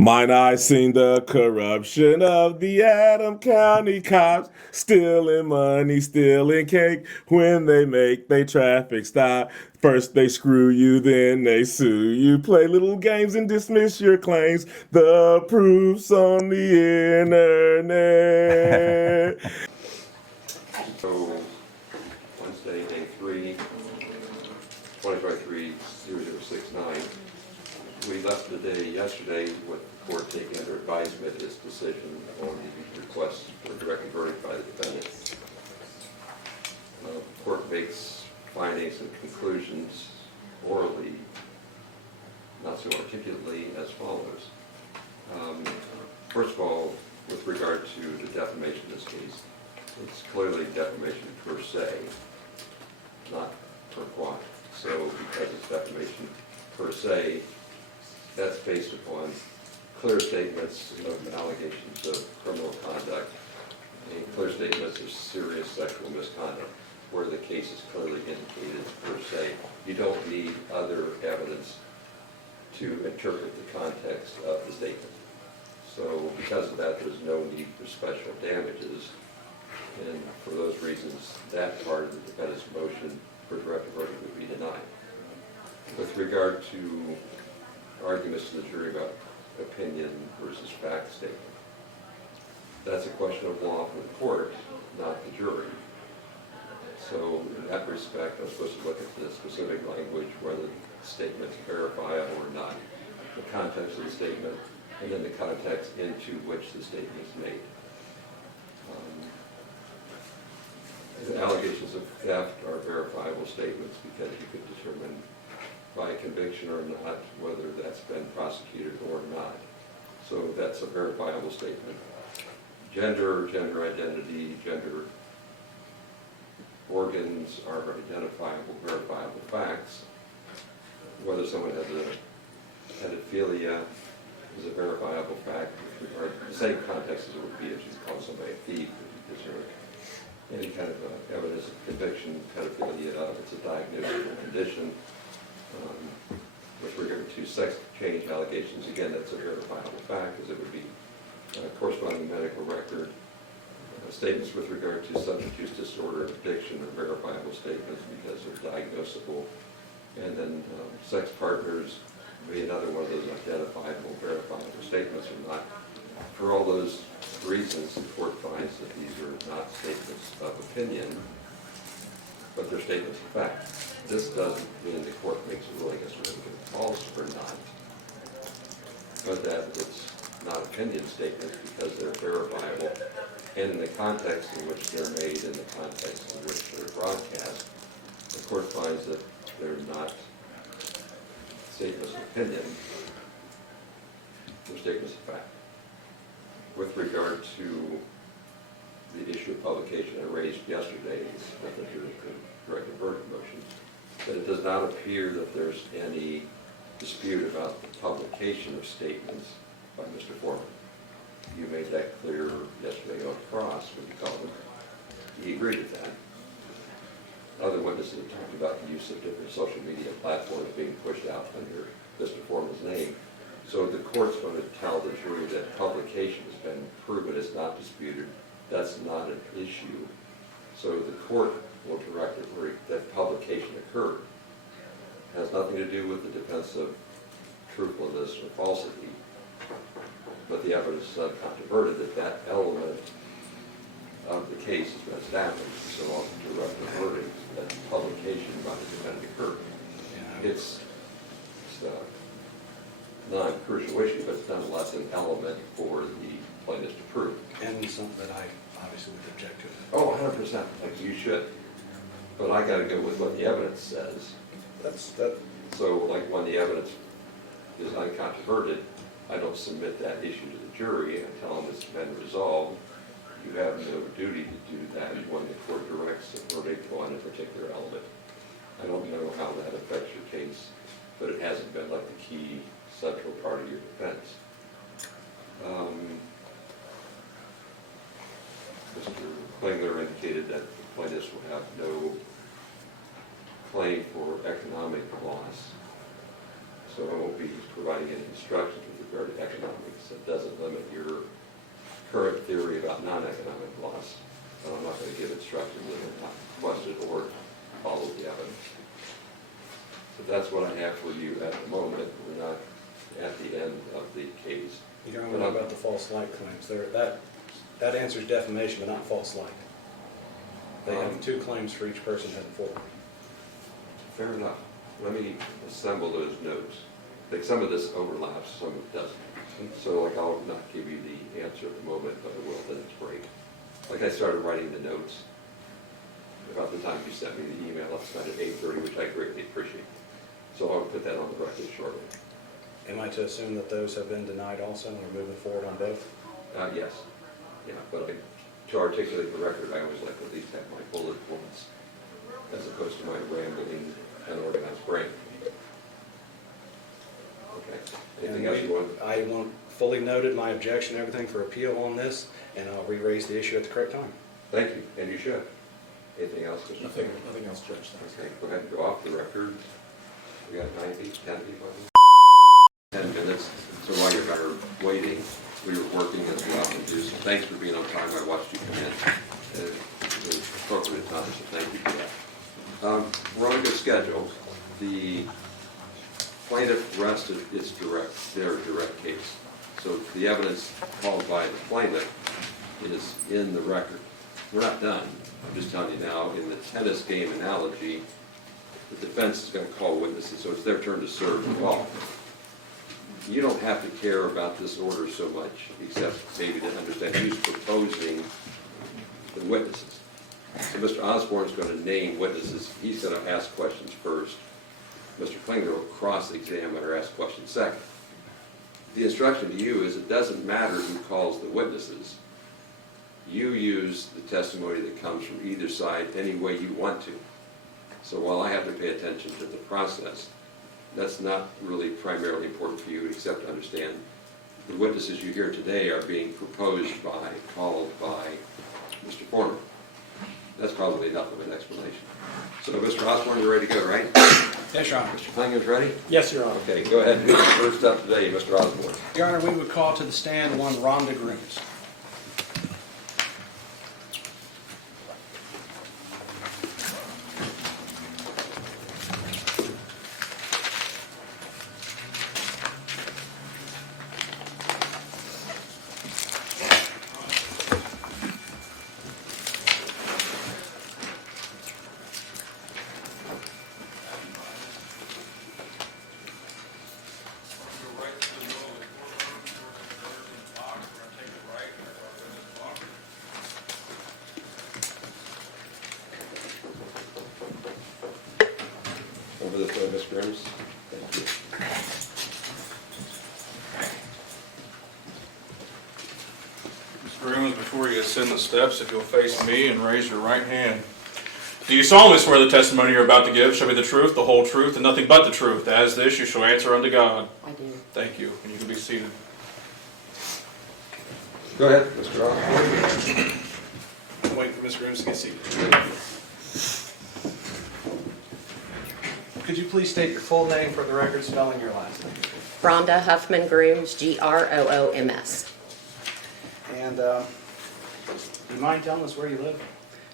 Mine I seen the corruption of the Adam County cops, stealing money, stealing cake. When they make they traffic stop, first they screw you, then they sue you. Play little games and dismiss your claims. The proof's on the internet. So, Wednesday, day 3, 2023-0069. We left the day yesterday with the court taking under advisement its decision on the request for a directed verdict by the defendant. The court makes findings and conclusions orally, not so articulately, as follows. First of all, with regard to the defamation in this case, it's clearly defamation per se, not per quant. So because it's defamation per se, that's based upon clear statements of allegations of criminal conduct and clear statements of serious sexual misconduct, where the case is clearly indicated per se. You don't need other evidence to interpret the context of the statement. So because of that, there's no need for special damages. And for those reasons, that part of the defendant's motion for directed verdict would be denied. With regard to arguments to the jury about opinion versus fact statement, that's a question of law for the court, not the jury. So in that respect, I'm supposed to look at the specific language, whether the statement's verifiable or not, the context of the statement, and then the context into which the statement is made. The allegations of theft are verifiable statements because you could determine by conviction or not whether that's been prosecuted or not. So that's a verifiable statement. Gender identity, gender organs are identifiable, verifiable facts. Whether someone has a pedophilia is a verifiable fact with regard to the same context as it would be if you call somebody a thief, if you any kind of evidence of conviction, pedophilia, it's a diagnosable condition. With regard to sex change allegations, again, that's a verifiable fact, as it would be corresponding medical record. Statements with regard to substance use disorder and addiction are verifiable statements because they're diagnosable. And then sex partners would be another one of those identifiable, verifiable statements or not. For all those reasons, the court finds that these are not statements of opinion, but they're statements of fact. This doesn't mean the court makes a ruling as to whether they're false or not, but that it's not opinion statements because they're verifiable, and in the context in which they're made, in the context in which they're broadcast, the court finds that they're not statements of opinion, they're statements of fact. With regard to the issue of publication I raised yesterday with the directed verdict motion, that it does not appear that there's any dispute about the publication of statements by Mr. Foreman. You made that clear yesterday on cross when you called him. He agreed with that. Other witnesses have talked about the use of different social media platforms being pushed out under Mr. Foreman's name. So the court's going to tell the jury that publication has been proven, it's not disputed, that's not an issue. So the court will direct a verdict that publication occurred. It has nothing to do with the defense of truthfulness or falsity, but the evidence is uncontroverted that that element of the case has been established. So I'll direct the verdict that publication by the defendant occurred. It's not a crucial issue, but it's nonetheless an element for the plaintiff to prove. And something that I obviously would object to. Oh, 100%, like you should. But I gotta go with what the evidence says. So like when the evidence is uncontroverted, I don't submit that issue to the jury and tell them it's been resolved. You have no duty to do that when the court directs a verdict on a particular element. I don't know how that affects your case, but it hasn't been like the key central part of your defense. Mr. Klingler indicated that the plaintiffs will have no claim for economic loss, so I won't be providing any instructions with regard to economic loss. It doesn't limit your current theory about non-economic loss. And I'm not going to give instructions that are not question or follow the evidence. So that's what I have for you at the moment. We're not at the end of the case. Your Honor, what about the false light claims? That answers defamation, but not false light. They have 2 claims for each person heading forward. Fair enough. Let me assemble those notes. Like some of this overlaps, some of it doesn't. So like I'll not give you the answer at the moment, but I will then it's break. Like I started writing the notes about the time you sent me the email last night at 8:30, which I greatly appreciate. So I'll put that on the record shortly. Am I to assume that those have been denied also and we're moving forward on both? Yes. Yeah, but to articulate the record, I always like to at least have my bullet points as opposed to my rambling, unorganized brain. Okay. Anything else you want? I want fully noted my objection and everything for appeal on this, and I'll re-raise the issue at the correct time. Thank you, and you should. Anything else, Mr. Nothing else, Judge, thanks. Okay, go ahead and go off the record. We got 10 people. 10 minutes, so while you're waiting, we were working as we often do, so thanks for being on time. I watched you come in at the appropriate time, so thank you for that. We're on a good schedule. The plaintiff rested their direct case. So the evidence called by the plaintiff is in the record. We're not done. I'm just telling you now, in the tennis game analogy, the defense is going to call witnesses, so it's their turn to serve the ball. You don't have to care about this order so much, except maybe to understand who's proposing the witnesses. So Mr. Osborne is going to name witnesses. He's going to ask questions first. Mr. Klinger will cross-examine or ask questions second. The instruction to you is it doesn't matter who calls the witnesses. You use the testimony that comes from either side any way you want to. So while I have to pay attention to the process, that's not really primarily important for you, except to understand the witnesses you hear today are being proposed by, called by Mr. Forner. That's probably enough of an explanation. So Mr. Osborne, you're ready to go, right? Yes, Your Honor. Mr. Klinger's ready? Yes, Your Honor. Okay, go ahead. Who's first up today, Mr. Osborne? Your Honor, we would call to the stand one Rhonda Grooms. Over this way, Ms. Grims. Thank you. Mr. Grooms, before you ascend the steps, if you'll face me and raise your right hand. Do you solemnly swear the testimony you're about to give shall be the truth, the whole truth, and nothing but the truth? As this you shall answer unto God. I do. Thank you, and you can be seated. Go ahead, Mr. Osborne. I'm waiting for Ms. Grooms to get seated. Could you please state your full name for the record, spelling your last name? Rhonda Huffman Grooms, Grooms. And do you mind telling us where you live?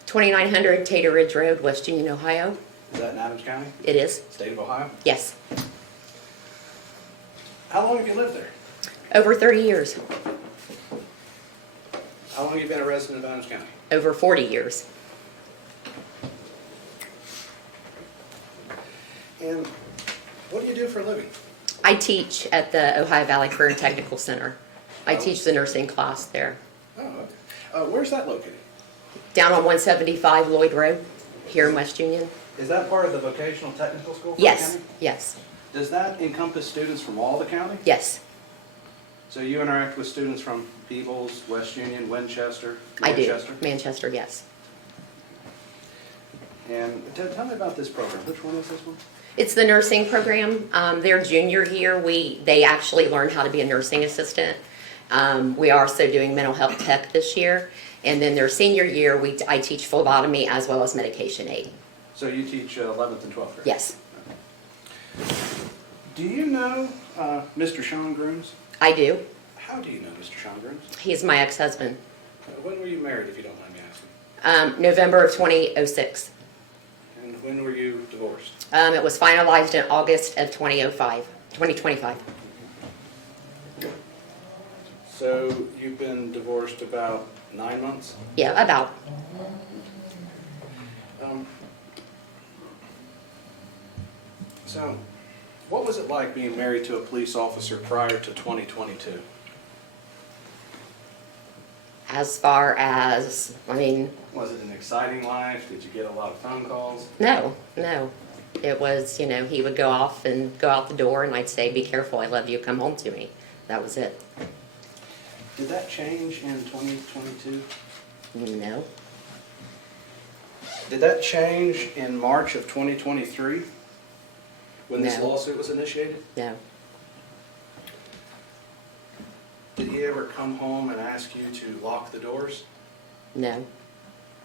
2900 Tater Ridge Road, West Union, Ohio. Is that in Adams County, It is? state of Ohio? Yes. How long have you lived there? Over 30 years. How long have you been a resident of Adams County? Over 40 years. And what do you do for a living? I teach at the Ohio Valley Career and Technical Center. I teach the nursing class there. Oh, okay. Where's that located? Down on 175 Lloyd Road, here in West Union. Is that part of the vocational technical school for Yes, the county? yes, Does that encompass students from all the county? yes, So you interact with students from Peebles, West Union, Winchester, I do. Manchester? Manchester, yes. And tell me about this program. Which one is this one? It's the nursing program. Their junior year, they actually learn how to be a nursing assistant. We are also doing mental health tech this year. And then their senior year, I teach phlebotomy as well as medication aid. So you teach 11th and 12th grade? Yes, Do you know Mr. Sean Grooms? I do. How do you know Mr. Sean Grooms? He's my ex-husband. When were you married, if you don't mind me asking? November of 2006. And when were you divorced? It was finalized in August of 2025. So you've been divorced about 9 months? Yeah, about. So what was it like being married to a police officer prior to 2022? As far as, I mean, Was it an exciting life? Did you get a lot of phone calls? no. It was, he would go off and go out the door and I'd say, be careful, I love you, come home to me. That was it. Did that change in 2022? No, Did that change in March of 2023 when this No. lawsuit was initiated? no, Did he ever come home and ask you to lock the doors? no.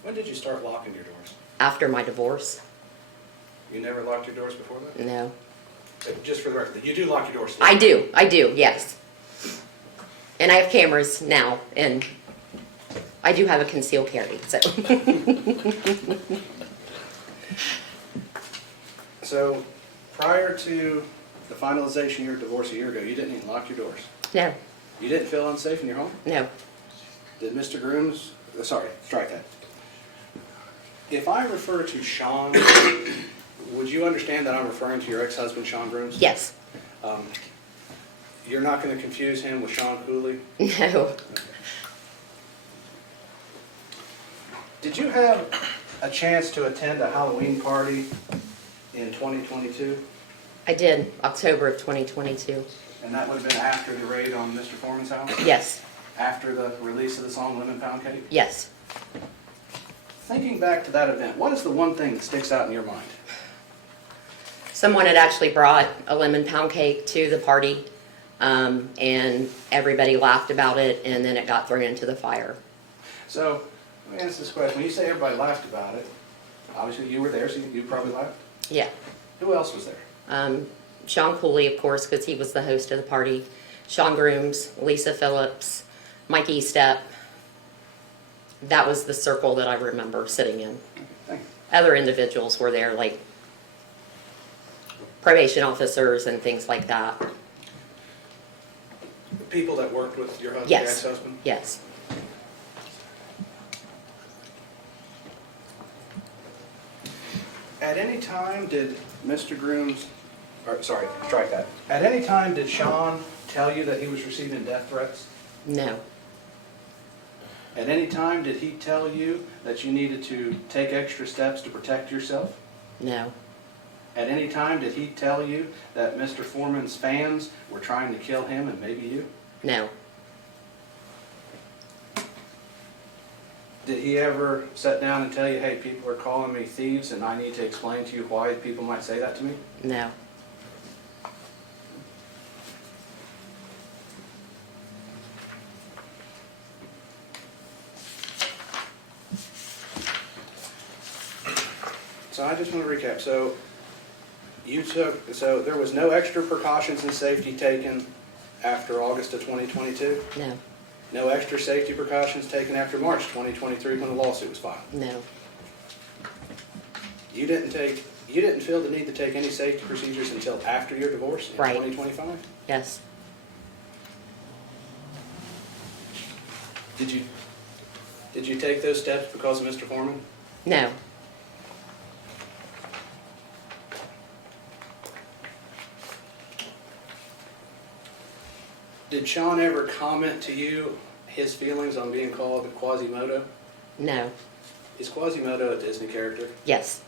When did you start locking your doors? After my divorce, You never locked your doors before that? no. Just for the record, you do lock your doors? I do, yes. And I have cameras now, and I do have a concealed carry, so. So, prior to the finalization of your divorce a year ago, you didn't even lock your doors? No, You didn't feel unsafe in your home? no, Did Mr. Grooms, sorry, strike that. If I refer to Sean, would you understand that I'm referring to your ex-husband, Sean Grooms? yes, You're not going to confuse him with Sean Cooley? no. Did you have a chance to attend a Halloween party in 2022? I did, October of 2022, And that would have been after the raid on Mr. Foreman's house? yes, After the release of the song Lemon Pound Cake? yes. Thinking back to that event, what is the one thing that sticks out in your mind? Someone had actually brought a lemon pound cake to the party, and everybody laughed about it, and then it got thrown into the fire. So, let me ask this question. When you say everybody laughed about it, obviously you were there, so you probably laughed. Yeah. Who else was there? Sean Cooley, of course, because he was the host of the party. Sean Grooms, Lisa Phillips, Mike Estep. That was the circle that I remember sitting in. Thank you. Other individuals were there, like probation officers and things like that. The people that worked with your husband, Yes. ex-husband? Yes. At any time did Mr. Grooms, or sorry, strike that. At any time did Sean tell you that he was receiving death threats? No. At any time did he tell you that you needed to take extra steps to protect yourself? No. At any time did he tell you that Mr. Foreman's fans were trying to kill him and maybe you? No. Did he ever sit down and tell you, hey, people are calling me thieves and I need to explain to you why people might say that to me? No. So I just want to recap. So there was no extra precautions and safety taken after August of 2022? No. No extra safety precautions taken after March 2023 when the lawsuit was filed? No. You didn't feel the need to take any safety procedures until after your divorce in Right. 2025? Yes. Did you take those steps because of Mr. Foreman? No. Did Sean ever comment to you his feelings on being called Quasimodo? No. Is Quasimodo a Disney character? Yes.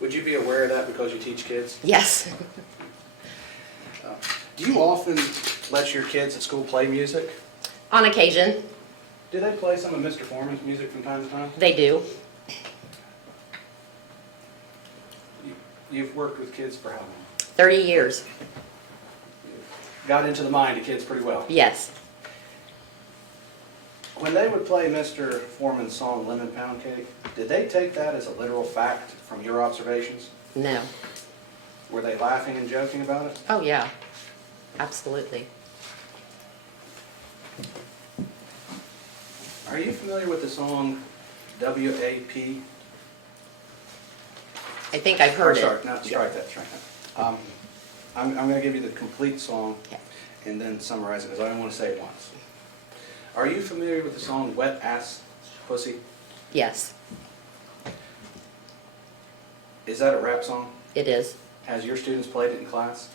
Would you be aware of that because you teach kids? Yes. Do you often let your kids at school play music? On occasion, Do they play some of Mr. Foreman's music from time to time? they do. You've worked with kids for how long? 30 years. Got into the mind of kids pretty well. Yes. When they would play Mr. Foreman's song Lemon Pound Cake, did they take that as a literal fact from your observations? No. Were they laughing and joking about it? Oh, yeah. Absolutely. Are you familiar with the song WAP? I think I've heard Sorry, it. no, strike that. I'm going to give you the complete song Okay. and then summarize it, because I don't want to say it once. Are you familiar with the song Wet Ass Pussy? Yes, Is that a rap song? it is. Has your students played it in class?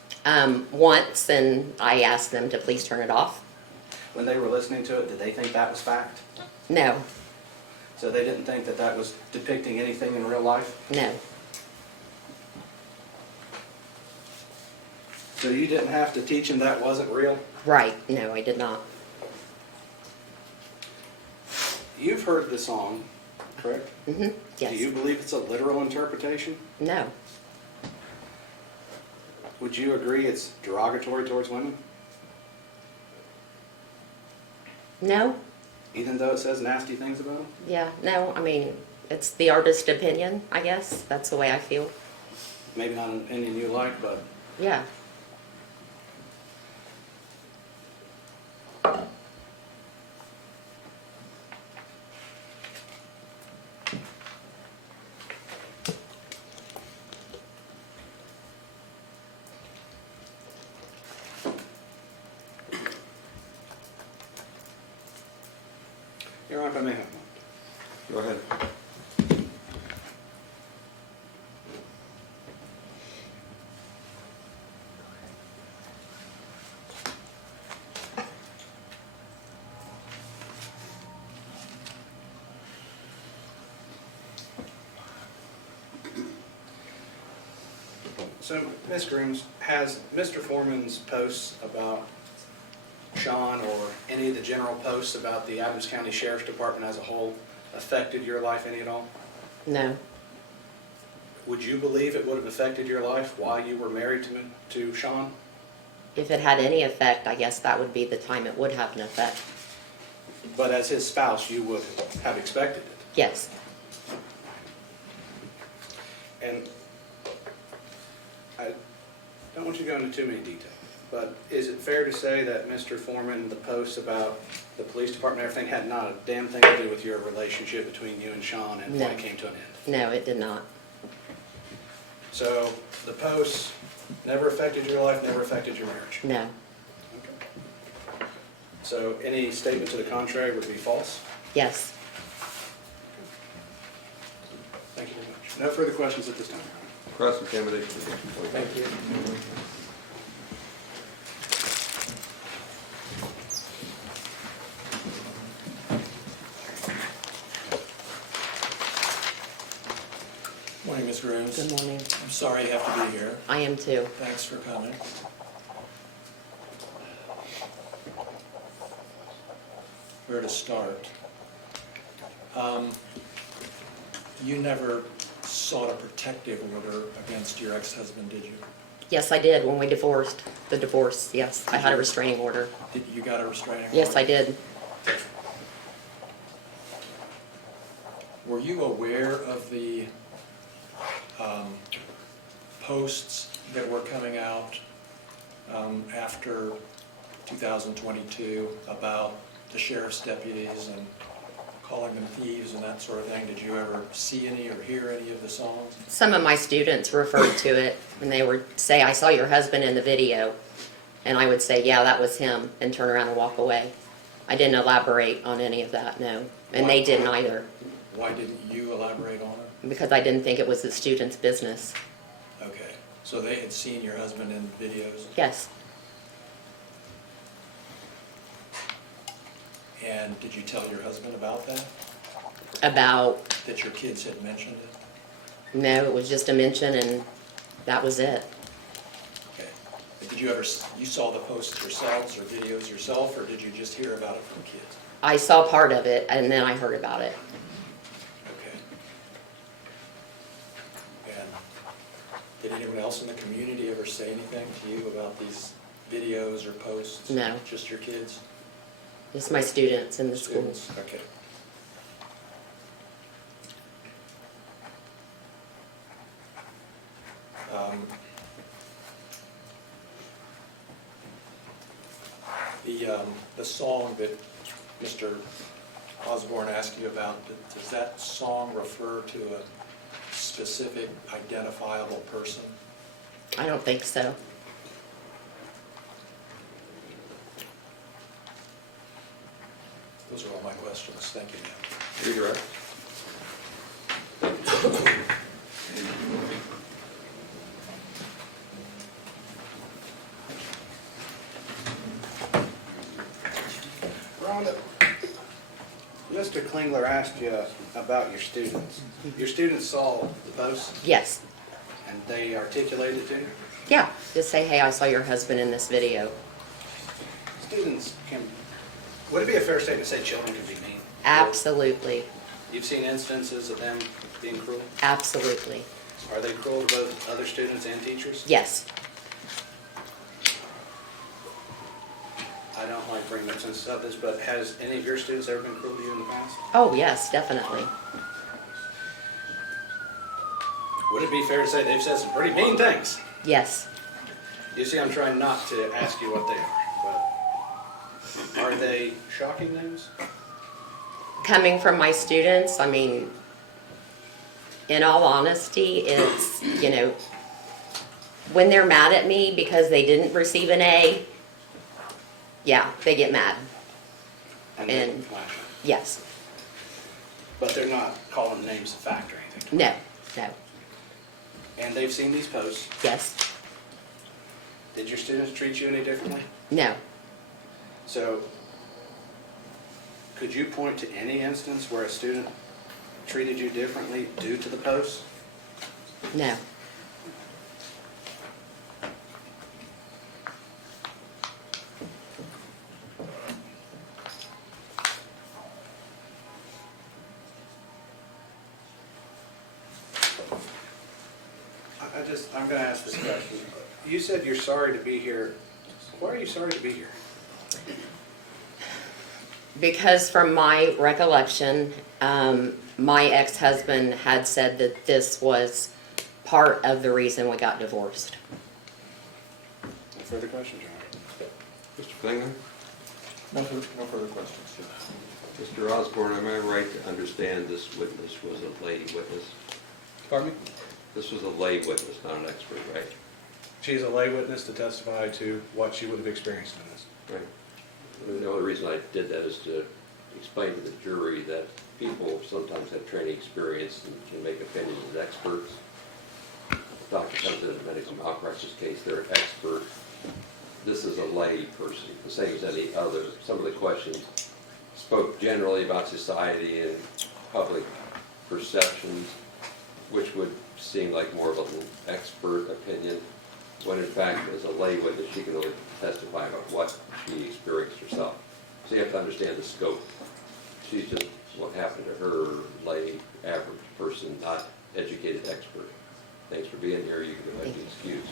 Once, and I asked them to please turn it off. When they were listening to it, did they think that was fact? No, So they didn't think that that was depicting anything in real life? no, So you didn't have to teach them that wasn't real? right, no, I did not. You've heard the song, correct? Mm-hmm, Do you yes. believe it's a literal interpretation? No, Would you agree it's derogatory towards women, no, even though it says nasty things about them? yeah, no, I mean, it's the artist's opinion, I guess. That's the way I feel. Maybe not an opinion you like, but Yeah. Your Honor, if I may have one. Go ahead. So, Ms. Grooms, has Mr. Foreman's posts about Sean or any of the general posts about the Adams County Sheriff's Department as a whole affected your life any at all? No, Would you believe it would have affected your life while you were married to Sean? if it had any effect, I guess that would be the time it would have an effect. But as his spouse, you would have expected it. Yes, And I don't want you to go into too many details, but is it fair to say that Mr. Foreman, the posts about the police department and everything had not a damn thing to do with your relationship between you and Sean and when it came to an end? no, it did not. So the posts never affected your life, never affected your marriage? No, Okay. So any statement to the contrary would be false? yes. Thank you very much. No further questions at this time, Your Honor. Cross-examination. Thank you. Morning, Ms. Grooms. Good morning. I'm sorry you have to be here. I am too. Thanks for coming. Where to start? You never sought a protective order against your ex-husband, did you? Yes, I did when we divorced. The divorce, yes. I had a restraining order. Did you got a restraining order? Yes, I did. Were you aware of the posts that were coming out after 2022 about the sheriff's deputies and calling them thieves and that sort of thing? Did you ever see any or hear any of the songs? Some of my students referred to it, and they would say, I saw your husband in the video. And I would say, yeah, that was him, and turn around and walk away. I didn't elaborate on any of that, no. And they didn't either, Why didn't you elaborate on it? because I didn't think it was the student's business. Okay, so they had seen your husband in videos, Yes, and did you tell your husband about that? about, That your kids had mentioned it? no, it was just a mention, and that was it. Okay. Did you ever, you saw the posts yourselves or videos yourself, or did you just hear about it from kids? I saw part of it, and then I heard about it. Okay. And did anyone else in the community ever say anything to you about these videos or posts? No. Just your kids? Just my students in the school. Students? Okay. The song that Mr. Osborne ask you about, does that song refer to a specific identifiable person? I don't think so. Those are all my questions. Thank you, ma'am. Redirect. Rhonda, Mr. Klingler asked you about your students. Your students saw the post Yes. and they articulated it to you? Yeah. Just say, hey, I saw your husband in this video. Students can, would it be a fair statement to say children can be mean? Absolutely. You've seen instances of them being cruel? Absolutely. Are they cruel to both other students and teachers? Yes. I don't like bringing up sensitive subjects, but has any of your students ever been cruel to you in the past? Oh, yes, definitely. Would it be fair to say they've said some pretty mean things? Yes. You see, I'm trying not to ask you what they are, but are they shocking things? Coming from my students, I mean, in all honesty, it's, when they're mad at me because they didn't receive an A, yeah, they get mad. And they're And- flashing. Yes. But they're not calling names a fact or anything. No. No. And they've seen these posts. Yes. Did your students treat you any differently? No. So, could you point to any instance where a student treated you differently due to the posts? No. I'm gonna ask this question. You said you're sorry to be here. Why are you sorry to be here? Because from my recollection, my ex-husband had said that this was part of the reason we got divorced. No further questions, Your Honor. Mr. Klingler? No further questions. Mr. Osborne, am I right to understand this witness was a lay witness? Pardon me? This was a lay witness, not an expert, right? She's a lay witness to testify to what she would have experienced in this. Right. The only reason I did that is to explain to the jury that people sometimes have training experience and can make opinions as experts. Doctor comes in a medical malpractice case, they're an expert. This is a lay person, the same as any other. Some of the questions spoke generally about society and public perceptions, which would seem like more of an expert opinion, when in fact, as a lay witness, she can only testify about what she experienced herself. So you have to understand the scope. She's just what happened to her, lay, average person, not educated expert. Thanks for being here. You can be excused.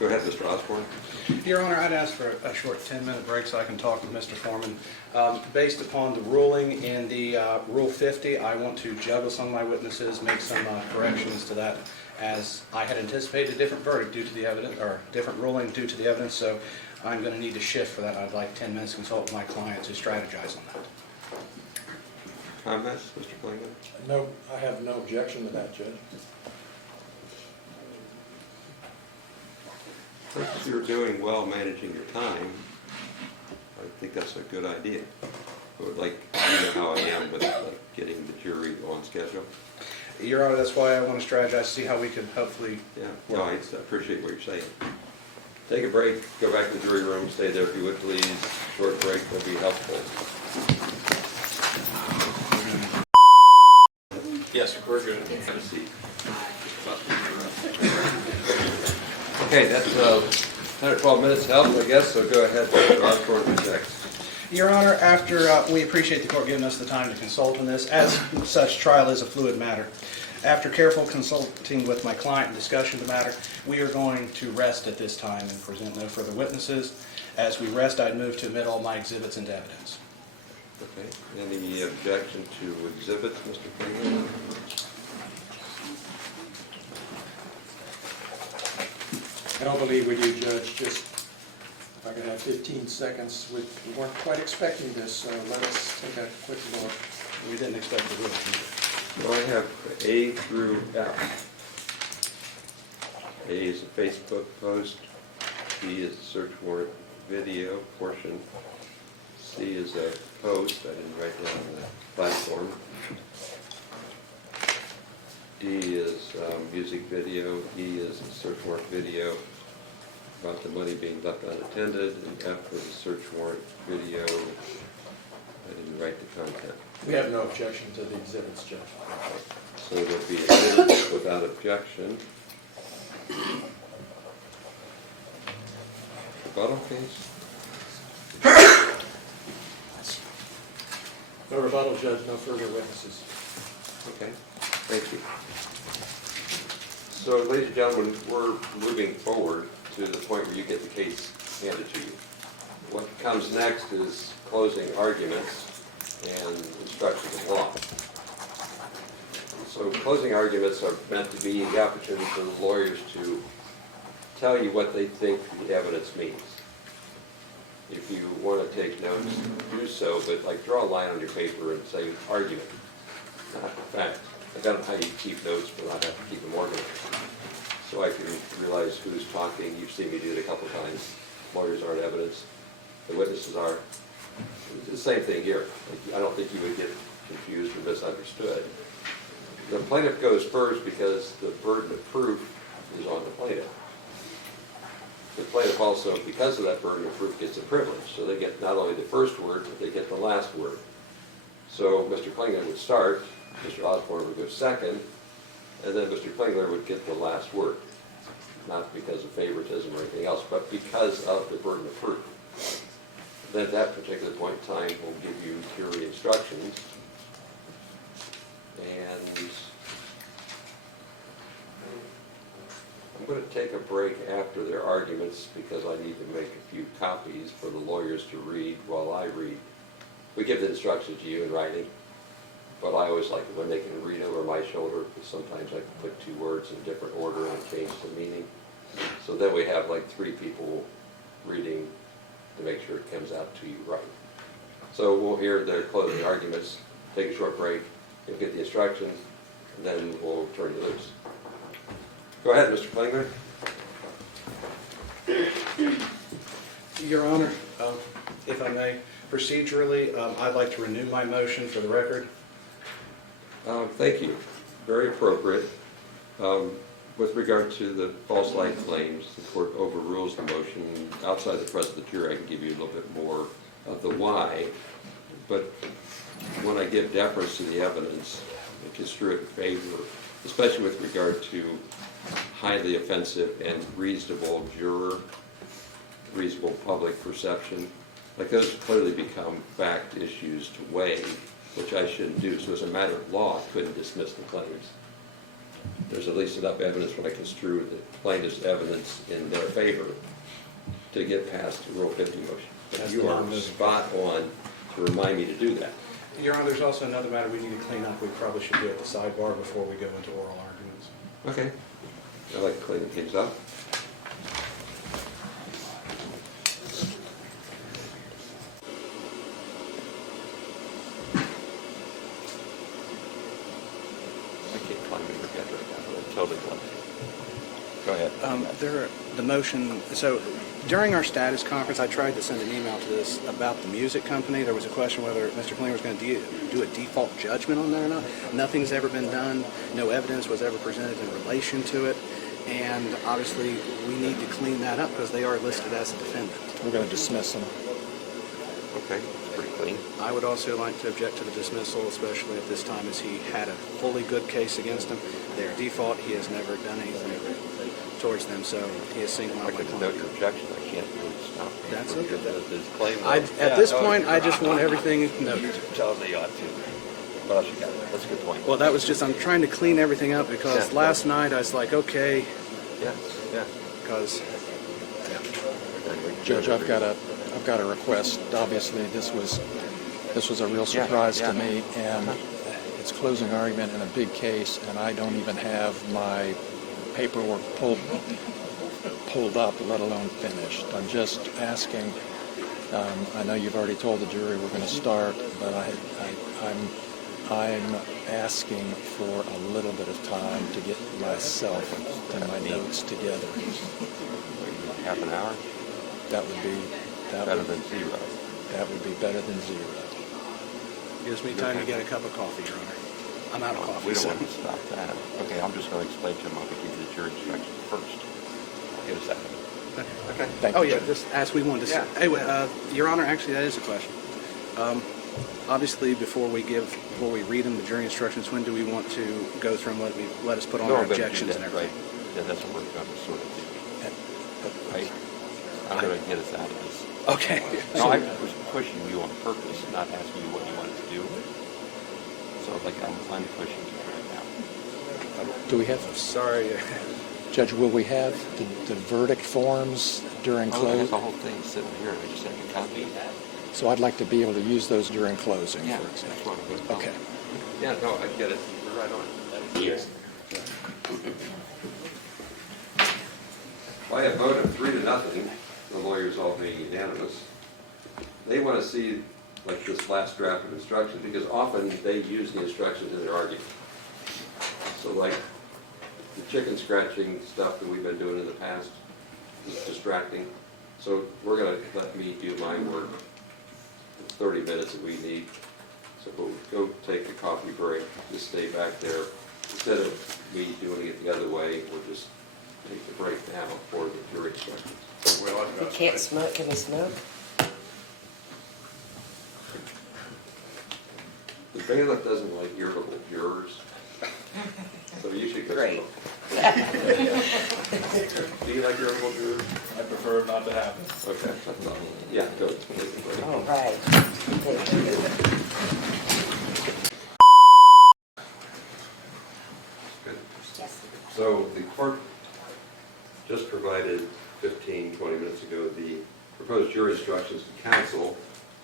Go ahead, Mr. Osborne. Your Honor, I'd ask for a short 10-minute break so I can talk with Mr. Foreman. Based upon the ruling in the Rule 50, I want to juggle some of my witnesses, make some corrections to that, as I had anticipated a different verdict due to the evidence, or different ruling due to the evidence, so I'm going to need to shift for that. I'd like 10 minutes to consult with my client to strategize on that. Comments, Mr. Klingler? No, I have no objection to that, Judge. If you're doing well managing your time, I think that's a good idea. But like, you know how I am with like getting the jury on schedule. Your Honor, that's why I want to strategize, see how we can hopefully Yeah, no, I appreciate what you're saying. Take a break, go back to the jury room, stay there if you would please. Short break will be helpful. Yes, we're good. Have a seat. Okay, that's 10 or 12 minutes help, I guess, so go ahead, Mr. Osborne, who's next? Your Honor, after we appreciate the court giving us the time to consult on this, as such, trial is a fluid matter. After careful consulting with my client and discussion of the matter, we are going to rest at this time and present no further witnesses. As we rest, I'd move to admit all my exhibits into evidence. Okay, any objection to exhibits, Mr. Klingler? I don't believe we do, Judge, just I'm going to have 15 seconds. We weren't quite expecting this, so let us take a quick look. We didn't expect the vote. So I have A through F. A is a Facebook post. B is a search warrant video portion. C is a post. I didn't write down the platform. D is music video. E is a search warrant video about the money being left unattended. And F is a search warrant video. I didn't write the content. We have no objection to the exhibits, Judge. So there'll be a without objection. Rebuttal case? No rebuttal, Judge, no further witnesses. Okay, thank you. So, ladies and gentlemen, we're moving forward to the point where you get the case handed to you. What comes next is closing arguments and instructions of law. So closing arguments are meant to be the opportunity for the lawyers to tell you what they think the evidence means. If you want to take notes, do so, but like draw a line on your paper and say argument, not fact. I don't know how you keep notes, but I have to keep them organized. So I can realize who's talking. You've seen me do it a couple times. Lawyers aren't evidence. The witnesses are. It's the same thing here. I don't think you would get confused or misunderstood. The plaintiff goes first because the burden of proof is on the plaintiff. The plaintiff also, because of that burden of proof, gets a privilege. So they get not only the first word, but they get the last word. So Mr. Klingler would start, Mr. Osborne would go second, and then Mr. Klingler would get the last word. Not because of favoritism or anything else, but because of the burden of proof. Then at that particular point in time, we'll give you jury instructions. And I'm going to take a break after their arguments because I need to make a few copies for the lawyers to read while I read. We give the instructions to you in writing, but I always like it when they can read over my shoulder because sometimes I can put two words in different order and change the meaning. So then we have like three people reading to make sure it comes out to you right. So we'll hear their closing arguments, take a short break, you'll get the instructions, and then we'll turn you loose. Go ahead, Mr. Klingler. Your Honor, if I may, procedurally, I'd like to renew my motion for the record. Thank you. Very appropriate. With regard to the false light claims, the court overrules the motion. Outside the presence of the jury, I can give you a little bit more of the why. But when I give deference to the evidence, I construe it in favor, especially with regard to highly offensive and reasonable juror, reasonable public perception. Like those clearly become fact issues to weigh, which I shouldn't do. So as a matter of law, I couldn't dismiss the claims. There's at least enough evidence when I construe the plaintiff's evidence in their favor to get past the Rule 50 motion. But you are spot on to remind me to do that. Your Honor, there's also another matter we need to clean up. We probably should do at the sidebar before we go into oral arguments. Okay. I like cleaning things up. I can't climb in your bed right now. I'm totally blind. Go ahead. The motion, so during our status conference, I tried to send an email to this about the music company. There was a question whether Mr. Klingler was going to do a default judgment on that or not. Nothing's ever been done. No evidence was ever presented in relation to it. And obviously, we need to clean that up because they are listed as a defendant. We're going to dismiss them. Okay, it's pretty clean. I would also like to object to the dismissal, especially at this time, as he had a fully good case against him. Their default, he has never done anything towards them, so he is single out I my can client. note your objection. I can't really stop. That's okay. His claim. At this point, I just want everything noted. Tell me you ought to. What else you got? That's a good point. Well, that was just, I'm trying to clean everything up because Yeah. last night I was like, okay, Yeah, yeah. because, Judge, I've got a request. Obviously, this was a real surprise to me, and it's closing argument in a big case, and I don't even have my paperwork pulled pulled up, let alone finished. I'm just asking, I know you've already told the jury we're going to start, but I'm asking for a little bit of time to get myself and my notes together. Half an hour? That would be Better than zero. That would be better than zero. Gives me time to get a cup of coffee, Your Honor. I'm out of coffee. We don't so- want to stop that. Okay, I'm just going to explain to him how we give the jury instructions first. Get a second. Okay. Thank Oh, you, yeah, Judge. just as we wanted to say. Yeah. Anyway, Your Honor, actually, that is a question. Obviously, before we read them the jury instructions, when do we want to go through and let us put on No, our I'm gonna do objections that, and everything? right? Yeah, that's what we're going to sort of do, right? I'm going to get us out of this. Okay. No, I was pushing you on purpose, not asking you what you wanted to do. So like I'm pushing you right now. Do we have, Sorry. Judge, will we have the verdict forms during Oh, close? that's the whole thing sitting here. I just have a copy. So I'd like to be able to use those during closing, Yeah, for that's example. what I'm going to do. Okay. Yeah, no, I get it. You're right on. Yes. By a vote of 3-0, the lawyers all being unanimous, they want to see like this last draft of instructions because often they use the instructions in their argument. So like the chicken scratching stuff that we've been doing in the past is distracting. So we're going to let me do my work. It's 30 minutes that we need. So we'll go take a coffee break, just stay back there. Instead of me doing it the other way, we'll just take the break now for the jury instructions. We can't smoke, can we smoke? The bailiff doesn't like irritable jurors, so you should go Great. smoke. Do you like irritable jurors? I prefer not to have it. Okay, that's all. Yeah, go. Take a break. All right. Good. Yes. So the court just provided 15, 20 minutes ago the proposed jury instructions to counsel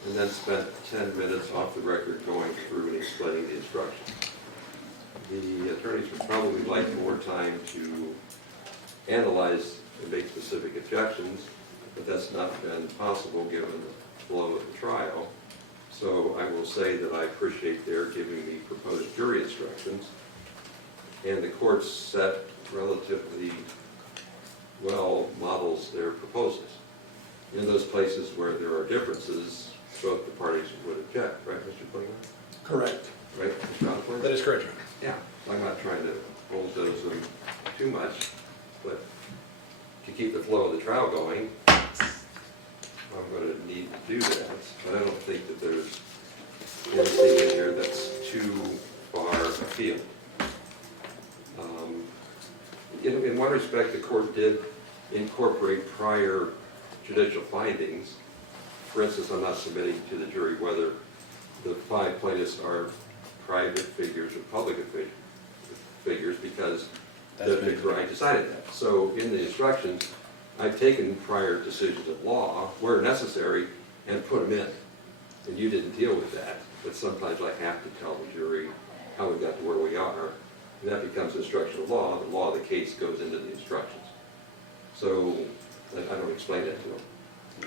and then spent 10 minutes off the record going through and explaining the instructions. The attorneys would probably like more time to analyze and make specific objections, but that's not been possible given the flow of the trial. So I will say that I appreciate their giving me proposed jury instructions, and the court set relatively well models their proposals. In those places where there are differences, both the parties would object, right, Mr. Klinger? Correct. Right, Mr. Osborne? That is correct, Your Honor. Yeah, I'm not trying to bulldoze them too much, but to keep the flow of the trial going, I'm going to need to do that. But I don't think that there's anything in here that's too far afield. In one respect, the court did incorporate prior judicial findings. For instance, I'm not submitting to the jury whether the 5 plaintiffs are private figures or public figures because Judge McBride decided that. So in the instructions, I've taken prior decisions of law where necessary and put them in. And you didn't deal with that, but sometimes I have to tell the jury how we got to where we are. And that becomes instructional law. The law of the case goes into the instructions. So I don't explain that to them.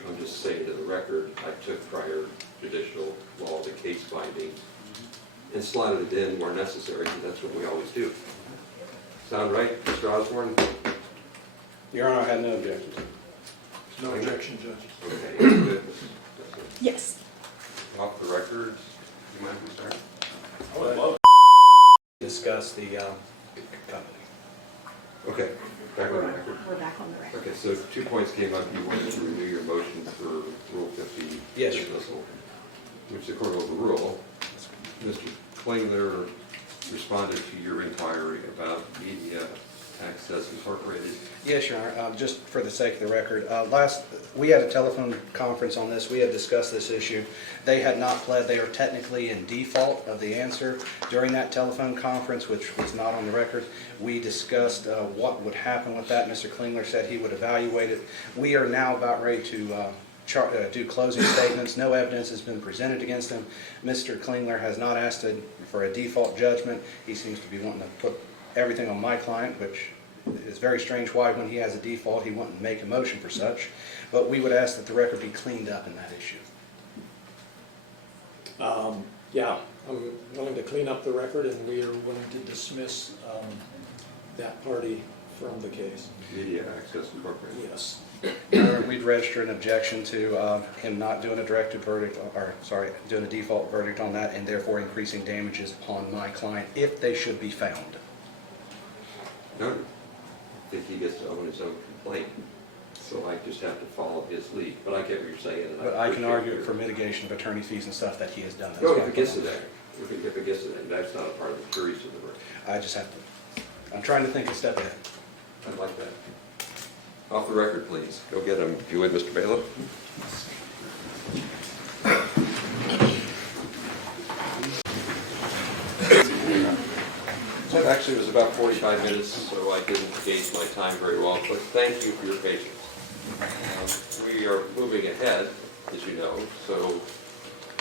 I'm just saying to the record, I took prior judicial law of the case findings and slotted it in where necessary, because that's what we always do. Sound right, Mr. Osborne? Your Honor, I have no objections. No objection, Judge. Okay, good. Yes. Off the record, you mind if we start? I would love Discuss the company. Okay, back on the record. We're back on the record. Okay, so 2 points came up. You wanted to renew your motion for Rule 50 Yes, sir. dismissal, which the court overruled. Mr. Klingler responded to your inquiry about Media Access Incorporated. Yes, Your Honor. Just for the sake of the record, we had a telephone conference on this. We had discussed this issue. They had not pled. They are technically in default of the answer. During that telephone conference, which was not on the record, we discussed what would happen with that. Mr. Klingler said he would evaluate it. We are now about ready to do closing statements. No evidence has been presented against him. Mr. Klingler has not asked for a default judgment. He seems to be wanting to put everything on my client, which It is very strange why, when he has a default, he wouldn't make a motion for such, but we would ask that the record be cleaned up in that issue. Yeah, I'm willing to clean up the record, and we are willing to dismiss that party from the case. Media Access Incorporated. Yes. We'd register an objection to him not doing a directed verdict, or, sorry, doing a default verdict on that, and therefore increasing damages upon my client if they should be found. No, I think he gets to own his own complaint, so I just have to follow his lead. But I get what you're saying. And But I can appreciate argue your- for mitigation of attorney fees and stuff that he has done. That's No, fine. if it gets to that, if it gets to that, that's not a part of the jury's delivery. I just have to, I'm trying to think a step ahead. I'd like that. Off the record, please. Go get him, if you would, Mr. Bailiff. So actually, it was about 45 minutes, so I didn't gauge my time very well, but thank you for your patience. We are moving ahead, as you know, so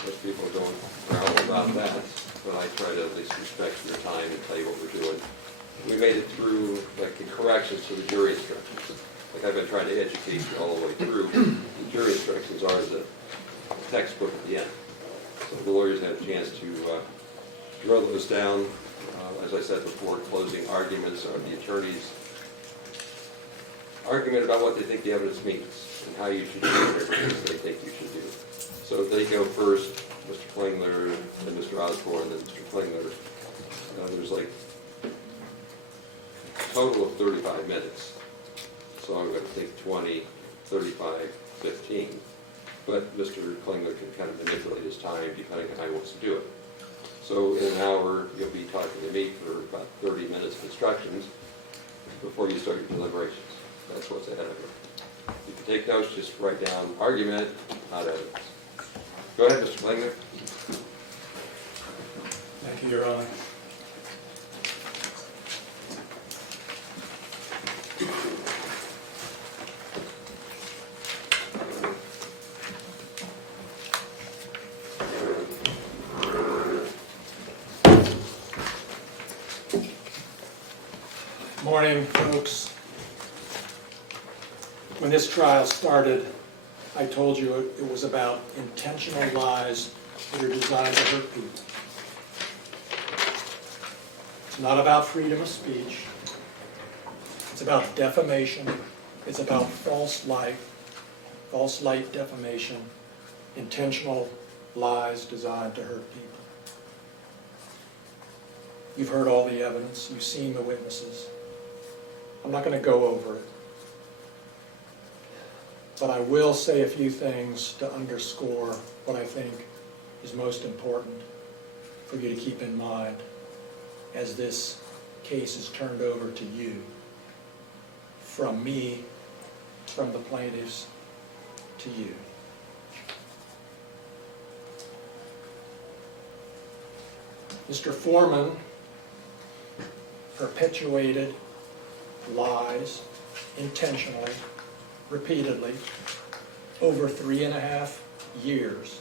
most people don't growl about that, but I try to at least respect your time and tell you what we're doing. We made it through, like, the corrections to the jury instructions. Like, I've been trying to educate you all the way through. The jury instructions are the textbook at the end. So the lawyers had a chance to drill those down. As I said before, closing arguments are the attorney's argument about what they think the evidence means and how you should do whatever it is they think you should do. So they go first, Mr. Klingler, then Mr. Osborne, then Mr. Klingler. There's like a total of 35 minutes. So I'm going to think 20, 35, 15. But Mr. Klingler can kind of manipulate his time depending on how he wants to do it. So in an hour, you'll be talking to me for about 30 minutes of instructions before you start your deliberations. That's what's ahead of you. You can take notes, just write down argument, not evidence. Go ahead, Mr. Klingler. Thank you, Your Honor. Morning, folks. When this trial started, I told you it was about intentional lies that are designed to hurt people. It's not about freedom of speech. It's about defamation. It's about false light defamation, intentional lies designed to hurt people. You've heard all the evidence. You've seen the witnesses. I'm not going to go over it. But I will say a few things to underscore what I think is most important for you to keep in mind as this case is turned over to you, from me, from the plaintiffs, to you. Mr. Foreman perpetuated lies intentionally, repeatedly, over 3.5 years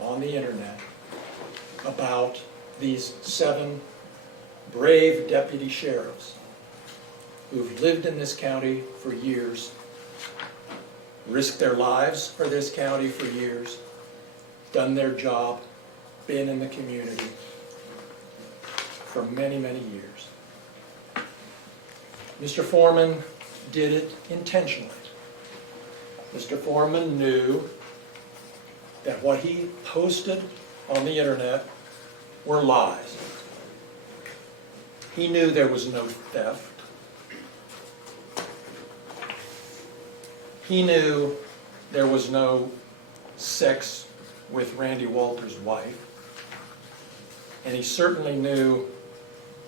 on the internet about these 7 brave deputy sheriffs who've lived in this county for years, risked their lives for this county for years, done their job, been in the community for many, many years. Mr. Foreman did it intentionally. Mr. Foreman knew that what he posted on the internet were lies. He knew there was no theft. He knew there was no sex with Randy Walters' wife. And he certainly knew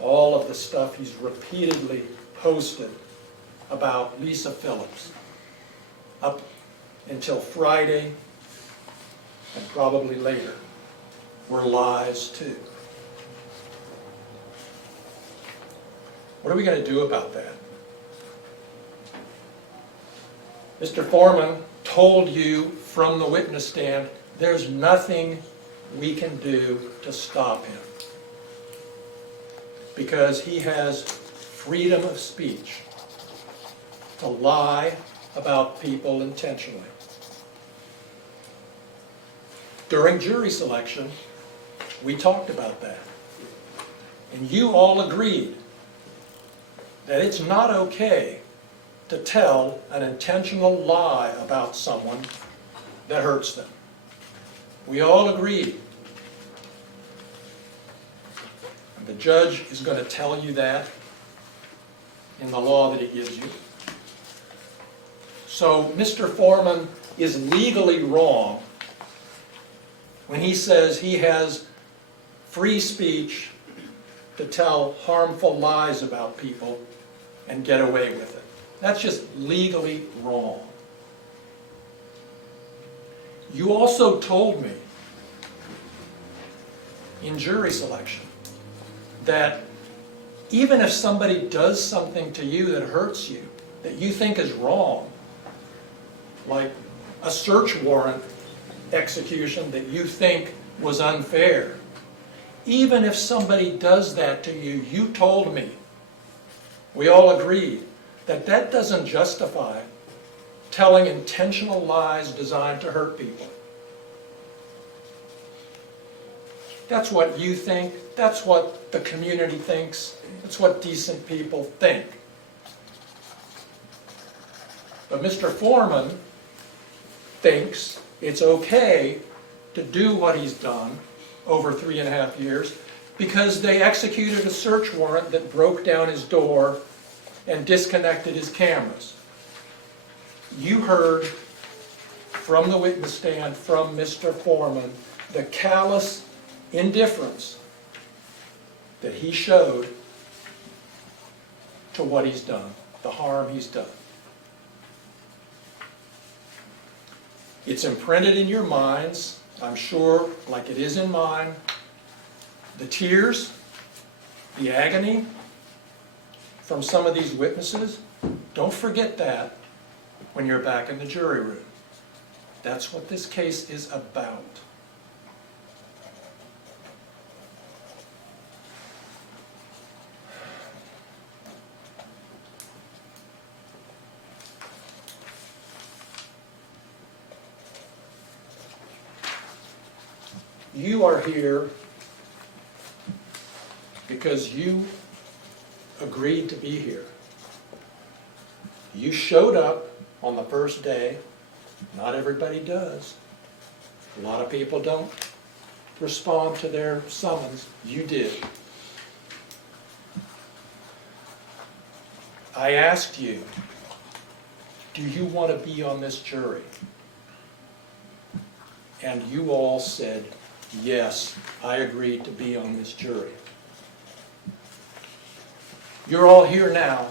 all of the stuff he's repeatedly posted about Lisa Phillips up until Friday and probably later were lies too. What are we going to do about that? Mr. Foreman told you from the witness stand there's nothing we can do to stop him because he has freedom of speech. to lie about people intentionally. During jury selection, we talked about that. And you all agreed that it's not okay to tell an intentional lie about someone that hurts them. We all agreed. And the judge is going to tell you that in the law that he gives you. So Mr. Foreman is legally wrong when he says he has free speech to tell harmful lies about people and get away with it. That's just legally wrong. You also told me in jury selection that even if somebody does something to you that hurts you, that you think is wrong, like a search warrant execution that you think was unfair, even if somebody does that to you, you told me, we all agreed, that that doesn't justify telling intentional lies designed to hurt people. That's what you think, that's what the community thinks, that's what decent people think. But Mr. Foreman thinks it's okay to do what he's done over 3.5 years because they executed a search warrant that broke down his door and disconnected his cameras. You heard from the witness stand, from Mr. Foreman, the callous indifference that he showed to what he's done, the harm he's done. It's imprinted in your minds, I'm sure, like it is in mine, the tears, the agony from some of these witnesses. Don't forget that when you're back in the jury room. That's what this case is about. You are here because you agreed to be here. You showed up on the first day. Not everybody does. A lot of people don't respond to their summons. You did. I asked you, do you want to be on this jury? And you all said, yes, I agreed to be on this jury. You're all here now,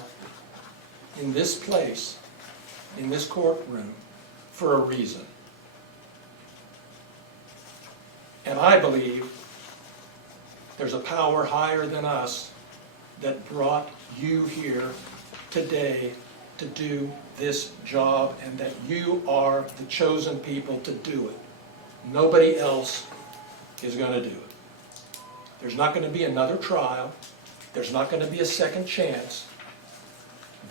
in this place, in this courtroom, for a reason. And I believe there's a power higher than us that brought you here today to do this job, and that you are the chosen people to do it. Nobody else is going to do it. There's not going to be another trial. There's not going to be a second chance.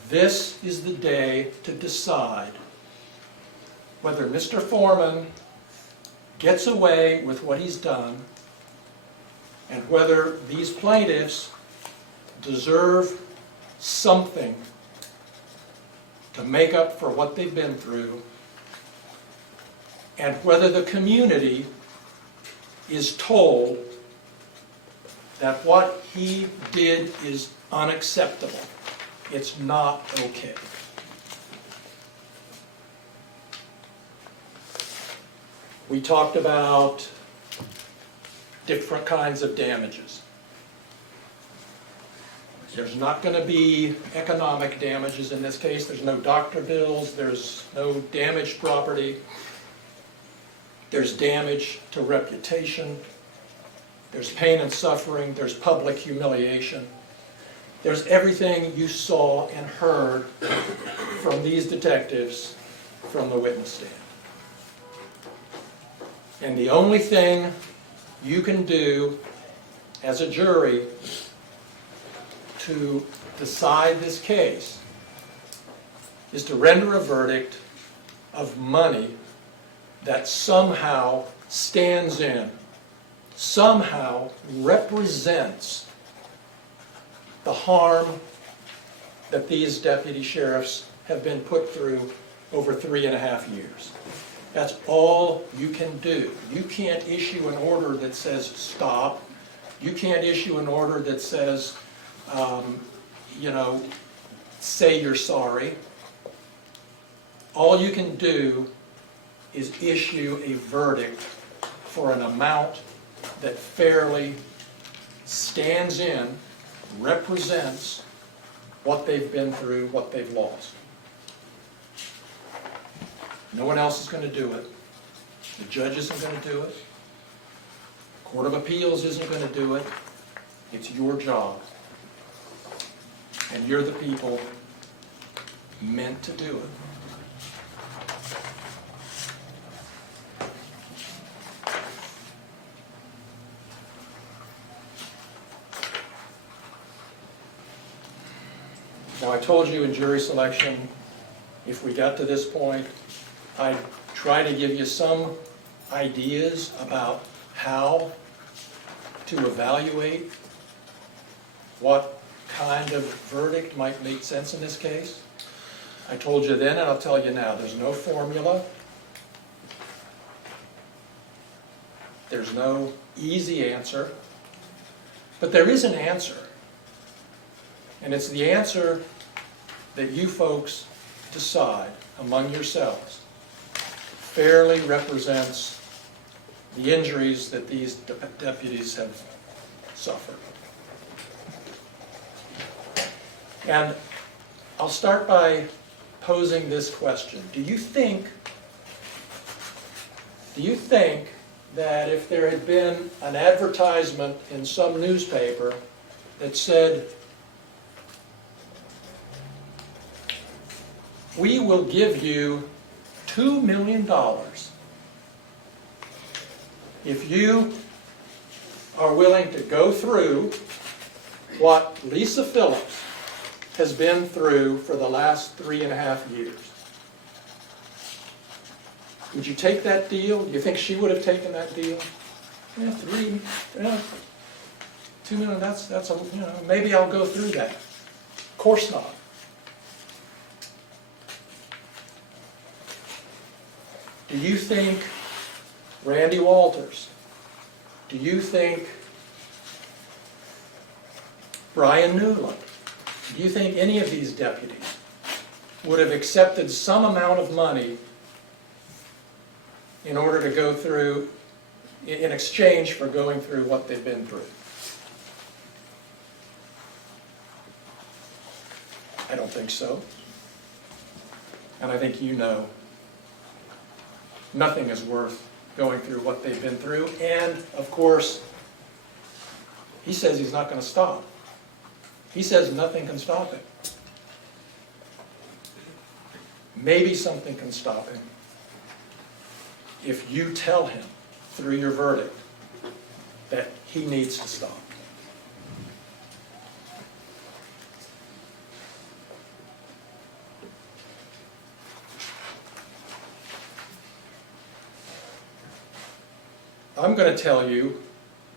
This is the day to decide whether Mr. Foreman gets away with what he's done and whether these plaintiffs deserve something to make up for what they've been through, and whether the community is told that what he did is unacceptable. It's not okay. We talked about different kinds of damages. There's not going to be economic damages in this case. There's no doctor bills. There's no damaged property. There's damage to reputation. There's pain and suffering. There's public humiliation. There's everything you saw and heard from these detectives from the witness stand. And the only thing you can do as a jury to decide this case is to render a verdict of money that somehow stands in, somehow represents the harm that these deputy sheriffs have been put through over 3.5 years. That's all you can do. You can't issue an order that says stop. You can't issue an order that says, say you're sorry. All you can do is issue a verdict for an amount that fairly stands in, represents what they've been through, what they've lost. No one else is going to do it. The judge isn't going to do it. Court of Appeals isn't going to do it. It's your job. And you're the people meant to do it. Now, I told you in jury selection, if we got to this point, I'd try to give you some ideas about how to evaluate what kind of verdict might make sense in this case. I told you then, and I'll tell you now, there's no formula. There's no easy answer. But there is an answer. And it's the answer that you folks decide among yourselves fairly represents the injuries that these deputies have suffered. And I'll start by posing this question. Do you think that if there had been an advertisement in some newspaper that said, we will give you $2 million if you are willing to go through what Lisa Phillips has been through for the last 3.5 years? Would you take that deal? Do you think she would have taken that deal? Yeah, $2 million, that's maybe I'll go through that. Of course not. Do you think Randy Walters, do you think Brian Newland, do you think any of these deputies would have accepted some amount of money in order to go through, in exchange for going through what they've been through? I don't think so. And I think you know nothing is worth going through what they've been through. And, of course, he says he's not going to stop. He says nothing can stop him. Maybe something can stop him if you tell him through your verdict that he needs to stop. I'm going to tell you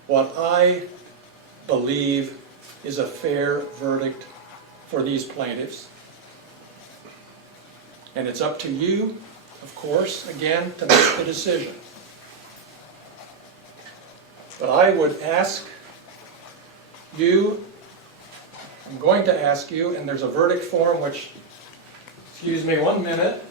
what I believe is a fair verdict for these plaintiffs. And it's up to you, of course, again, to make the decision. But I would ask you, I'm going to ask you, and there's a verdict form which, excuse me 1 minute.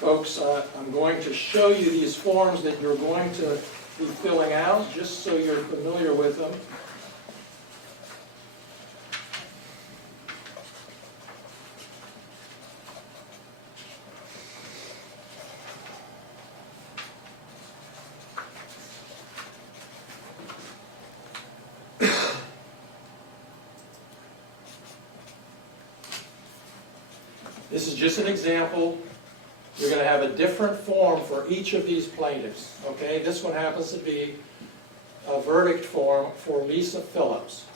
Folks, I'm going to show you these forms that you're going to be filling out, just so you're familiar with them. This is just an example. You're going to have a different form for each of these plaintiffs, okay? This one happens to be a verdict form for Lisa Phillips.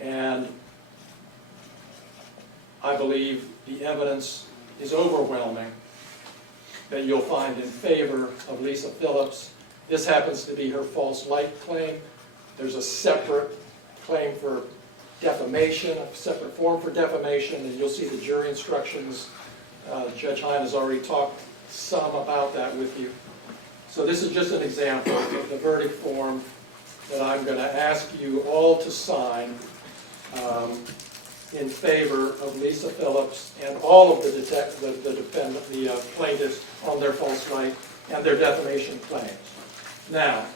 And I believe the evidence is overwhelming that you'll find in favor of Lisa Phillips. This happens to be her false light claim. There's a separate claim for defamation, a separate form for defamation, and you'll see the jury instructions. Judge Hine has already talked some about that with you. So this is just an example of the verdict form that I'm going to ask you all to sign in favor of Lisa Phillips and all of the plaintiffs on their false light and their defamation claims. Now,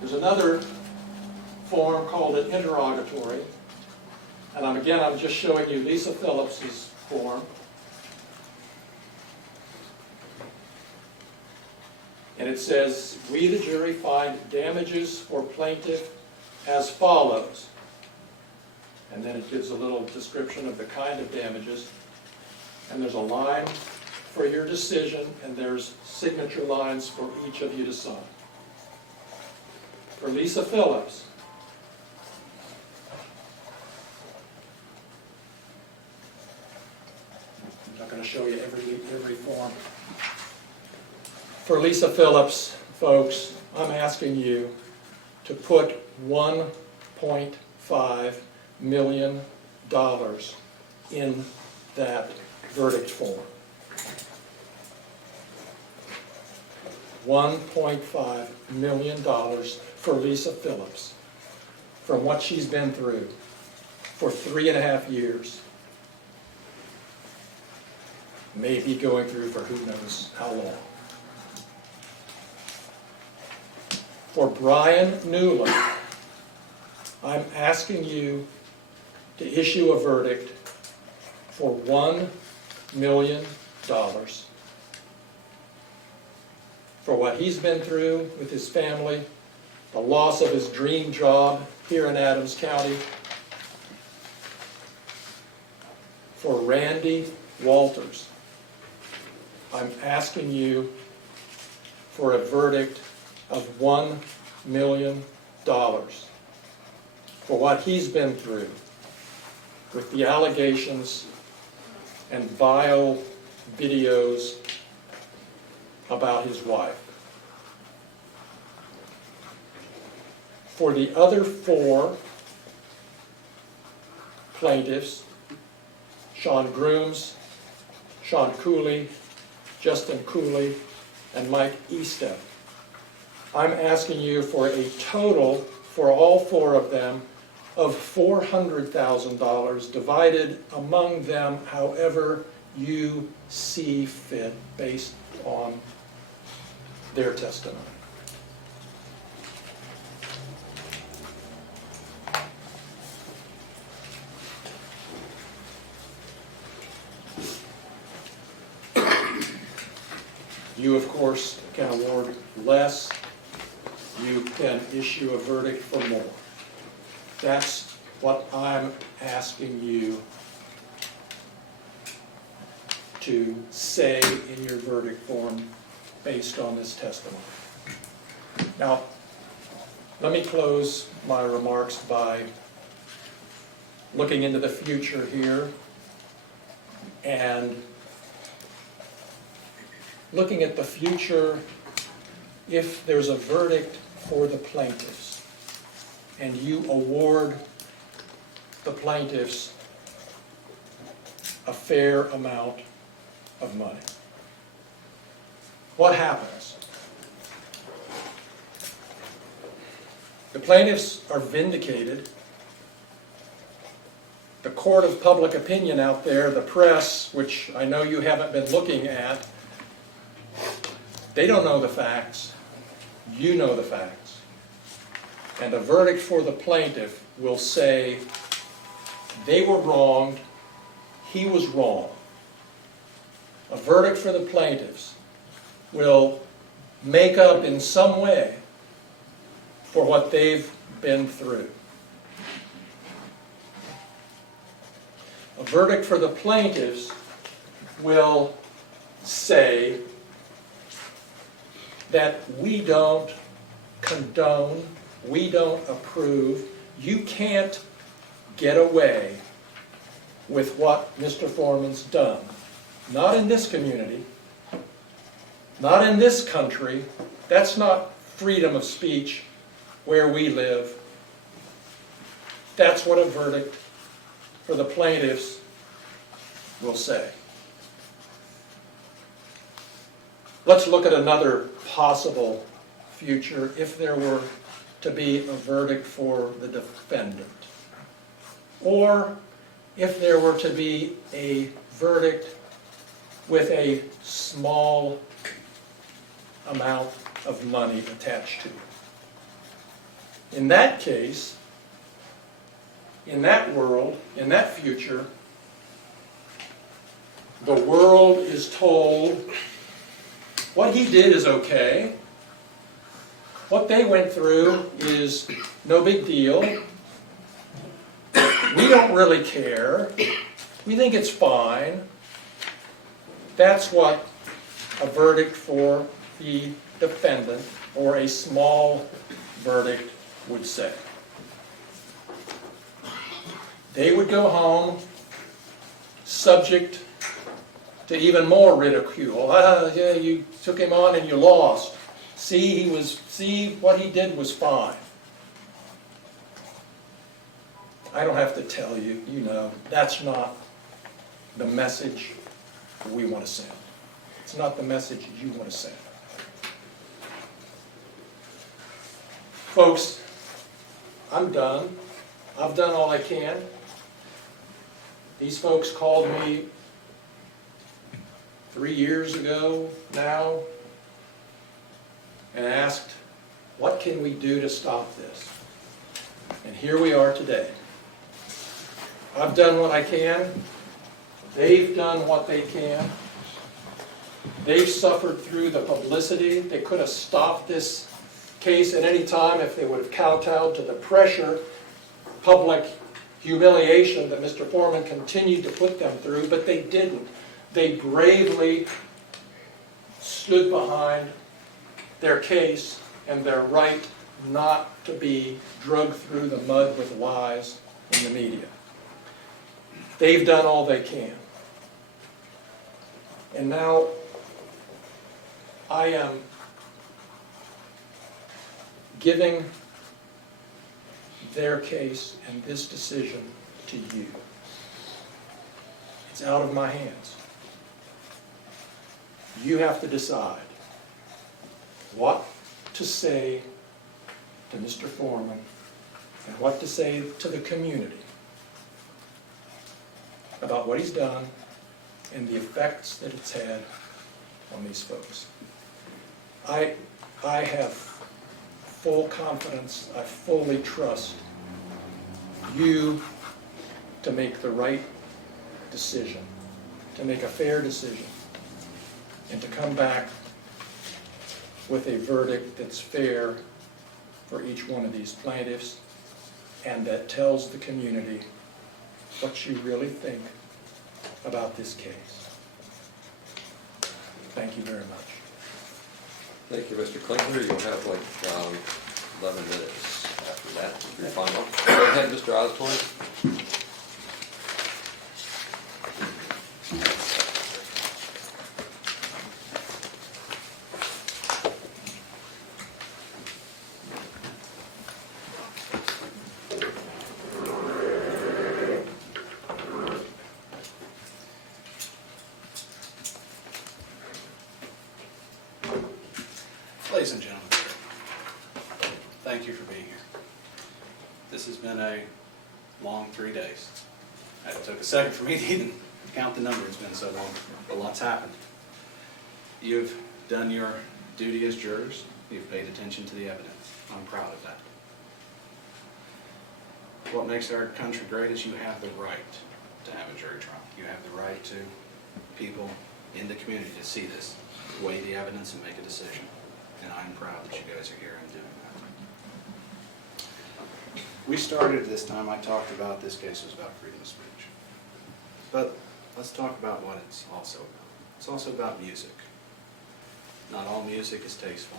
there's another form called an interrogatory, and I'm just showing you Lisa Phillips's form. And it says, we the jury find damages for plaintiff as follows. And then it gives a little description of the kind of damages. And there's a line for your decision, and there's signature lines for each of you to sign. For Lisa Phillips, I'm not going to show you every form. For Lisa Phillips, folks, I'm asking you to put $1.5 million in that verdict form. $1.5 million for Lisa Phillips from what she's been through for 3.5 years. Maybe going through for who knows how long. For Brian Newland, I'm asking you to issue a verdict for $1 million for what he's been through with his family, the loss of his dream job here in Adams County. For Randy Walters, I'm asking you for a verdict of $1 million for what he's been through with the allegations and vile videos about his wife. For the other 4 plaintiffs, Sean Grooms, Sean Cooley, Justin Cooley, and Mike Estep, I'm asking you for a total, for all 4 of them, of $400,000 divided among them however you see fit based on their testimony. You, of course, can award less. You can issue a verdict for more. That's what I'm asking you to say in your verdict form based on this testimony. Now, let me close my remarks by looking into the future here and looking at the future if there's a verdict for the plaintiffs and you award the plaintiffs a fair amount of money. What happens? The plaintiffs are vindicated. The court of public opinion out there, the press, which I know you haven't been looking at, they don't know the facts. You know the facts. And a verdict for the plaintiff will say they were wronged, he was wrong. A verdict for the plaintiffs will make up in some way for what they've been through. A verdict for the plaintiffs will say that we don't condone, we don't approve, you can't get away with what Mr. Foreman's done. Not in this community, not in this country. That's not freedom of speech where we live. That's what a verdict for the plaintiffs will say. Let's look at another possible future if there were to be a verdict for the defendant, or if there were to be a verdict with a small amount of money attached to it. In that case, in that world, in that future, the world is told what he did is okay. What they went through is no big deal. We don't really care. We think it's fine. That's what a verdict for the defendant or a small verdict would say. They would go home subject to even more ridicule. Yeah, you took him on and you lost. See, what he did was fine. I don't have to tell you, you know, that's not the message we want to send. It's not the message you want to send. Folks, I'm done. I've done all I can. These folks called me 3 years ago now and asked, what can we do to stop this? And here we are today. I've done what I can. They've done what they can. They've suffered through the publicity. They could have stopped this case at any time if they would have kowtowed to the pressure, public humiliation that Mr. Foreman continued to put them through, but they didn't. They bravely stood behind their case and their right not to be dragged through the mud with lies in the media. They've done all they can. And now I am giving their case and this decision to you. It's out of my hands. You have to decide what to say to Mr. Foreman and what to say to the community about what he's done and the effects that it's had on these folks. I have full confidence, I fully trust you to make the right decision, to make a fair decision, and to come back with a verdict that's fair for each one of these plaintiffs and that tells the community what you really think about this case. Thank you very much. Thank you, Mr. Klinkler. You'll have like 11 minutes after that for your final. Go ahead, Mr. Osborne. Ladies and gentlemen, thank you for being here. This has been a long 3 days. It took a second for me to even count the number, it's been so long, but lots happened. You've done your duty as jurors, you've paid attention to the evidence. I'm proud of that. What makes our country great is you have the right to have a jury trial. You have the right to people in the community to see this, weigh the evidence and make a decision. and I'm proud that you guys are here and doing that. We started this time, I talked about this case was about freedom of speech. But let's talk about what it's also about. It's also about music. Not all music is tasteful.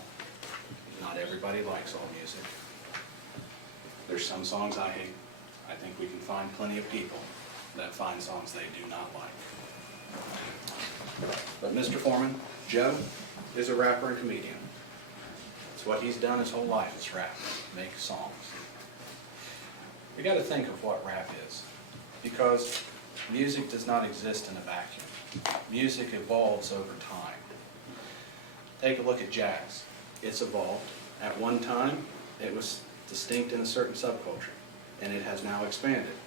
Not everybody likes all music. There's some songs I hate. I think we can find plenty of people that find songs they do not like. But Mr. Foreman, Joe is a rapper and comedian. It's what he's done his whole life, is rap, make songs. We got to think of what rap is, because music does not exist in a vacuum. Music evolves over time. Take a look at jazz. It's evolved. At one time, it was distinct in a certain subculture, and it has now expanded.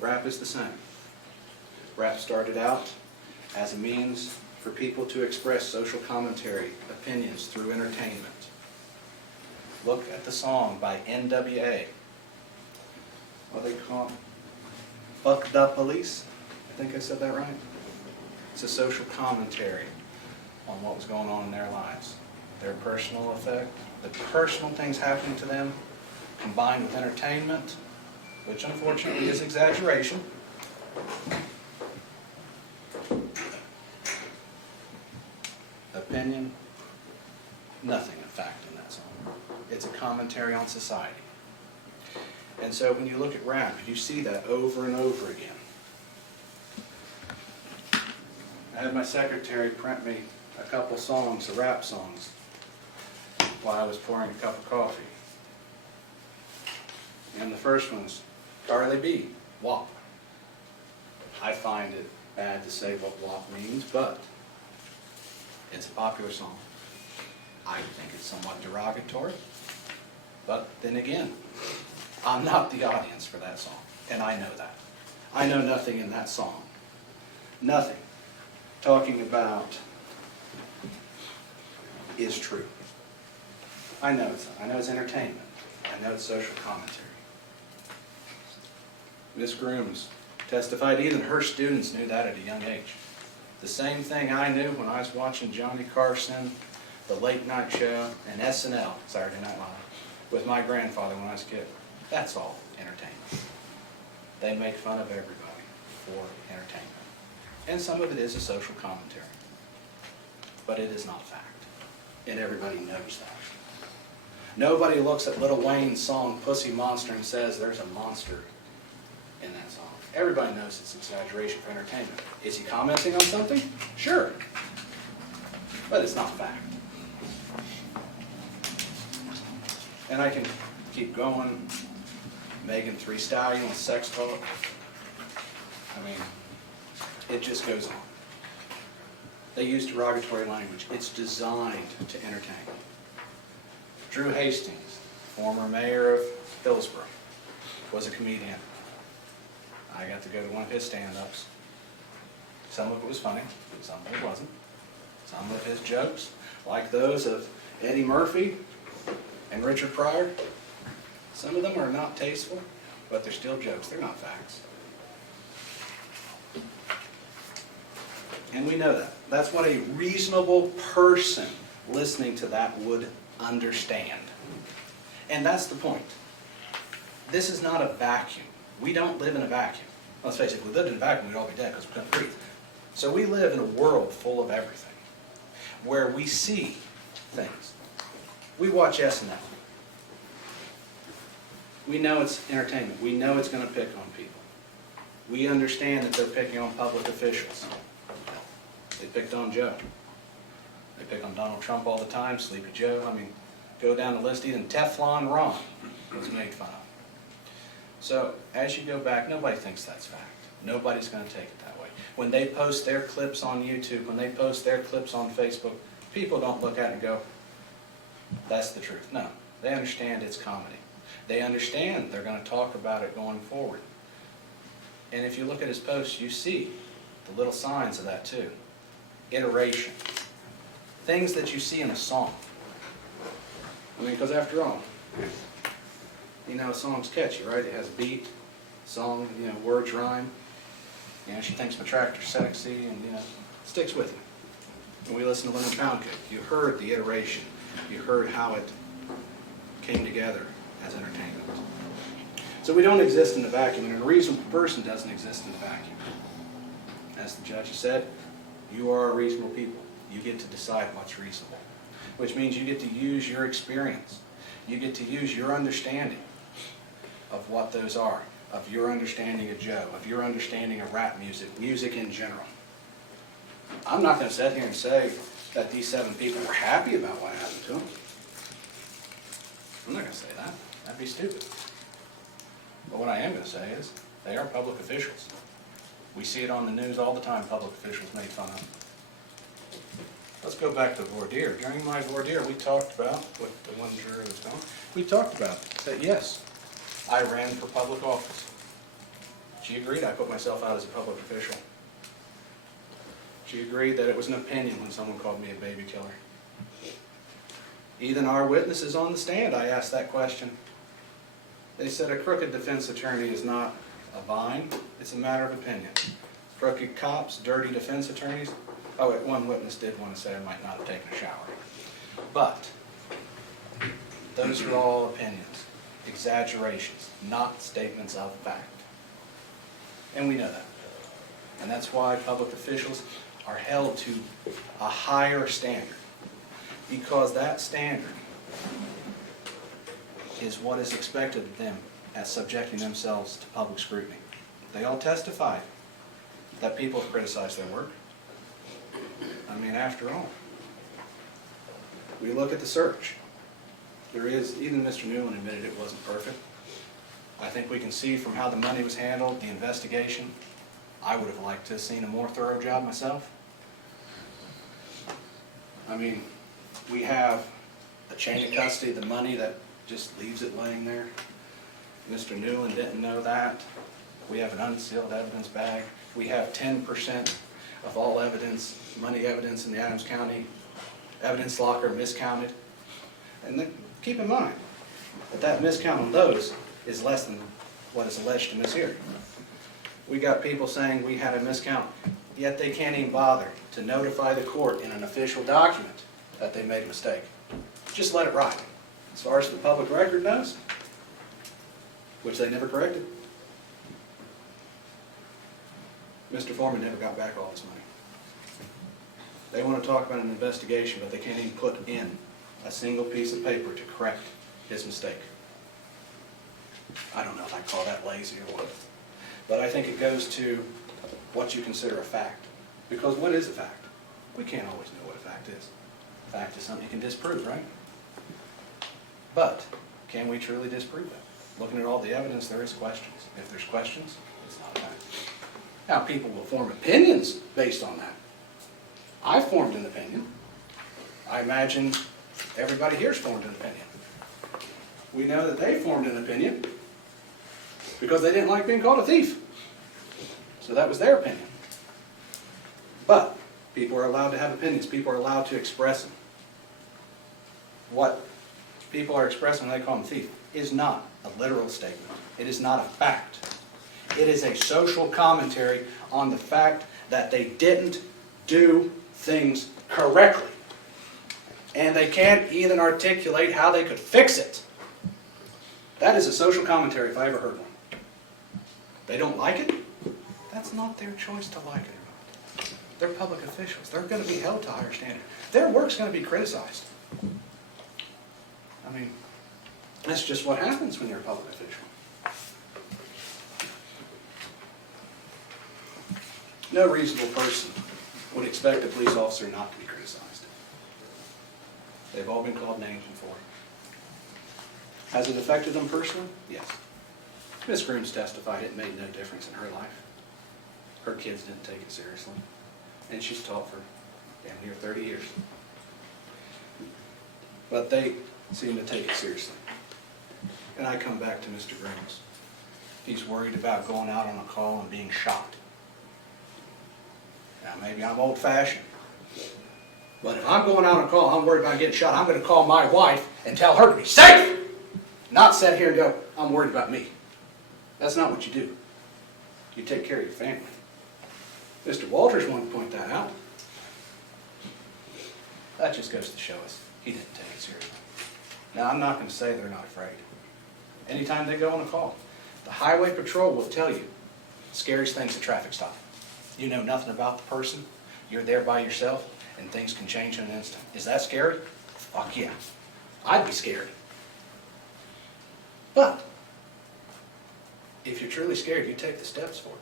Rap is the same. Rap started out as a means for people to express social commentary, opinions through entertainment. Look at the song by NWA. What do they call it? Fuck the Police? I think I said that right. It's a social commentary on what was going on in their lives. Their personal effect, the personal things happening to them, combined with entertainment, which unfortunately is exaggeration. Opinion, nothing of fact in that song. It's a commentary on society. And so when you look at rap, you see that over and over again. I had my secretary print me a couple songs, the rap songs, while I was pouring a cup of coffee. And the first one's Carly B, WAP. I find it bad to say what WAP means, but it's a popular song. I think it's somewhat derogatory, but then again, I'm not the audience for that song, and I know that. I know nothing in that song. Nothing talking about is true. I know it's entertainment. I know it's social commentary. Miss Grooms testified even her students knew that at a young age. The same thing I knew when I was watching Johnny Carson, The Late Night Show, and SNL, Saturday Night Live, with my grandfather when I was a kid. That's all entertainment. They make fun of everybody for entertainment. And some of it is a social commentary. But it is not fact. And everybody knows that. Nobody looks at Lil Wayne's song, Pussy Monster, and says there's a monster in that song. Everybody knows it's exaggeration for entertainment. Is he commenting on something? Sure. But it's not fact. And I can keep going. Megan Thee Stallion with Sex Talk. I mean, it just goes on. They use derogatory language. It's designed to entertain. Drew Hastings, former mayor of Hillsborough, was a comedian. I got to go to one of his stand-ups. Some of it was funny, some of it wasn't. Some of his jokes, like those of Eddie Murphy and Richard Pryor, some of them are not tasteful, but they're still jokes. They're not facts. And we know that. That's what a reasonable person listening to that would understand. And that's the point. This is not a vacuum. We don't live in a vacuum. Let's face it, if we lived in a vacuum, we'd all be dead because we couldn't breathe. So we live in a world full of everything, where we see things. We watch SNL. We know it's entertainment. We know it's going to pick on people. We understand that they're picking on public officials. They picked on Joe. They pick on Donald Trump all the time, Sleepy Joe. I mean, go down the list, even Teflon Ron was made fun of. So as you go back, nobody thinks that's fact. Nobody's going to take it that way. When they post their clips on YouTube, when they post their clips on Facebook, people don't look at it and go, that's the truth. No, they understand it's comedy. They understand they're going to talk about it going forward. And if you look at his posts, you see the little signs of that too. Iteration. Things that you see in a song. I mean, because after all, you know, a song's catchy, right? It has beat, song, you know, words rhyme. You know, she thinks my tractor's sexy and, you know, sticks with you. And we listened to Lemon Pound Cake. You heard the iteration. You heard how it came together as entertainment. So we don't exist in a vacuum, and a reasonable person doesn't exist in a vacuum. As the judge said, you are a reasonable people. You get to decide what's reasonable, which means you get to use your experience. You get to use your understanding of what those are, of your understanding of Joe, of your understanding of rap music, music in general. I'm not going to sit here and say that these 7 people were happy about what happened to them. I'm not going to say that. That'd be stupid. But what I am going to say is, they are public officials. We see it on the news all the time, public officials made fun of. Let's go back to voir dire. During my voir dire, we talked about, what the one juror was doing, we talked about that yes, I ran for public office. She agreed I put myself out as a public official. She agreed that it was an opinion when someone called me a baby killer. Even our witnesses on the stand, I asked that question. They said a crooked defense attorney is not a vine, it's a matter of opinion. Crooked cops, dirty defense attorneys. Oh, one witness did want to say I might not have taken a shower. But those are all opinions, exaggerations, not statements of fact. And we know that. And that's why public officials are held to a higher standard, because that standard is what is expected of them as subjecting themselves to public scrutiny. They all testified that people have criticized their work. I mean, after all, we look at the search. There is, even Mr. Newland admitted it wasn't perfect. I think we can see from how the money was handled, the investigation. I would have liked to have seen a more thorough job myself. I mean, we have a chain of custody of the money that just leaves it laying there. Mr. Newland didn't know that. We have an unsealed evidence bag. We have 10% of all evidence, money evidence in the Adams County evidence locker miscounted. And then, keep in mind that that miscount on those is less than what is alleged in this hearing. We got people saying we had a miscount, yet they can't even bother to notify the court in an official document that they made a mistake. Just let it ride. As far as the public record knows, which they never corrected, Mr. Foreman never got back all his money. They want to talk about an investigation, but they can't even put in a single piece of paper to correct his mistake. I don't know if I call that lazy or what, but I think it goes to what you consider a fact. Because what is a fact? We can't always know what a fact is. A fact is something you can disprove, right? But can we truly disprove that? Looking at all the evidence, there is questions. If there's questions, it's not a fact. Now, people will form opinions based on that. I formed an opinion. I imagine everybody here's formed an opinion. We know that they formed an opinion because they didn't like being called a thief. So that was their opinion. But people are allowed to have opinions. People are allowed to express them. What people are expressing when they call them thief is not a literal statement. It is not a fact. It is a social commentary on the fact that they didn't do things correctly. And they can't even articulate how they could fix it. That is a social commentary if I ever heard one. They don't like it? That's not their choice to like it or not. They're public officials. They're going to be held to a higher standard. Their work's going to be criticized. I mean, that's just what happens when you're a public official. No reasonable person would expect a police officer not to be criticized. They've all been called names before. Has it affected them personally? Yes. Ms. Grooms testified it made no difference in her life. Her kids didn't take it seriously. And she's taught for damn near 30 years. But they seem to take it seriously. And I come back to Mr. Grooms. He's worried about going out on a call and being shot. Now, maybe I'm old-fashioned, but if I'm going out on a call, I'm worried about getting shot, I'm going to call my wife and tell her to be safe, not sit here and go, I'm worried about me. That's not what you do. You take care of your family. Mr. Walters wanted to point that out. That just goes to show us he didn't take it seriously. Now, I'm not going to say they're not afraid. Anytime they go on a call, the highway patrol will tell you scariest thing's a traffic stop. You know nothing about the person, you're there by yourself, and things can change in an instant. Is that scary? Fuck yeah. I'd be scared. But if you're truly scared, you take the steps for it.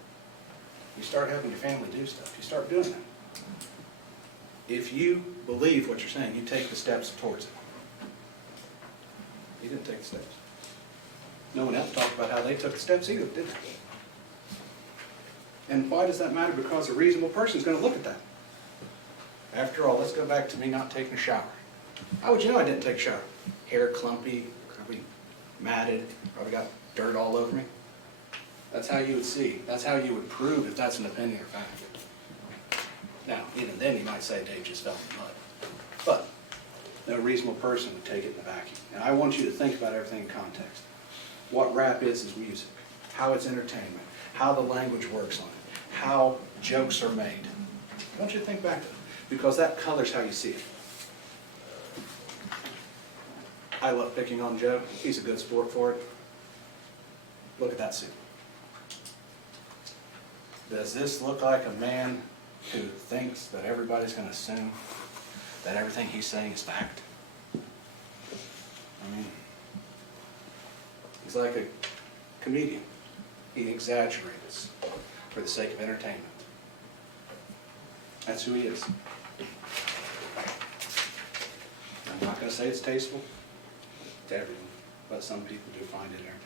You start having your family do stuff. You start doing that. If you believe what you're saying, you take the steps towards it. You didn't take the steps. No one else talked about how they took the steps either, did they? And why does that matter? Because a reasonable person is going to look at that. After all, let's go back to me not taking a shower. How would you know I didn't take a shower? Hair clumpy, probably matted, probably got dirt all over me. That's how you would see. That's how you would prove if that's an opinion or fact. Now, even then you might say Dave just fell in the mud. But no reasonable person would take it in a vacuum. And I want you to think about everything in context. What rap is music, how it's entertainment, how the language works on it, how jokes are made. I want you to think back to it, because that colors how you see it. I love picking on Joe. He's a good sport for it. Look at that suit. Does this look like a man who thinks that everybody's going to assume that everything he's saying is fact? I mean, he's like a comedian. He exaggerates for the sake of entertainment. That's who he is. I'm not going to say it's tasteful to everyone, but some people do find it entertaining.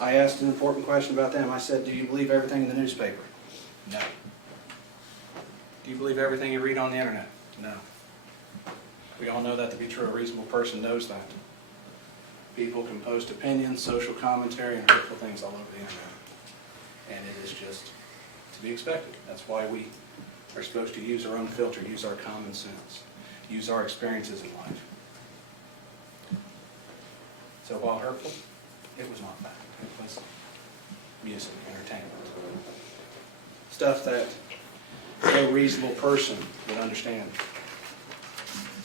I asked an important question about them. I said, do you believe everything in the newspaper? No. Do you believe everything you read on the internet? No. We all know that to be true. A reasonable person knows that. People can post opinions, social commentary, and hurtful things all over the internet. And it is just to be expected. That's why we are supposed to use our own filter, use our common sense, use our experiences in life. So while hurtful, it was not fact. It was music, entertainment. Stuff that no reasonable person would understand.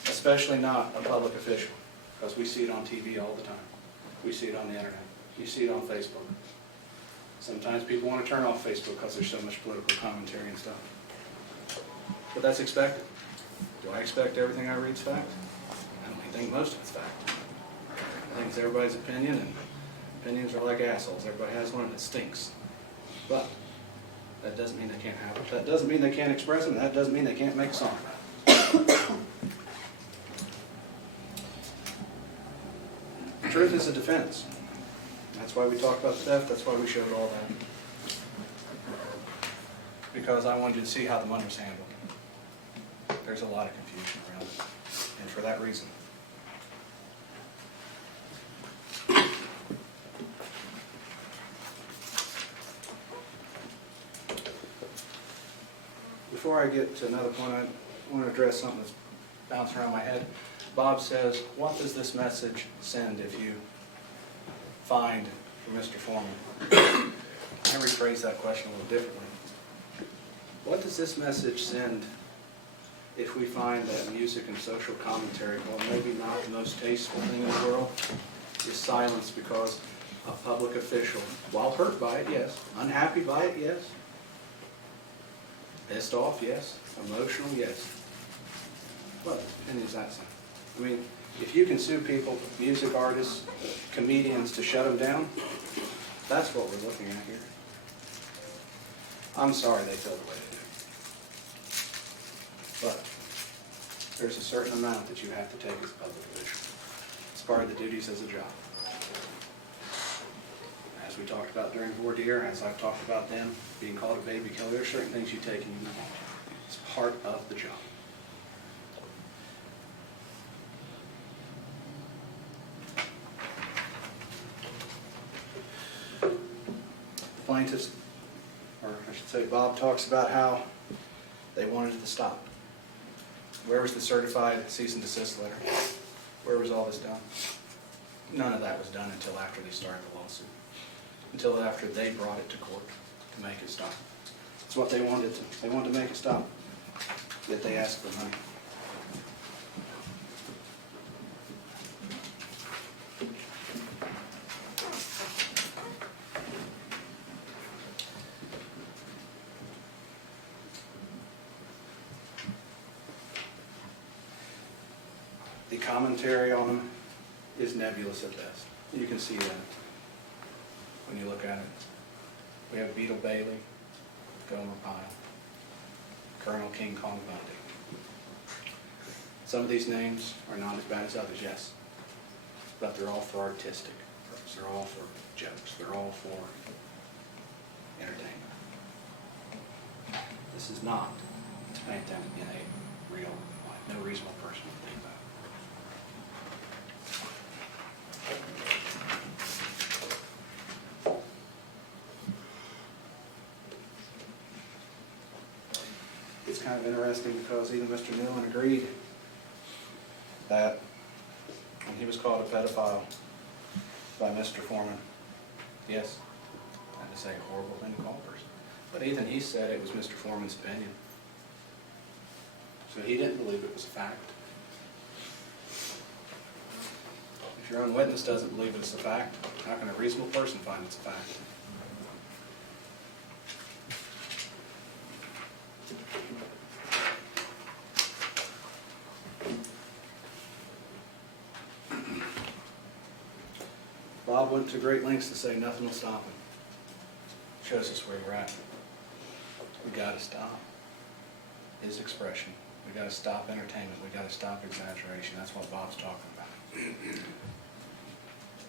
Especially not a public official, because we see it on TV all the time. We see it on the internet. You see it on Facebook. Sometimes people want to turn off Facebook because there's so much political commentary and stuff. But that's expected. Do I expect everything I read is fact? I don't think most of it's fact. I think it's everybody's opinion, and opinions are like assholes. Everybody has one and it stinks. But that doesn't mean they can't have it. That doesn't mean they can't express it. That doesn't mean they can't make a song about it. Truth is a defense. That's why we talk about theft. That's why we showed all that. Because I wanted you to see how the money was handled. There's a lot of confusion around it. And for that reason. Before I get to another point, I want to address something that's bouncing around my head. Bob says, what does this message send if you find for Mr. Foreman? I rephrase that question a little differently. What does this message send if we find that music and social commentary, while maybe not the most tasteful thing in the world, is silenced because a public official, while hurt by it, yes, unhappy by it, yes, pissed off, yes, emotional, yes. What opinion is that? I mean, if you can sue people, music artists, comedians, to shut them down, that's what we're looking at here. I'm sorry they feel the way they do. But there's a certain amount that you have to take as a public official. It's part of the duties as a job. As we talked about during voir dire, as I've talked about them being called a baby killer, there are certain things you take and you move on. It's part of the job. Plaintiffs, or I should say Bob, talks about how they wanted it to stop. Where was the certified cease and desist letter? Where was all this done? None of that was done until after they started the lawsuit. Until after they brought it to court to make it stop. That's what they wanted to. They wanted to make it stop. that they ask for money. The commentary on them is nebulous at best. You can see that when you look at it. We have Beetle Bailey, Gomer Pyle, Colonel King Kong Bundy. Some of these names are not as bad as others, yes, but they're all for artistic purposes. They're all for jokes. They're all for entertainment. This is not to paint them in a real life. No reasonable person would think that. It's kind of interesting because even Mr. Newland agreed that when he was called a pedophile by Mr. Foreman, yes, that is a horrible thing to call a person. But even he said it was Mr. Foreman's opinion. So he didn't believe it was a fact. If your own witness doesn't believe it's a fact, how can a reasonable person find it's a fact? Bob went to great lengths to say nothing will stop him. Shows us where we're at. We gotta stop his expression. We gotta stop entertainment. We gotta stop exaggeration. That's what Bob's talking about.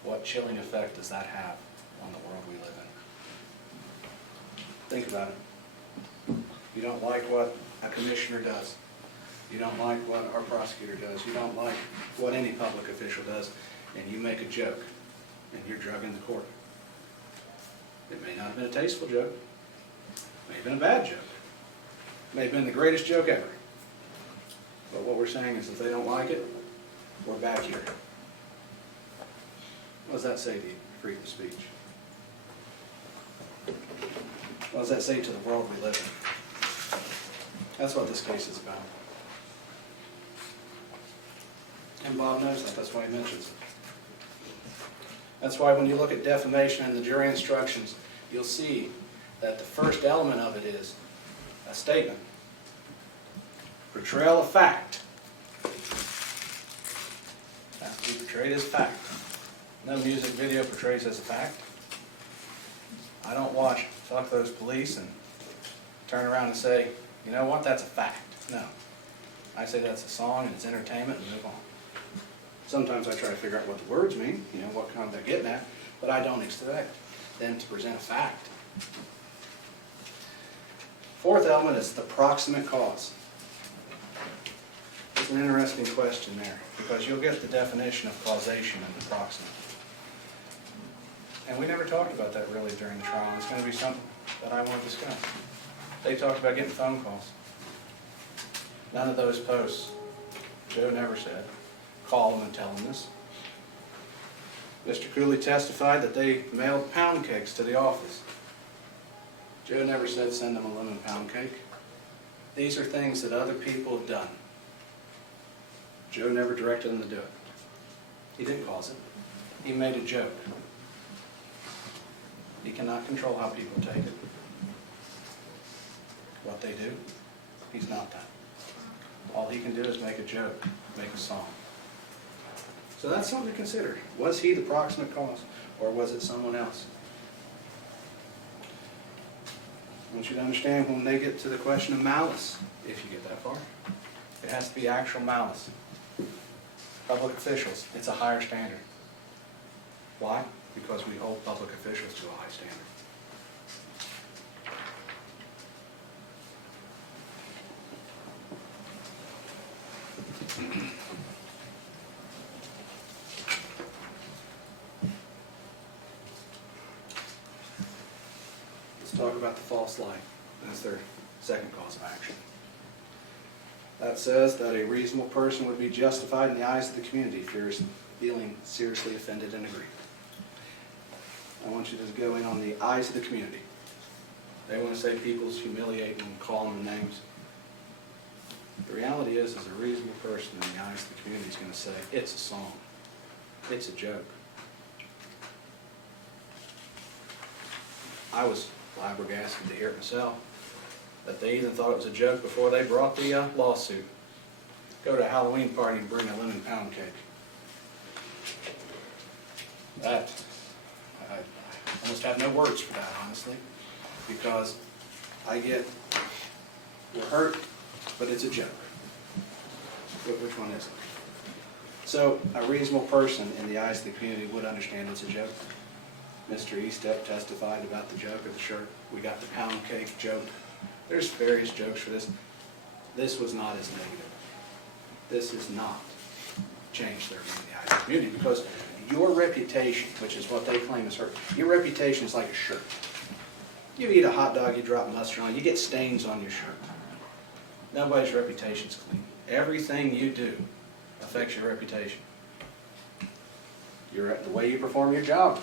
What chilling effect does that have on the world we live in? Think about it. You don't like what a commissioner does. You don't like what our prosecutor does. You don't like what any public official does, and you make a joke, and you're drugging the court. It may not have been a tasteful joke. It may have been a bad joke. It may have been the greatest joke ever. But what we're saying is if they don't like it, we're back here. What does that say to you, freedom of speech? What does that say to the world we live in? That's what this case is about. And Bob knows that. That's why he mentions it. That's why when you look at defamation and the jury instructions, you'll see that the first element of it is a statement. Portrayal of fact. Has to be portrayed as fact. No music video portrays as a fact. I don't watch Fuck Those Police and turn around and say, you know what, that's a fact. No. I say that's a song and it's entertainment and move on. Sometimes I try to figure out what the words mean, you know, what kind they're getting at, but I don't expect them to present a fact. Fourth element is the proximate cause. It's an interesting question there, because you'll get the definition of causation and the proximate. And we never talked about that really during the trial. It's going to be something that I want to discuss. They talked about getting phone calls. None of those posts, Joe never said, call them and tell them this. Mr. Cooley testified that they mailed pound cakes to the office. Joe never said send them a lemon pound cake. These are things that other people have done. Joe never directed them to do it. He didn't cause it. He made a joke. He cannot control how people take it. What they do, he's not that. All he can do is make a joke, make a song. So that's something to consider. Was he the proximate cause, or was it someone else? I want you to understand when they get to the question of malice, if you get that far, it has to be actual malice. Public officials, it's a higher standard. Why? Because we hold public officials to a high standard. Let's talk about the false light. That's their second cause of action. That says that a reasonable person would be justified in the eyes of the community if you're feeling seriously offended and aggrieved. I want you to go in on the eyes of the community. They want to say people's humiliating and call them names. The reality is a reasonable person in the eyes of the community is going to say, it's a song. It's a joke. I was flabbergasted to hear it myself, that they even thought it was a joke before they brought the lawsuit. Go to a Halloween party and bring a lemon pound cake. That, I almost have no words for that, honestly, because I get, we're hurt, but it's a joke. Which one is it? So a reasonable person in the eyes of the community would understand it's a joke. Mr. Eastep testified about the joke of the shirt. We got the pound cake joke. There's various jokes for this. This was not as negative. This has not changed their view in the eyes of the community, because your reputation, which is what they claim is hurt, your reputation is like a shirt. You eat a hot dog, you drop mustard on it, you get stains on your shirt. Nobody's reputation's clean. Everything you do affects your reputation. The way you perform your job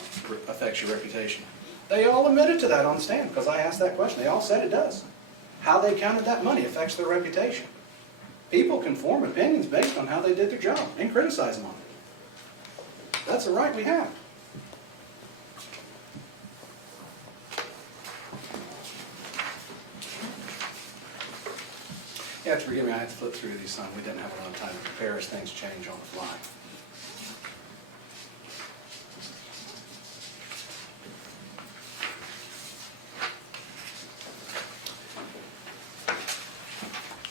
affects your reputation. They all admitted to that on the stand, because I asked that question. They all said it does. How they counted that money affects their reputation. People can form opinions based on how they did their job and criticize them on it. That's a right we have. You have to forgive me, I had to flip through these some. We didn't have a lot of time to prepare as things change on the fly.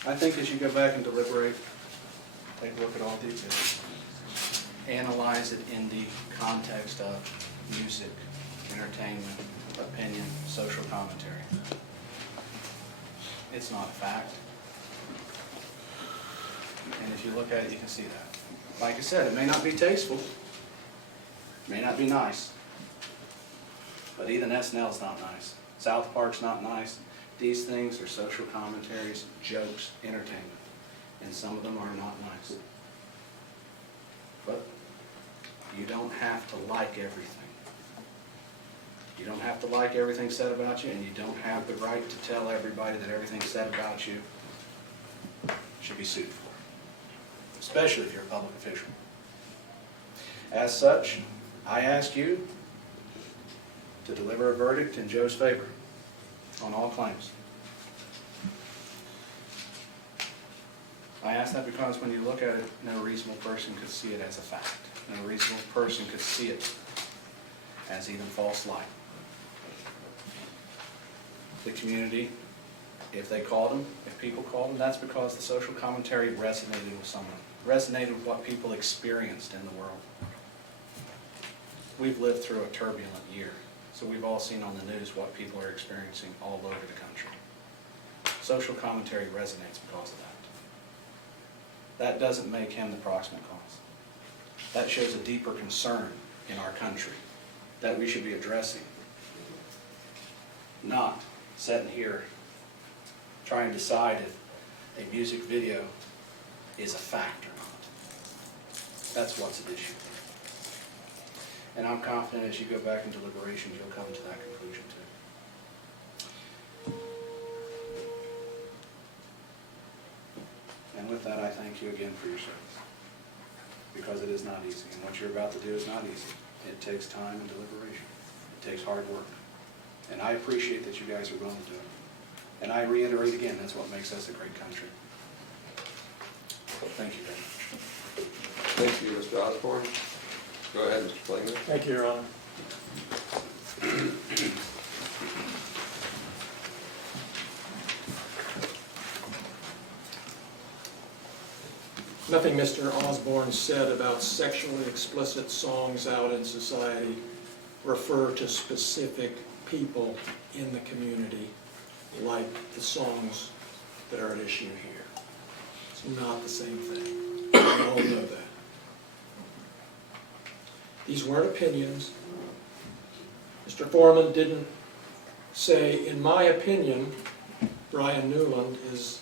I think as you go back and deliberate, take a look at all these things, analyze it in the context of music, entertainment, opinion, social commentary. It's not a fact. And if you look at it, you can see that. Like I said, it may not be tasteful, it may not be nice, but even SNL's not nice. South Park's not nice. These things are social commentaries, jokes, entertainment, and some of them are not nice. But you don't have to like everything. You don't have to like everything said about you, and you don't have the right to tell everybody that everything said about you should be sued for, especially if you're a public official. As such, I ask you to deliver a verdict in Joe's favor on all claims. I ask that because when you look at it, no reasonable person could see it as a fact. No reasonable person could see it as even false light. The community, if they called them, if people called them, that's because the social commentary resonated with someone, resonated with what people experienced in the world. We've lived through a turbulent year. So we've all seen on the news what people are experiencing all over the country. Social commentary resonates because of that. That doesn't make him the proximate cause. That shows a deeper concern in our country that we should be addressing. Not sitting here trying to decide if a music video is a fact or not. That's what's at issue. And I'm confident as you go back in deliberations, you'll come to that conclusion too. And with that, I thank you again for your service, because it is not easy. And what you're about to do is not easy. It takes time and deliberation. It takes hard work. And I appreciate that you guys are willing to do it. And I reiterate again, that's what makes us a great country. Thank you very much. Thank you, Mr. Osborne. Go ahead, Mr. Flanagan. Thank you, Your Honor. Nothing Mr. Osborne said about sexually explicit songs out in society refer to specific people in the community, like the songs that are at issue here. It's not the same thing. We all know that. These weren't opinions. Mr. Foreman didn't say, in my opinion, Brian Newland is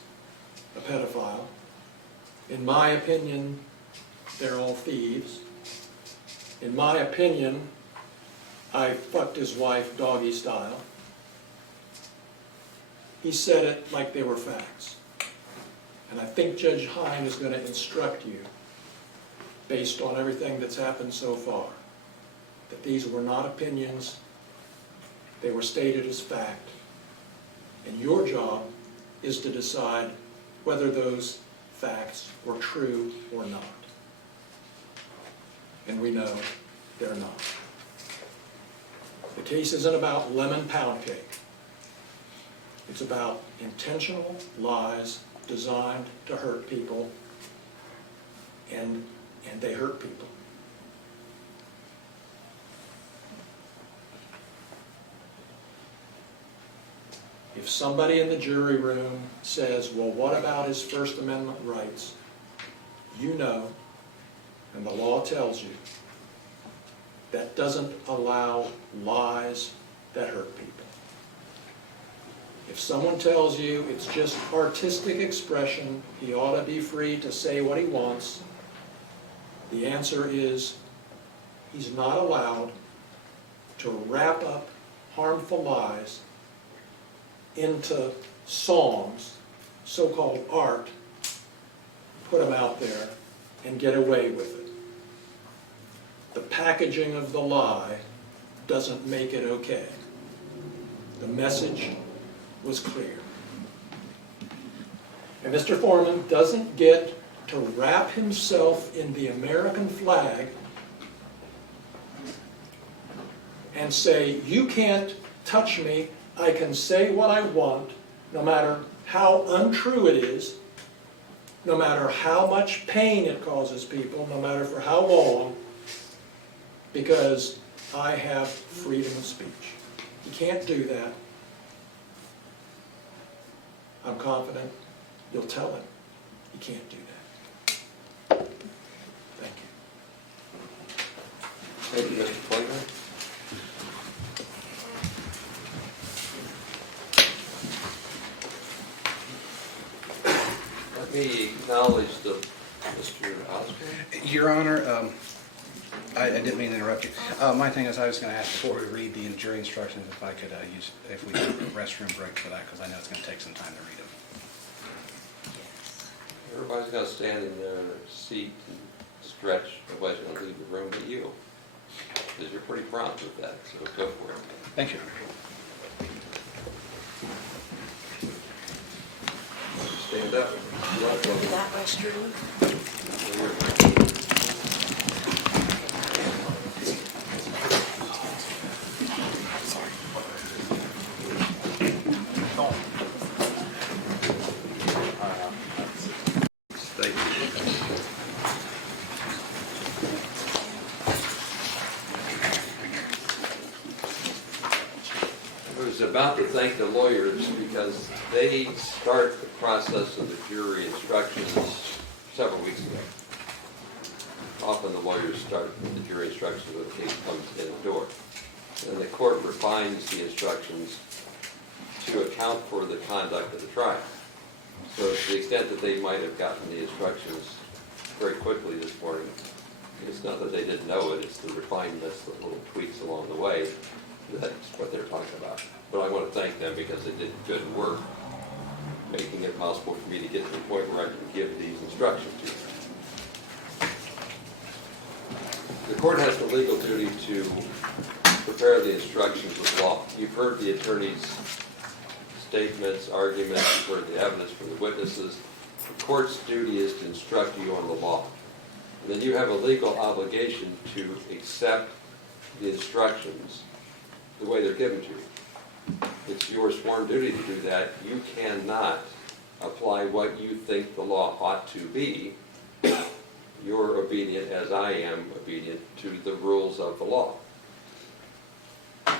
a pedophile. In my opinion, they're all thieves. In my opinion, I fucked his wife doggy style. He said it like they were facts. And I think Judge Hine is going to instruct you, based on everything that's happened so far, that these were not opinions, they were stated as fact. And your job is to decide whether those facts were true or not. And we know they're not. The case isn't about lemon pound cake. It's about intentional lies designed to hurt people, and they hurt people. If somebody in the jury room says, well, what about his First Amendment rights? You know, and the law tells you, that doesn't allow lies that hurt people. If someone tells you it's just artistic expression, he ought to be free to say what he wants, the answer is he's not allowed to wrap up harmful lies into songs, so-called art, put them out there, and get away with it. The packaging of the lie doesn't make it okay. The message was clear. And Mr. Foreman doesn't get to wrap himself in the American flag and say, you can't touch me, I can say what I want, no matter how untrue it is, no matter how much pain it causes people, no matter for how long, because I have freedom of speech. You can't do that. I'm confident you'll tell him you can't do that. Thank you. Thank you, Mr. Clayton. Let me acknowledge Mr. Osborne. Your Honor, I didn't mean to interrupt you. My thing is, I was going to ask before we read the jury instructions if I could if we could have a restroom break for that, because I know it's going to take some time to read them. Everybody's got to stand in their seat and stretch. Nobody's going to leave the room but you, because you're pretty prompt with that, so go for it. Thank you. Stand up. Maybe that restroom. I was about to thank the lawyers because they start the process of the jury instructions several weeks ago. Often the lawyers start the jury instructions when the case comes in the door. And the court refines the instructions to account for the conduct of the trial. So to the extent that they might have gotten the instructions very quickly this morning, it's not that they didn't know it, it's the refinements, the little tweaks along the way. That's what they're talking about. But I want to thank them because they did good work making it possible for me to get to the point where I can give these instructions to you. The court has the legal duty to prepare the instructions with law. You've heard the attorney's statements, arguments, you've heard the evidence from the witnesses. The court's duty is to instruct you on the law. And then you have a legal obligation to accept the instructions the way they're given to you. It's your sworn duty to do that. You cannot apply what you think the law ought to be. You're obedient, as I am obedient, to the rules of the law. A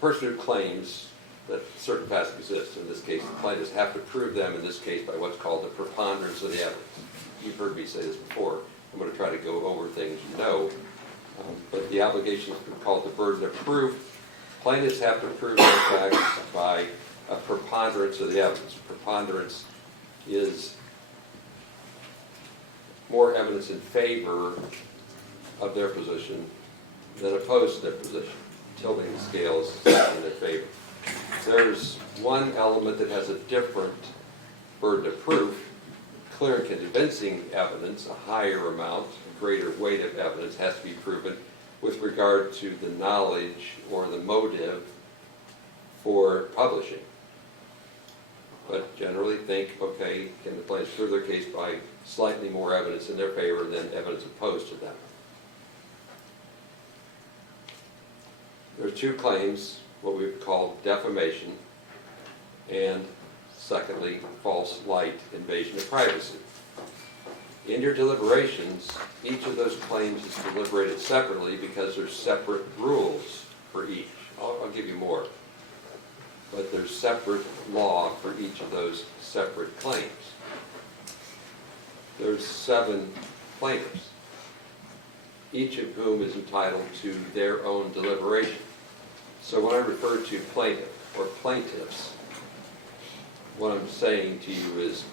person who claims that certain facts exist, in this case the plaintiffs have to prove them, in this case by what's called the preponderance of the evidence. You've heard me say this before. I'm going to try to go over things you know. But the obligation is called the burden of proof. Plaintiffs have to prove their facts by a preponderance of the evidence. Preponderance is more evidence in favor of their position than opposed to their position, tilting the scales in their favor. There's one element that has a different burden of proof. Clear and convincing evidence, a higher amount, a greater weight of evidence has to be proven with regard to the knowledge or the motive for publishing. But generally think, okay, can the plaintiff prove their case by slightly more evidence in their favor than evidence opposed to them? There are two claims, what we would call defamation, and secondly, false light, invasion of privacy. In your deliberations, each of those claims is deliberated separately because there's separate rules for each. I'll give you more. But there's separate law for each of those separate claims. There's 7 plaintiffs, each of whom is entitled to their own deliberation. So when I refer to plaintiff or plaintiffs, what I'm saying to you is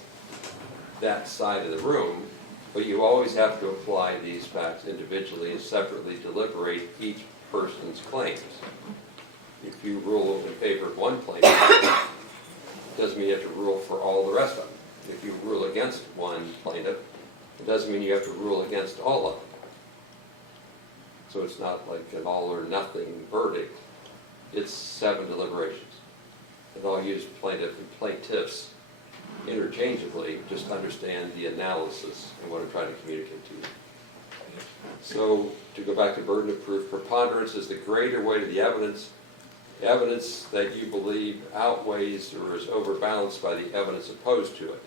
that side of the room, but you always have to apply these facts individually and separately deliberate each person's claims. If you rule in favor of one plaintiff, it doesn't mean you have to rule for all the rest of them. If you rule against one plaintiff, it doesn't mean you have to rule against all of them. So it's not like an all or nothing verdict. It's 7 deliberations. And I'll use plaintiff and plaintiffs interchangeably, just to understand the analysis and what I'm trying to communicate to you. So to go back to burden of proof, preponderance is the greater weight of the evidence that you believe outweighs or is overbalanced by the evidence opposed to it.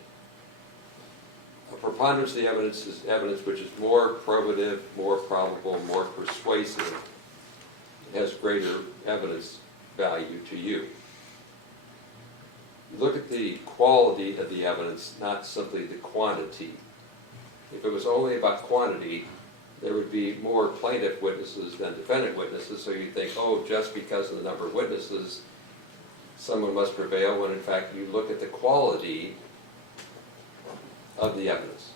A preponderance of the evidence is evidence which is more probative, more probable, more persuasive. It has greater evidence value to you. You look at the quality of the evidence, not simply the quantity. If it was only about quantity, there would be more plaintiff witnesses than defendant witnesses, so you think, oh, just because of the number of witnesses, someone must prevail, when in fact you look at the quality of the evidence.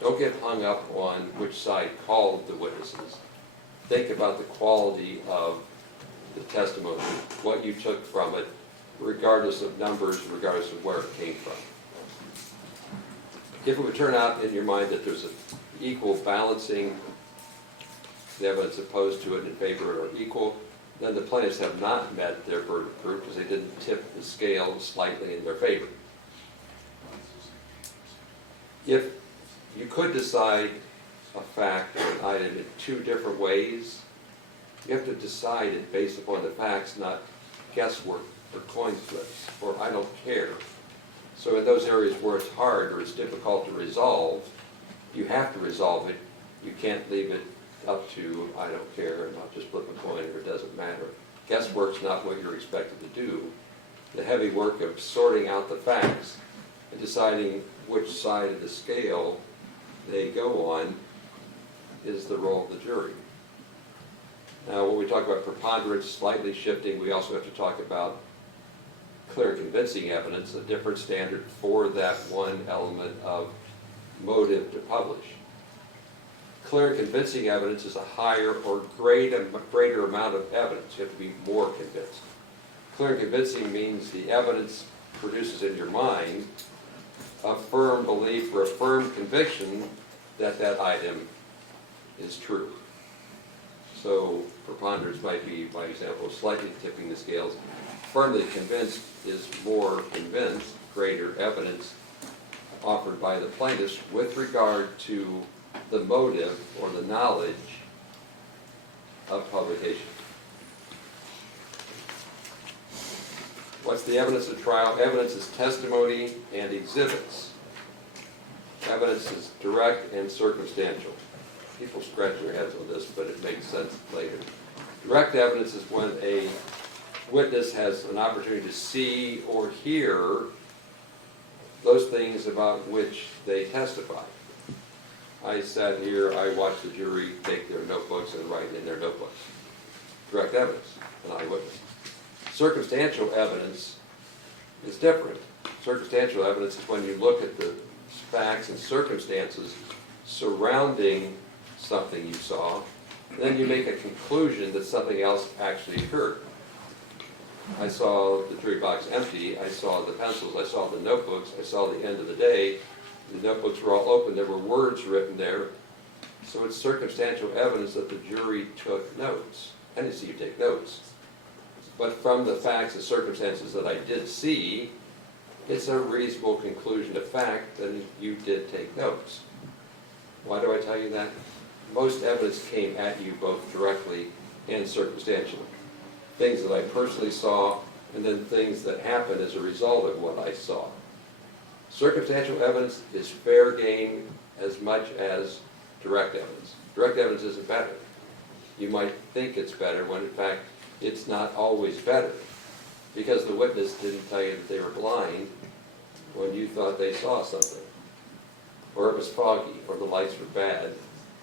Don't get hung up on which side called the witnesses. Think about the quality of the testimony, what you took from it, regardless of numbers, regardless of where it came from. If it would turn out in your mind that there's an equal balancing, the evidence opposed to it in favor are equal, then the plaintiffs have not met their burden of proof because they didn't tip the scale slightly in their favor. If you could decide a fact or an item in 2 different ways, you have to decide it based upon the facts, not guesswork or coin flips or I don't care. So in those areas where it's hard or it's difficult to resolve, you have to resolve it. You can't leave it up to I don't care and not just flip a coin or it doesn't matter. Guesswork's not what you're expected to do. The heavy work of sorting out the facts and deciding which side of the scale they go on is the role of the jury. Now, when we talk about preponderance, slightly shifting, we also have to talk about clear and convincing evidence, a different standard for that one element of motive to publish. Clear and convincing evidence is a higher or greater amount of evidence. You have to be more convinced. Clear and convincing means the evidence produces in your mind a firm belief or a firm conviction that that item is true. So preponderance might be, by example, slightly tipping the scales. Firmly convinced is more convinced, greater evidence offered by the plaintiffs with regard to the motive or the knowledge of publication. What's the evidence of trial? Evidence is testimony and exhibits. Evidence is direct and circumstantial. People scratch their heads on this, but it makes sense later. Direct evidence is when a witness has an opportunity to see or hear those things about which they testify. I sat here, I watched the jury take their notebooks and write in their notebooks. Direct evidence, an eyewitness. Circumstantial evidence is different. Circumstantial evidence is when you look at the facts and circumstances surrounding something you saw, and then you make a conclusion that something else actually occurred. I saw the jury box empty, I saw the pencils, I saw the notebooks, I saw the end of the day. The notebooks were all open, there were words written there. So it's circumstantial evidence that the jury took notes. I didn't see you take notes. But from the facts and circumstances that I did see, it's a reasonable conclusion of fact that you did take notes. Why do I tell you that? Most evidence came at you both directly and circumstantially. Things that I personally saw, and then things that happened as a result of what I saw. Circumstantial evidence is fair game as much as direct evidence. Direct evidence isn't better. You might think it's better when in fact it's not always better, because the witness didn't tell you that they were blind when you thought they saw something, or it was foggy, or the lights were bad.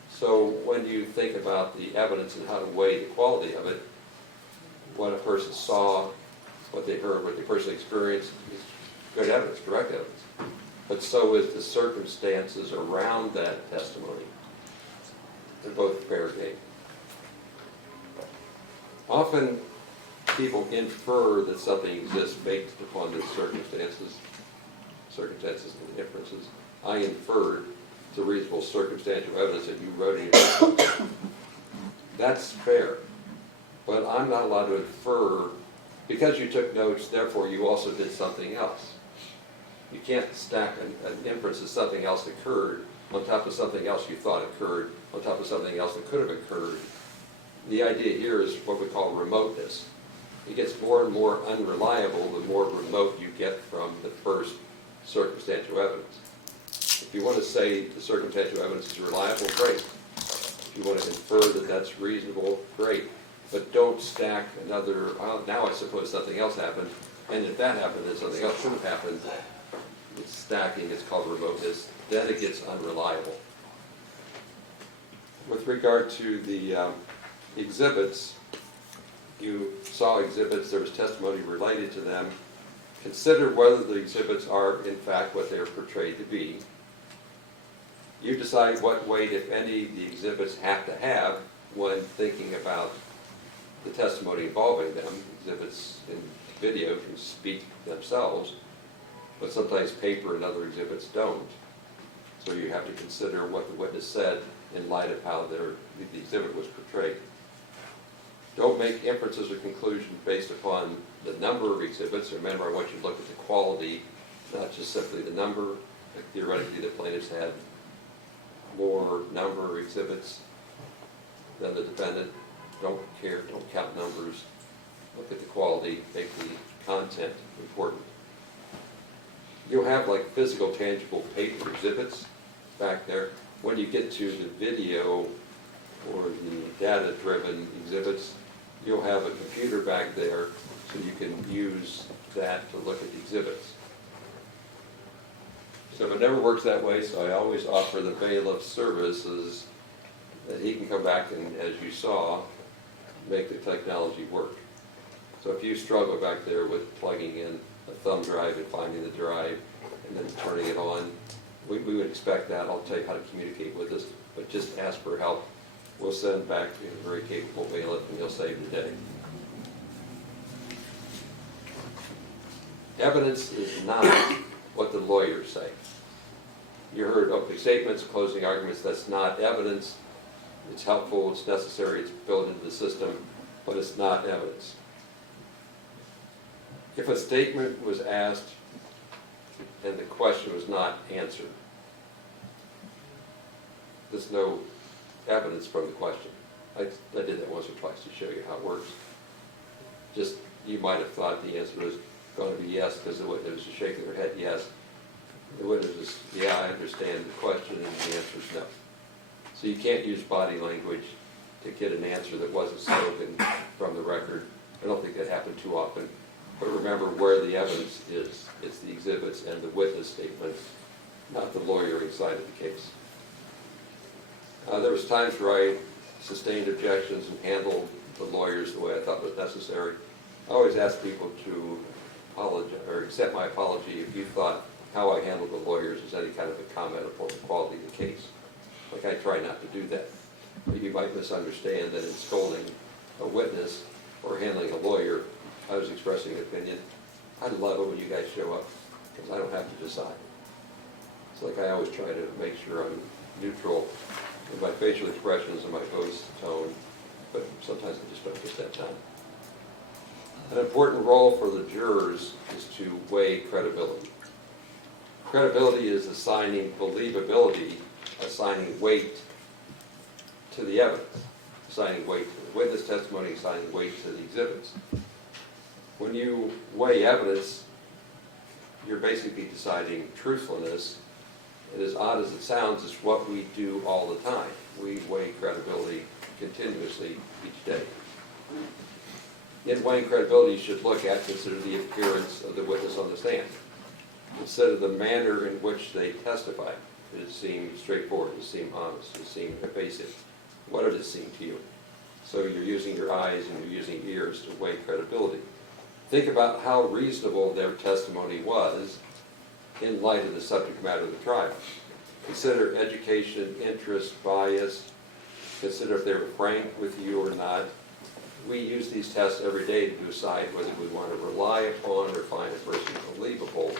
So when you think about the evidence and how to weigh the quality of it, what a person saw, what they heard, what they personally experienced, is good evidence, direct evidence. But so is the circumstances around that testimony. They're both fair game. Often people infer that something exists based upon the circumstances and inferences. I inferred the reasonable circumstantial evidence that you wrote in your book. That's fair. But I'm not allowed to infer, because you took notes, therefore you also did something else. You can't stack an inference that something else occurred on top of something else you thought occurred, on top of something else that could have occurred. The idea here is what we call remoteness. It gets more and more unreliable the more remote you get from the first circumstantial evidence. If you want to say the circumstantial evidence is reliable, great. If you want to infer that that's reasonable, great. But don't stack another, well, now I suppose something else happened, and if that happened, then something else should have happened. It's stacking, it's called remoteness. Then it gets unreliable. With regard to the exhibits, you saw exhibits, there was testimony related to them. Consider whether the exhibits are in fact what they are portrayed to be. You decide what weight, if any, the exhibits have to have when thinking about the testimony involving them. Exhibits in video can speak themselves, but sometimes paper and other exhibits don't. So you have to consider what the witness said in light of how the exhibit was portrayed. Don't make inferences or conclusions based upon the number of exhibits. Remember, I want you to look at the quality, not just simply the number. Like theoretically, the plaintiffs had more number of exhibits than the defendant. Don't care, don't count numbers. Look at the quality, make the content important. You'll have like physical, tangible paper exhibits back there. When you get to the video or the data-driven exhibits, you'll have a computer back there so you can use that to look at the exhibits. So it never works that way, so I always offer the bailiff services that he can come back and, as you saw, make the technology work. So if you struggle back there with plugging in a thumb drive and finding the drive and then turning it on, we would expect that. I'll tell you how to communicate with us, but just ask for help. We'll send back a very capable bailiff and he'll save the day. Evidence is not what the lawyers say. You heard opening statements, closing arguments. That's not evidence. It's helpful, it's necessary, it's built into the system, but it's not evidence. If a statement was asked and the question was not answered, there's no evidence from the question. I did that once or twice to show you how it works. Just, you might have thought the answer was going to be yes because the witness was shaking their head yes. The witness was, yeah, I understand the question, and the answer is no. So you can't use body language to get an answer that wasn't spoken from the record. I don't think that happened too often. But remember where the evidence is. It's the exhibits and the witness statement, not the lawyering side of the case. There was times where I sustained objections and handled the lawyers the way I thought was necessary. I always ask people to apologize or accept my apology if you thought how I handled the lawyers is any kind of a comment upon the quality of the case. Like, I try not to do that. But you might misunderstand that in scolding a witness, or handling a lawyer, I was expressing an opinion. I love it when you guys show up, because I don't have to decide. It's like I always try to make sure I'm neutral in my facial expressions and my voice tone, but sometimes I just don't get that done. An important role for the jurors is to weigh credibility. Credibility is assigning believability, assigning weight to the evidence, assigning weight to the witness testimony, assigning weight to the exhibits. When you weigh evidence, you're basically deciding truthfulness. And as odd as it sounds, it's what we do all the time. We weigh credibility continuously each day. In weighing credibility, you should consider the appearance of the witness on the stand. Consider the manner in which they testify. Did it seem straightforward? Did it seem honest? Did it seem evasive? What did it seem to you? So you're using your eyes and you're using ears to weigh credibility. Think about how reasonable their testimony was in light of the subject matter of the trial. Consider education, interest, bias. Consider if they were frank with you or not. We use these tests every day to decide whether we want to rely upon or find a person believable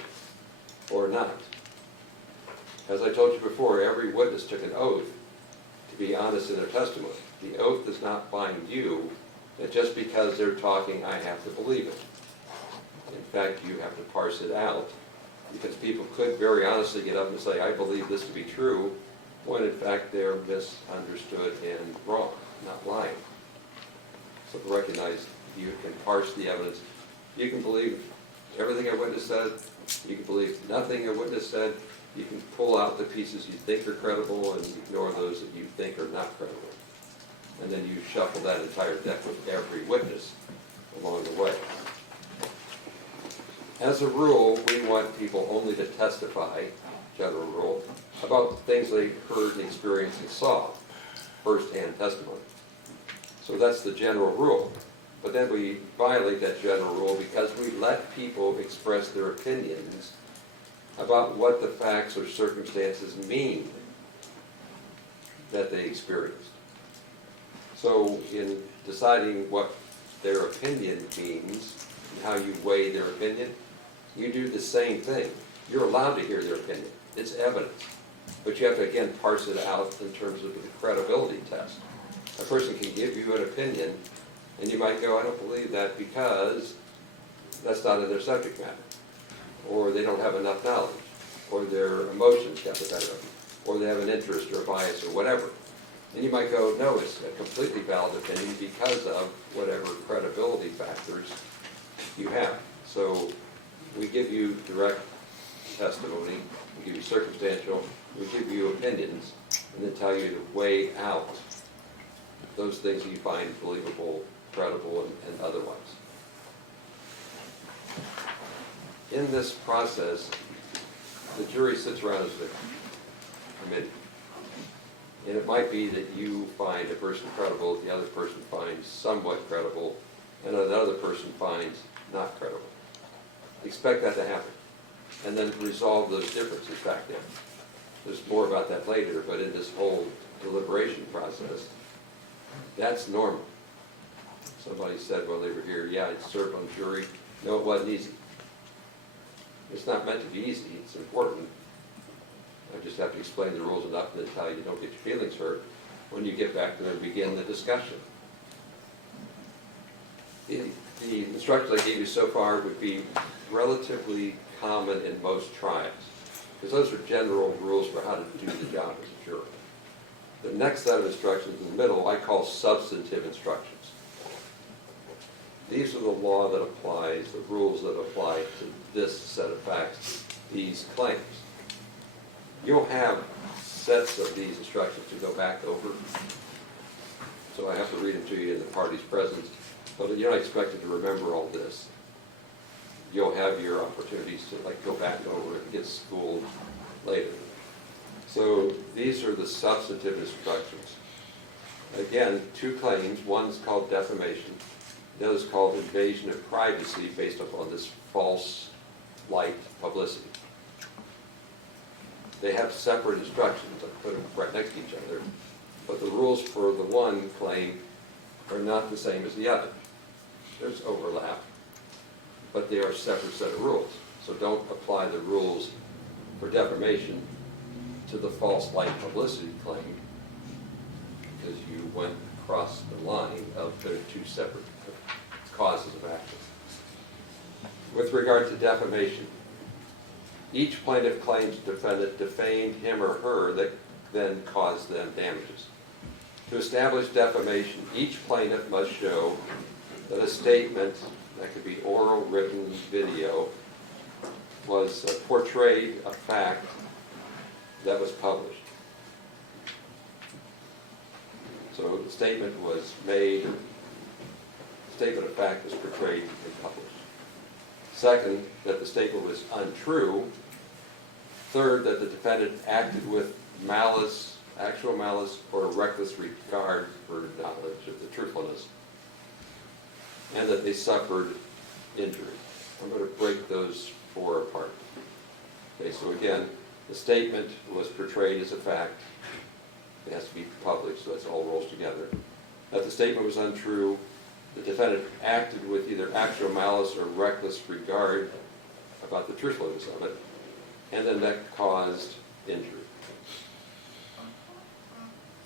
or not. As I told you before, every witness took an oath to be honest in their testimony. The oath does not bind you that just because they're talking, I have to believe it. In fact, you have to parse it out, because people could very honestly get up and say, I believe this to be true, when in fact they're misunderstood and wrong, not lying. So to recognize you can parse the evidence. You can believe everything a witness said. You can believe nothing a witness said. You can pull out the pieces you think are credible and ignore those that you think are not credible. And then you shuffle that entire deck with every witness along the way. As a rule, we want people only to testify, general rule, about things they heard and experienced and saw, first-hand testimony. So that's the general rule. But then we violate that general rule because we let people express their opinions about what the facts or circumstances mean that they experienced. So in deciding what their opinion means and how you weigh their opinion, you do the same thing. You're allowed to hear their opinion. It's evidence. But you have to, again, parse it out in terms of the credibility test. A person can give you an opinion, and you might go, I don't believe that because that's not in their subject matter. Or they don't have enough knowledge. Or their emotions got the better of them. Or they have an interest or a bias or whatever. And you might go, no, it's a completely valid opinion because of whatever credibility factors you have. So we give you direct testimony, we give you circumstantial, we give you opinions, and then tell you to weigh out those things that you find believable, credible, and otherwise. In this process, the jury sits around as a committee. And it might be that you find a person credible, the other person finds somewhat credible, and another person finds not credible. Expect that to happen. And then resolve those differences back then. There's more about that later, but in this whole deliberation process, that's normal. Somebody said while they were here, yeah, I'd serve on jury. No, it wasn't easy. It's not meant to be easy, it's important. I just have to explain the rules enough and then tell you don't get your feelings hurt when you get back there and begin the discussion. The instructions I gave you so far would be relatively common in most trials, because those are general rules for how to do the job as a juror. The next set of instructions in the middle I call substantive instructions. These are the law that applies, the rules that apply to this set of facts, these claims. You'll have sets of these instructions to go back over, so I have to read them to you in the party's presence, but you're not expected to remember all this. You'll have your opportunities to go back over it and get schooled later. So these are the substantive instructions. Again, two claims. One's called defamation. The other's called invasion of privacy based upon this false light publicity. They have separate instructions. I put them right next to each other. But the rules for the one claim are not the same as the other. there's overlap, but they are a separate set of rules. So don't apply the rules for defamation to the false light publicity claim, because you went across the line of their two separate causes of action. With regard to defamation, each plaintiff claims defendant defamed him or her that then caused them damages. To establish defamation, each plaintiff must show that a statement, that could be oral, written, video, was portrayed a fact that was published. So the statement was made, the statement of fact was portrayed and published. Second, that the statement was untrue. Third, that the defendant acted with malice, actual malice, or reckless regard for knowledge of the truthfulness, and that they suffered injury. I'm going to break those four apart. Okay, so again, the statement was portrayed as a fact. It has to be public, so that's all rolls together. That the statement was untrue. The defendant acted with either actual malice or reckless regard about the truthfulness of it, and then that caused injury.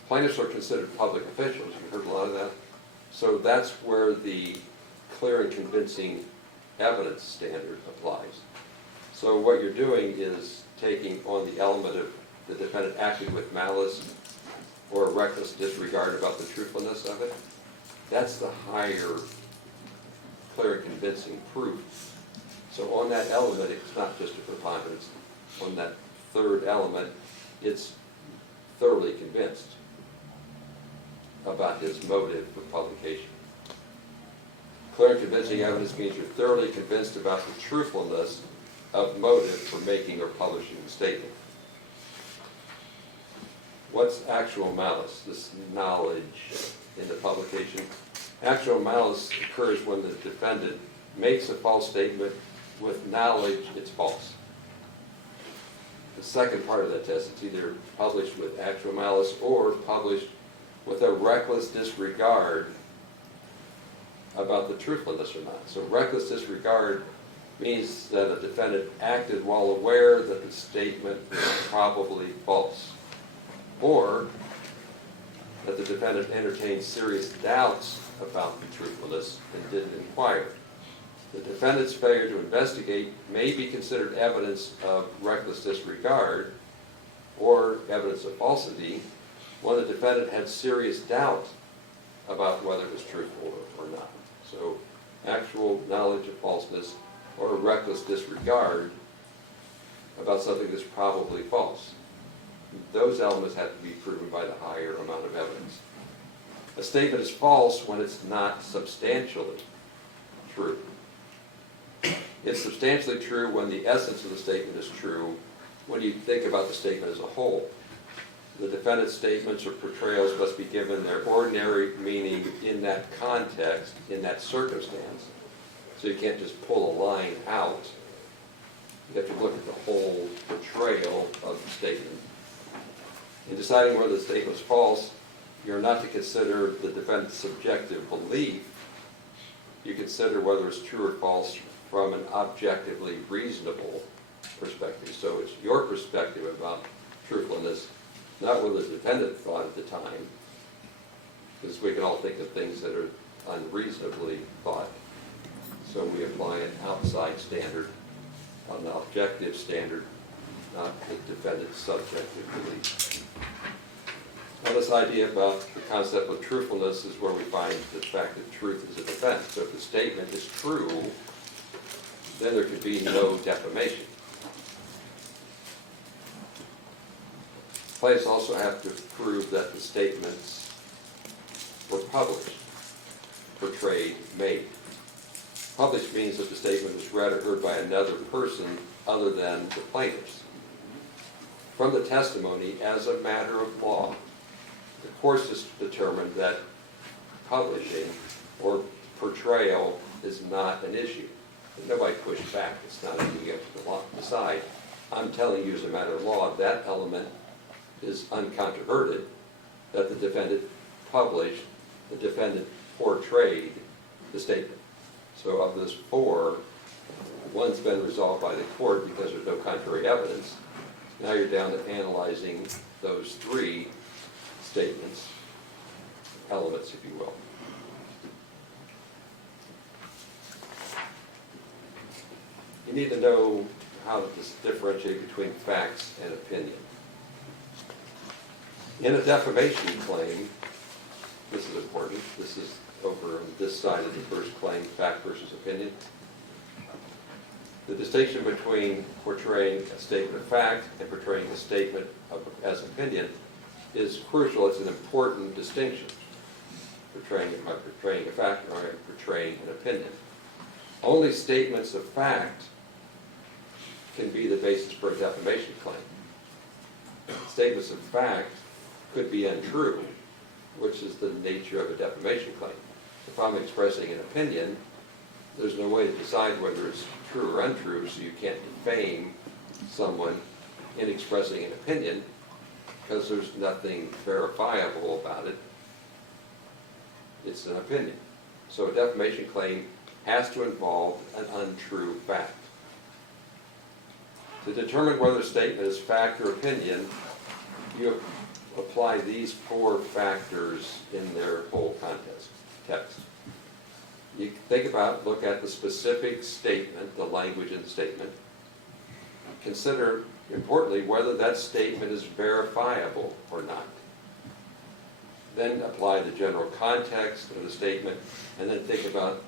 Plaintiffs are considered public officials. You've heard a lot of that. So that's where the clear and convincing evidence standard applies. So what you're doing is taking on the element of the defendant acted with malice or reckless disregard about the truthfulness of it. That's the higher clear and convincing proof. So on that element, it's not just a preponderance. On that third element, it's thoroughly convinced about his motive for publication. Clear and convincing evidence means you're thoroughly convinced about the truthfulness of motive for making or publishing the statement. What's actual malice? This knowledge in the publication. Actual malice occurs when the defendant makes a false statement with knowledge it's false. The second part of that test, it's either published with actual malice or published with a reckless disregard about the truthfulness or not. So reckless disregard means that a defendant acted while aware that the statement was probably false, or that the defendant entertained serious doubts about the truthfulness and didn't inquire. The defendant's failure to investigate may be considered evidence of reckless disregard or evidence of falsity when the defendant had serious doubt about whether it was truthful or not. So actual knowledge of falseness or a reckless disregard about something that's probably false. Those elements have to be proven by the higher amount of evidence. A statement is false when it's not substantially true. It's substantially true when the essence of the statement is true when you think about the statement as a whole. The defendant's statements or portrayals must be given their ordinary meaning in that context, in that circumstance. So you can't just pull a line out. You have to look at the whole portrayal of the statement. In deciding whether the statement is false, you're not to consider the defendant's subjective belief. You consider whether it's true or false from an objectively reasonable perspective. So it's your perspective about truthfulness, not what the defendant thought at the time, because we can all think of things that are unreasonably thought. So we apply an outside standard, an objective standard, not the defendant's subjective belief. Now this idea about the concept of truthfulness is where we find the fact that truth is a defense. So if the statement is true, then there could be no defamation. Plaintiffs also have to prove that the statements were published, portrayed, made. Published means that the statement was read or heard by another person other than the plaintiffs. From the testimony, as a matter of law, the courts has determined that publishing or portrayal is not an issue. Nobody pushed back. It's not anything you have to decide. I'm telling you as a matter of law, that element is uncontroverted, that the defendant published, the defendant portrayed the statement. So of those four, one's been resolved by the court because there's no contrary evidence. Now you're down to analyzing those three statements, elements, if you will. You need to know how to differentiate between facts and opinion. In a defamation claim, this is important, this is over on this side of the first claim, fact versus opinion. The distinction between portraying a statement of fact and portraying a statement as opinion is crucial. It's an important distinction, portraying a fact or portraying an opinion. Only statements of fact can be the basis for a defamation claim. Statements of fact could be untrue, which is the nature of a defamation claim. If I'm expressing an opinion, there's no way to decide whether it's true or untrue, so you can't defame someone in expressing an opinion because there's nothing verifiable about it. It's an opinion. So a defamation claim has to involve an untrue fact. To determine whether a statement is fact or opinion, you apply these four factors in their whole text. You look at the specific statement, the language in the statement. Consider, importantly, whether that statement is verifiable or not. Then apply the general context of the statement, and then think about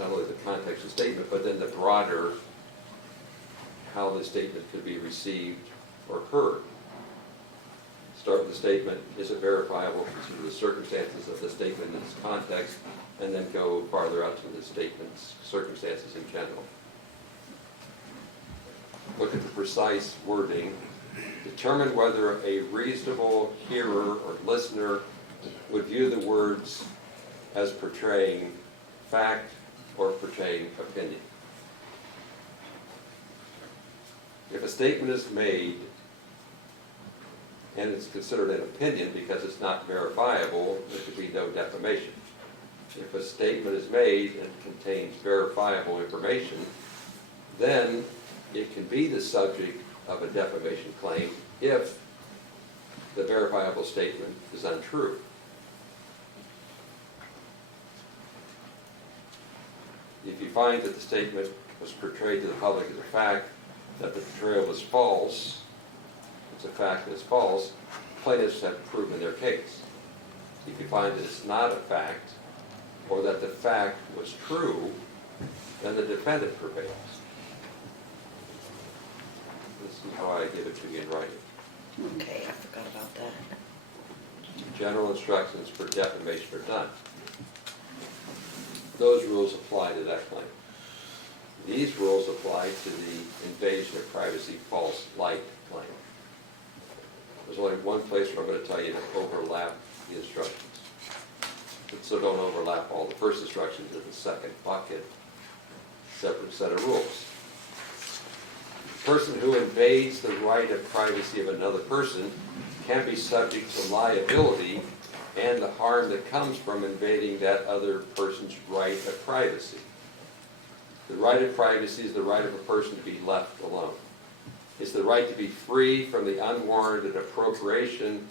not only the context of the statement, but then the broader, how the statement could be received or heard. Start with the statement, is it verifiable? Consider the circumstances of the statement in its context, and then go farther out to the statement's circumstances in general. Look at the precise wording. Determine whether a reasonable hearer or listener would view the words as portraying fact or portraying opinion. If a statement is made and it's considered an opinion because it's not verifiable, there could be no defamation. If a statement is made and contains verifiable information, then it can be the subject of a defamation claim if the verifiable statement is untrue. If you find that the statement was portrayed to the public as a fact, that the portrayal was false, it's a fact that it's false, plaintiffs have proven their case. If you find that it's not a fact, or that the fact was true, then the defendant prevails. This is how I give it to you in writing. Okay, I forgot about that. General instructions for defamation are done. Those rules apply to that claim. These rules apply to the invasion of privacy false light claim. There's only one place where I'm going to tell you to overlap the instructions. So don't overlap all the first instructions in the second bucket, separate set of rules. The person who invades the right of privacy of another person can be subject to liability and the harm that comes from invading that other person's right of privacy. The right of privacy is the right of a person to be left alone. It's the right to be free from the unwarranted appropriation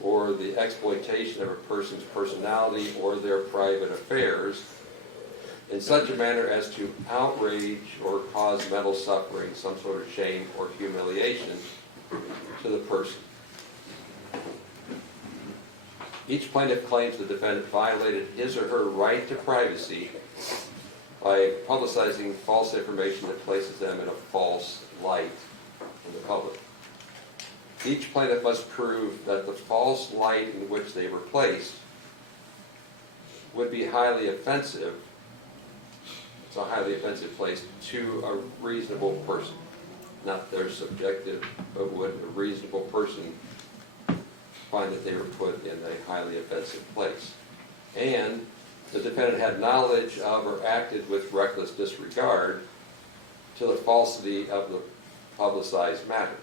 or the exploitation of a person's personality or their private affairs in such a manner as to outrage or cause mental suffering, some sort of shame or humiliation to the person. Each plaintiff claims the defendant violated his or her right to privacy by publicizing false information that places them in a false light in the public. Each plaintiff must prove that the false light in which they were placed would be highly offensive. It's a highly offensive place to a reasonable person. Not their subjective, but would a reasonable person find that they were put in a highly offensive place. And the defendant had knowledge of or acted with reckless disregard to the falsity of the publicized matter.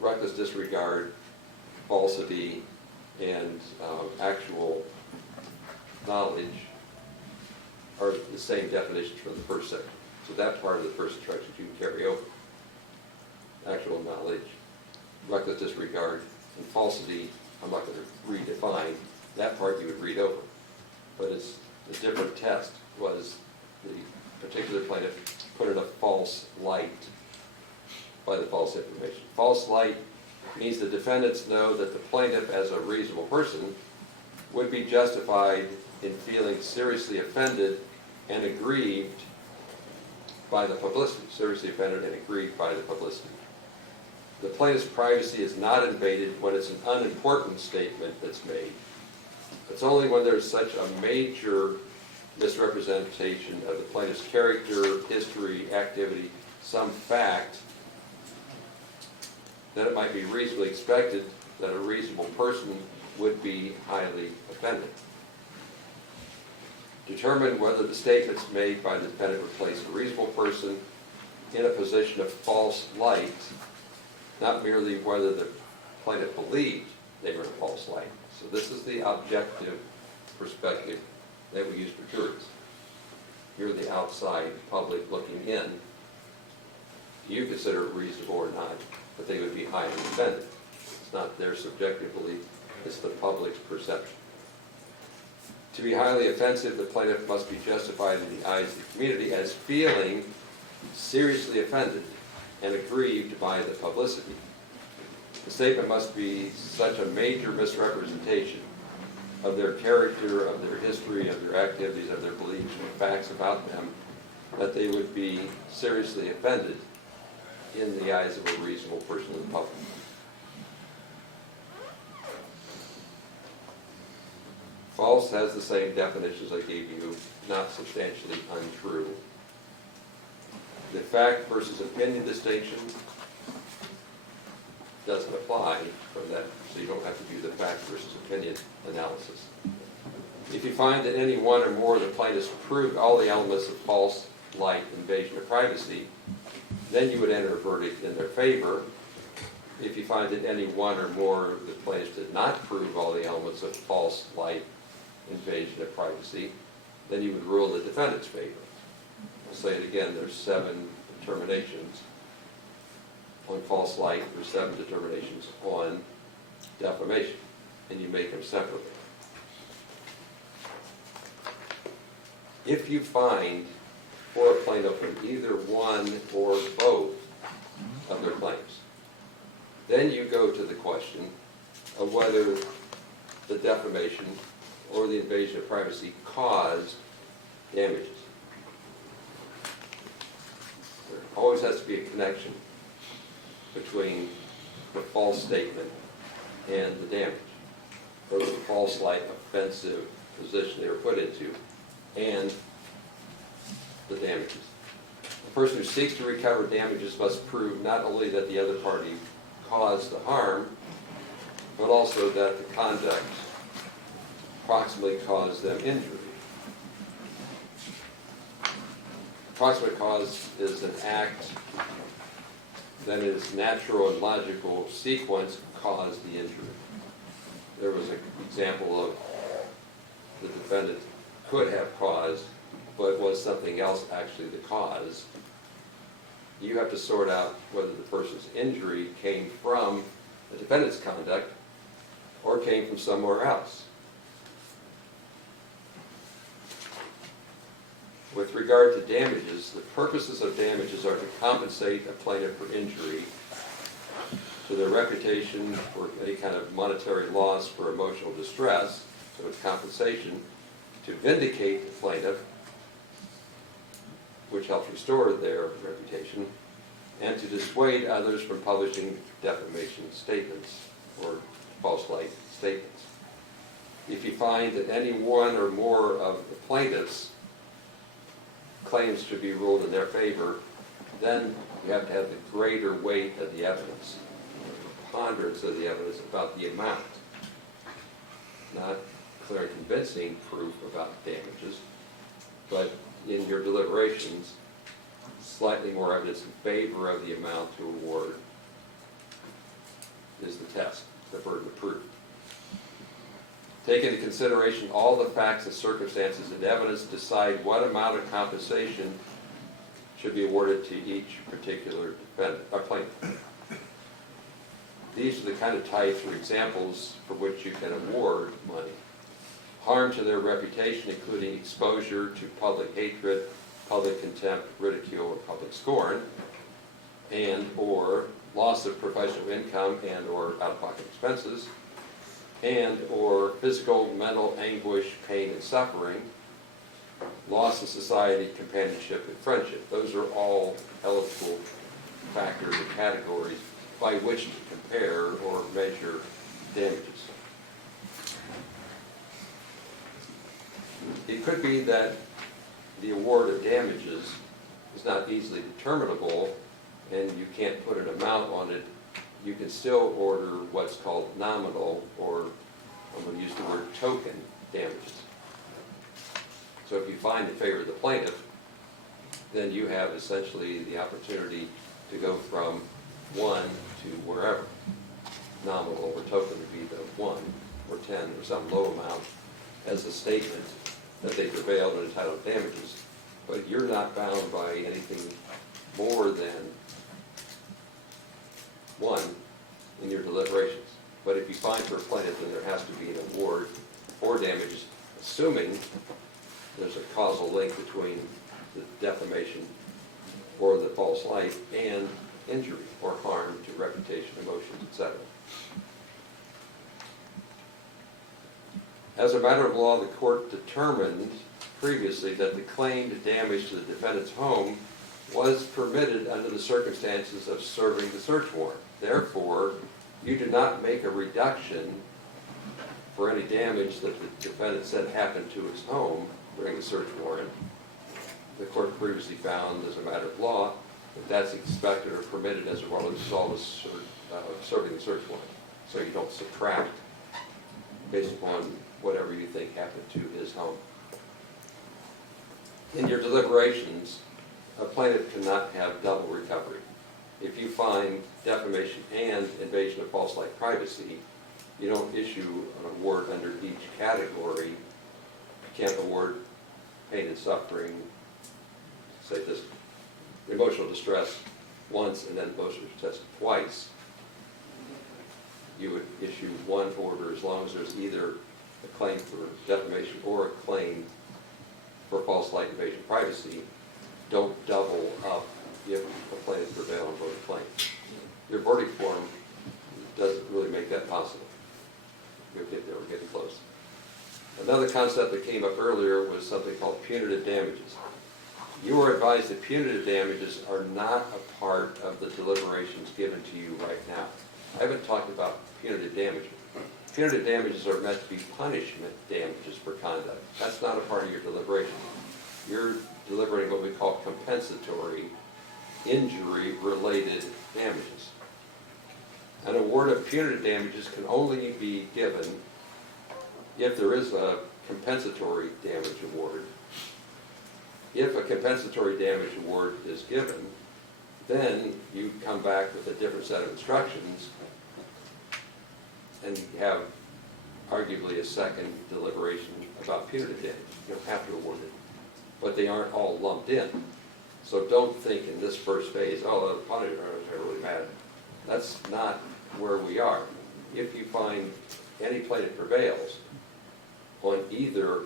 Reckless disregard, falsity, and actual knowledge are the same definitions from the first section. So that part of the first instructions you can carry over. Actual knowledge, reckless disregard, and falsity, I'm not going to redefine. That part you would read over. But it's a different test. Was the particular plaintiff put in a false light by the false information. False light means the defendants know that the plaintiff, as a reasonable person, would be justified in feeling seriously offended and aggrieved by the publicity. Seriously offended and aggrieved by the publicity. The plaintiff's privacy is not invaded when it's an unimportant statement that's made. It's only when there's such a major misrepresentation of the plaintiff's character, history, activity, some fact, that it might be reasonably expected that a reasonable person would be highly offended. Determine whether the statements made by the defendant would place a reasonable person in a position of false light, not merely whether the plaintiff believed they were in a false light. So this is the objective perspective that we use for juries. You're the outside public looking in. You consider it reasonable or not, but they would be highly offended. It's not their subjective belief, it's the public's perception. To be highly offensive, the plaintiff must be justified in the eyes of the community as feeling seriously offended and aggrieved by the publicity. The statement must be such a major misrepresentation of their character, of their history, of their activities, of their beliefs, and facts about them, that they would be seriously offended in the eyes of a reasonable person in the public. False has the same definitions I gave you, not substantially untrue. The fact versus opinion distinction doesn't apply from that, so you don't have to do the fact versus opinion analysis. If you find that any one or more of the plaintiffs proved all the elements of false light, invasion of privacy, then you would enter a verdict in their favor. If you find that any one or more of the plaintiffs did not prove all the elements of false light, invasion of privacy, then you would rule in the defendant's favor. I'll say it again, there's 7 determinations on false light, there's 7 determinations on defamation, and you make them separately. If you find for a plaintiff in either one or both of their claims, then you go to the question of whether the defamation or the invasion of privacy caused damages. There always has to be a connection between the false statement and the damage, or the false light offensive position they were put into, and the damages. The person who seeks to recover damages must prove not only that the other party caused the harm, but also that the conduct approximately caused them injury. Approximate cause is an act that in its natural and logical sequence caused the injury. There was an example of the defendant could have caused, but was something else actually the cause. You have to sort out whether the person's injury came from the defendant's conduct or came from somewhere else. With regard to damages, the purposes of damages are to compensate a plaintiff for injury, to their reputation, for any kind of monetary loss, for emotional distress, so it's compensation, to vindicate the plaintiff, which helps restore their reputation, and to dissuade others from publishing defamation statements or false light statements. If you find that any one or more of the plaintiffs' claims should be ruled in their favor, then you have to have the greater weight of the evidence, the preponderance of the evidence about the amount, not clear and convincing proof about damages, but in your deliberations, slightly more evidence in favor of the amount to award is the test, the burden of proof. Take into consideration all the facts and circumstances and evidence, decide what amount of compensation should be awarded to each particular plaintiff. These are the kind of types or examples for which you can award money. Harm to their reputation, including exposure to public hatred, public contempt, ridicule, or public scorn, and or loss of professional income and or out-of-pocket expenses, and or physical, mental anguish, pain, and suffering, loss of society, companionship, and friendship. Those are all eligible factors or categories by which to compare or measure damages. It could be that the award of damages is not easily determinable and you can't put an amount on it. You can still order what's called nominal, or I'm going to use the word token damages. So if you find in favor of the plaintiff, then you have essentially the opportunity to go from 1 to wherever. Nominal or token would be the 1 or 10 or some low amount as a statement that they prevailed and entitled to damages. But you're not bound by anything more than 1 in your deliberations. But if you find for a plaintiff, then there has to be an award for damages, assuming there's a causal link between the defamation or the false light and injury or harm to reputation, emotions, etc. As a matter of law, the court determined previously that the claimed damage to the defendant's home was permitted under the circumstances of serving the search warrant. Therefore, you do not make a reduction for any damage that the defendant said happened to his home during the search warrant. The court previously found, as a matter of law, that that's expected or permitted as well as serving the search warrant. So you don't subtract based upon whatever you think happened to his home. In your deliberations, a plaintiff cannot have double recovery. If you find defamation and invasion of false light privacy, you don't issue an award under each category. You can't award pain and suffering, say this, emotional distress once and then emotional distress twice. You would issue one order as long as there's either a claim for defamation or a claim for false light, invasion of privacy. Don't double up if a plaintiff prevails on both claims. Your verdict form doesn't really make that possible. We're getting close. Another concept that came up earlier was something called punitive damages. You are advised that punitive damages are not a part of the deliberations given to you right now. I haven't talked about punitive damages. Punitive damages are meant to be punishment damages for conduct. That's not a part of your deliberation. You're deliberating what we call compensatory injury-related damages. An award of punitive damages can only be given if there is a compensatory damage award. If a compensatory damage award is given, then you come back with a different set of instructions and have arguably a second deliberation about punitive damage. You don't have to award it, but they aren't all lumped in. So don't think in this first phase, oh, the punishment are really bad. That's not where we are. If you find any plaintiff prevails on either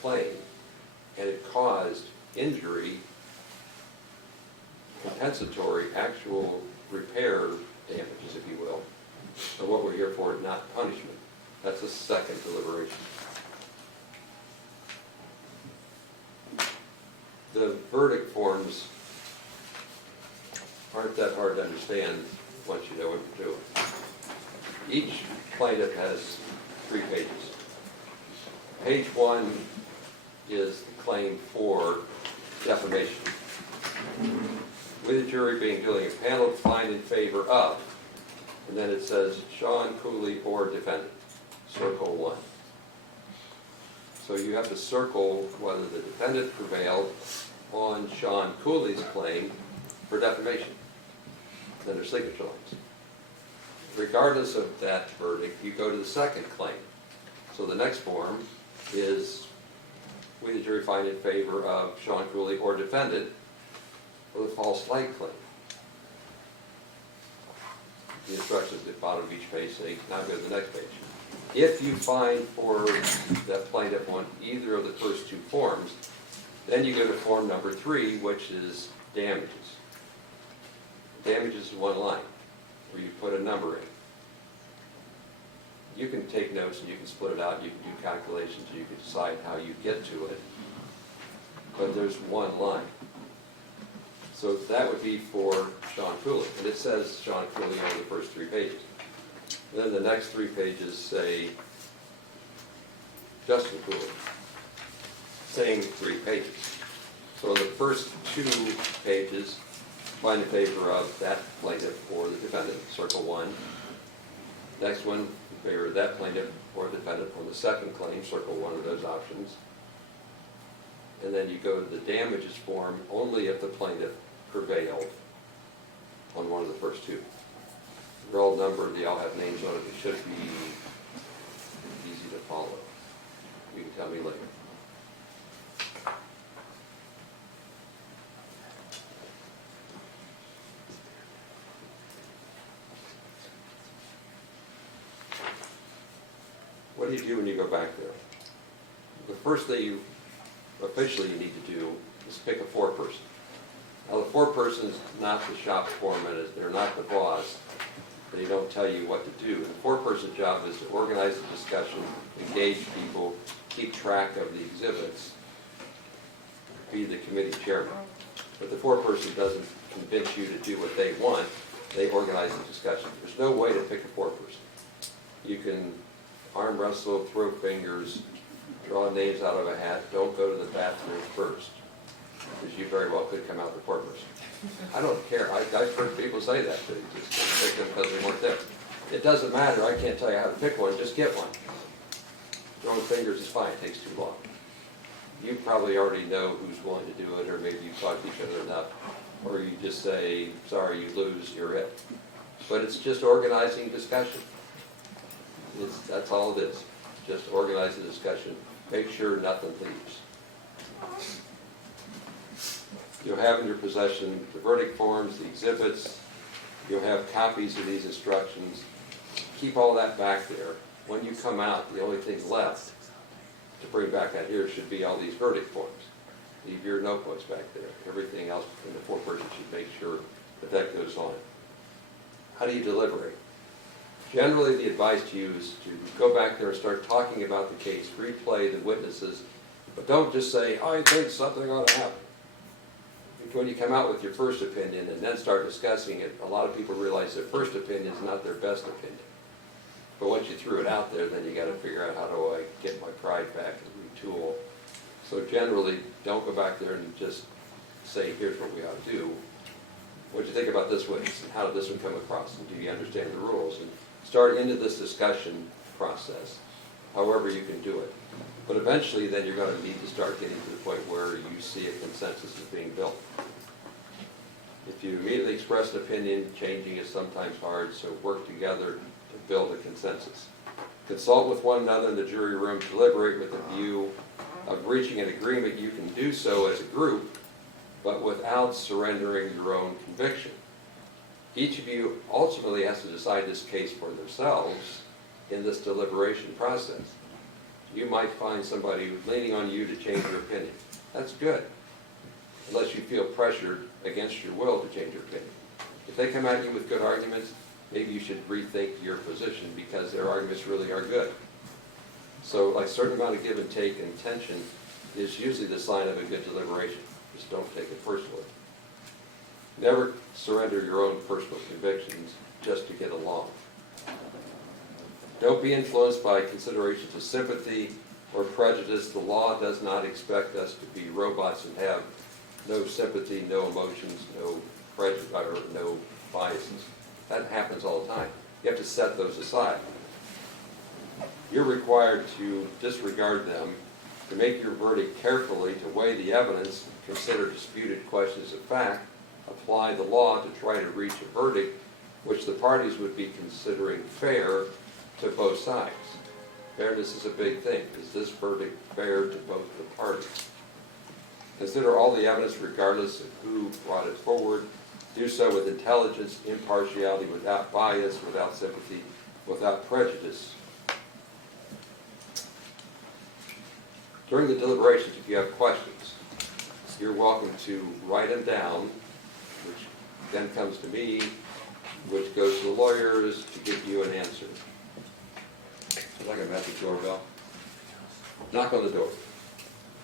claim and it caused injury, compensatory, actual repair damages, if you will, are what we're here for, not punishment. That's a second deliberation. The verdict forms aren't that hard to understand once you know what you're doing. Each plaintiff has 3 pages. Page 1 is the claim for defamation. With the jury being duly impaneled, find in favor of, and then it says Sean Cooley or defendant. Circle 1. So you have to circle whether the defendant prevailed on Sean Cooley's claim for defamation. Then there's signature lines. Regardless of that verdict, you go to the second claim. So the next form is, we the jury find in favor of Sean Cooley or defendant for the false light claim. The instructions at the bottom of each page say, now go to the next page. If you find for that plaintiff on either of the first two forms, then you go to form number 3, which is damages. Damages is one line, where you put a number in. You can take notes and you can split it out, you can do calculations, you can decide how you get to it, but there's one line. So that would be for Sean Cooley, and it says Sean Cooley on the first 3 pages. And then the next 3 pages say Justin Cooley, same 3 pages. So the first 2 pages find in favor of that plaintiff or the defendant, circle 1. Next one, in favor of that plaintiff or defendant on the second claim, circle 1 of those options. And then you go to the damages form only if the plaintiff prevailed on one of the first 2. They're all numbered, they all have names on it, it should be easy to follow. You can tell me later. What do you do when you go back there? The first thing you officially you need to do is pick a foreperson. Now the foreperson is not the shop foreman, they're not the boss. They don't tell you what to do. The foreperson job is to organize the discussion, engage people, keep track of the exhibits, be the committee chairman. But the foreperson doesn't convince you to do what they want, they organize the discussion. There's no way to pick a foreperson. You can arm wrestle, throw fingers, draw names out of a hat, don't go to the bathroom first, because you very well could come out the foreperson. I don't care. I've heard people say that. They just pick them because they weren't there. It doesn't matter. I can't tell you how to pick one. Just get one. Throwing fingers is fine. It takes too long. You probably already know who's willing to do it, or maybe you've talked to each other enough, or you just say, sorry, you lose, you're it. But it's just organizing discussion. That's all it is. Just organize the discussion. Make sure nothing leaves. You'll have in your possession the verdict forms, the exhibits. You'll have copies of these instructions. Keep all that back there. When you come out, the only thing left to bring back out here should be all these verdict forms. Leave your notebooks back there. Everything else in the foreperson should make sure that that goes on. How do you deliberate? Generally, the advice to you is to go back there and start talking about the case, replay the witnesses, but don't just say, I think something ought to happen. When you come out with your first opinion and then start discussing it, a lot of people realize their first opinion is not their best opinion. But once you threw it out there, then you got to figure out how do I get my pride back and retool. So generally, don't go back there and just say, here's what we ought to do. What do you think about this witness, and how did this one come across, and do you understand the rules? And start into this discussion process, however you can do it. But eventually, then you're going to need to start getting to the point where you see a consensus is being built. If you immediately express an opinion, changing is sometimes hard, so work together to build a consensus. Consult with one another in the jury room, deliberate with a view of reaching an agreement. You can do so as a group, but without surrendering your own conviction. Each of you ultimately has to decide this case for themselves in this deliberation process. You might find somebody leaning on you to change your opinion. That's good, unless you feel pressured against your will to change your opinion. If they come at you with good arguments, maybe you should rethink your position because their arguments really are good. So like a certain amount of give and take and tension is usually the sign of a good deliberation. Just don't take it personally. Never surrender your own personal convictions just to get along. Don't be influenced by considerations of sympathy or prejudice. The law does not expect us to be robots and have no sympathy, no emotions, no prejudice, or no biases. That happens all the time. You have to set those aside. You're required to disregard them, to make your verdict carefully, to weigh the evidence, consider disputed questions of fact, apply the law to try to reach a verdict which the parties would be considering fair to both sides. Fairness is a big thing. Is this verdict fair to both the parties? Consider all the evidence regardless of who brought it forward. Do so with intelligence, impartiality, without bias, without sympathy, without prejudice. During the deliberations, if you have questions, you're welcome to write them down, which then comes to me, which goes to the lawyers to give you an answer. Like a magic doorbell. Knock on the door.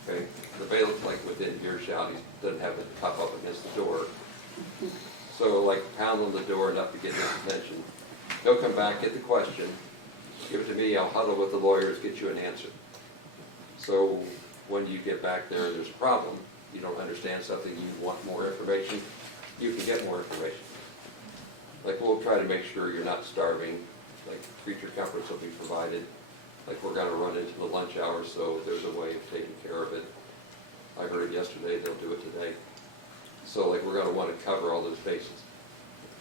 Okay? The bailiff's like within earshot, he doesn't have it pop up against the door. So like pound on the door enough to get his attention. He'll come back, get the question, give it to me, I'll huddle with the lawyers, get you an answer. So when you get back there and there's a problem, you don't understand something, you want more information, you can get more information. Like we'll try to make sure you're not starving, like creature comforts will be provided. Like we're gonna run into the lunch hour, so there's a way of taking care of it. I heard it yesterday, they'll do it today. So like we're gonna wanna cover all those bases.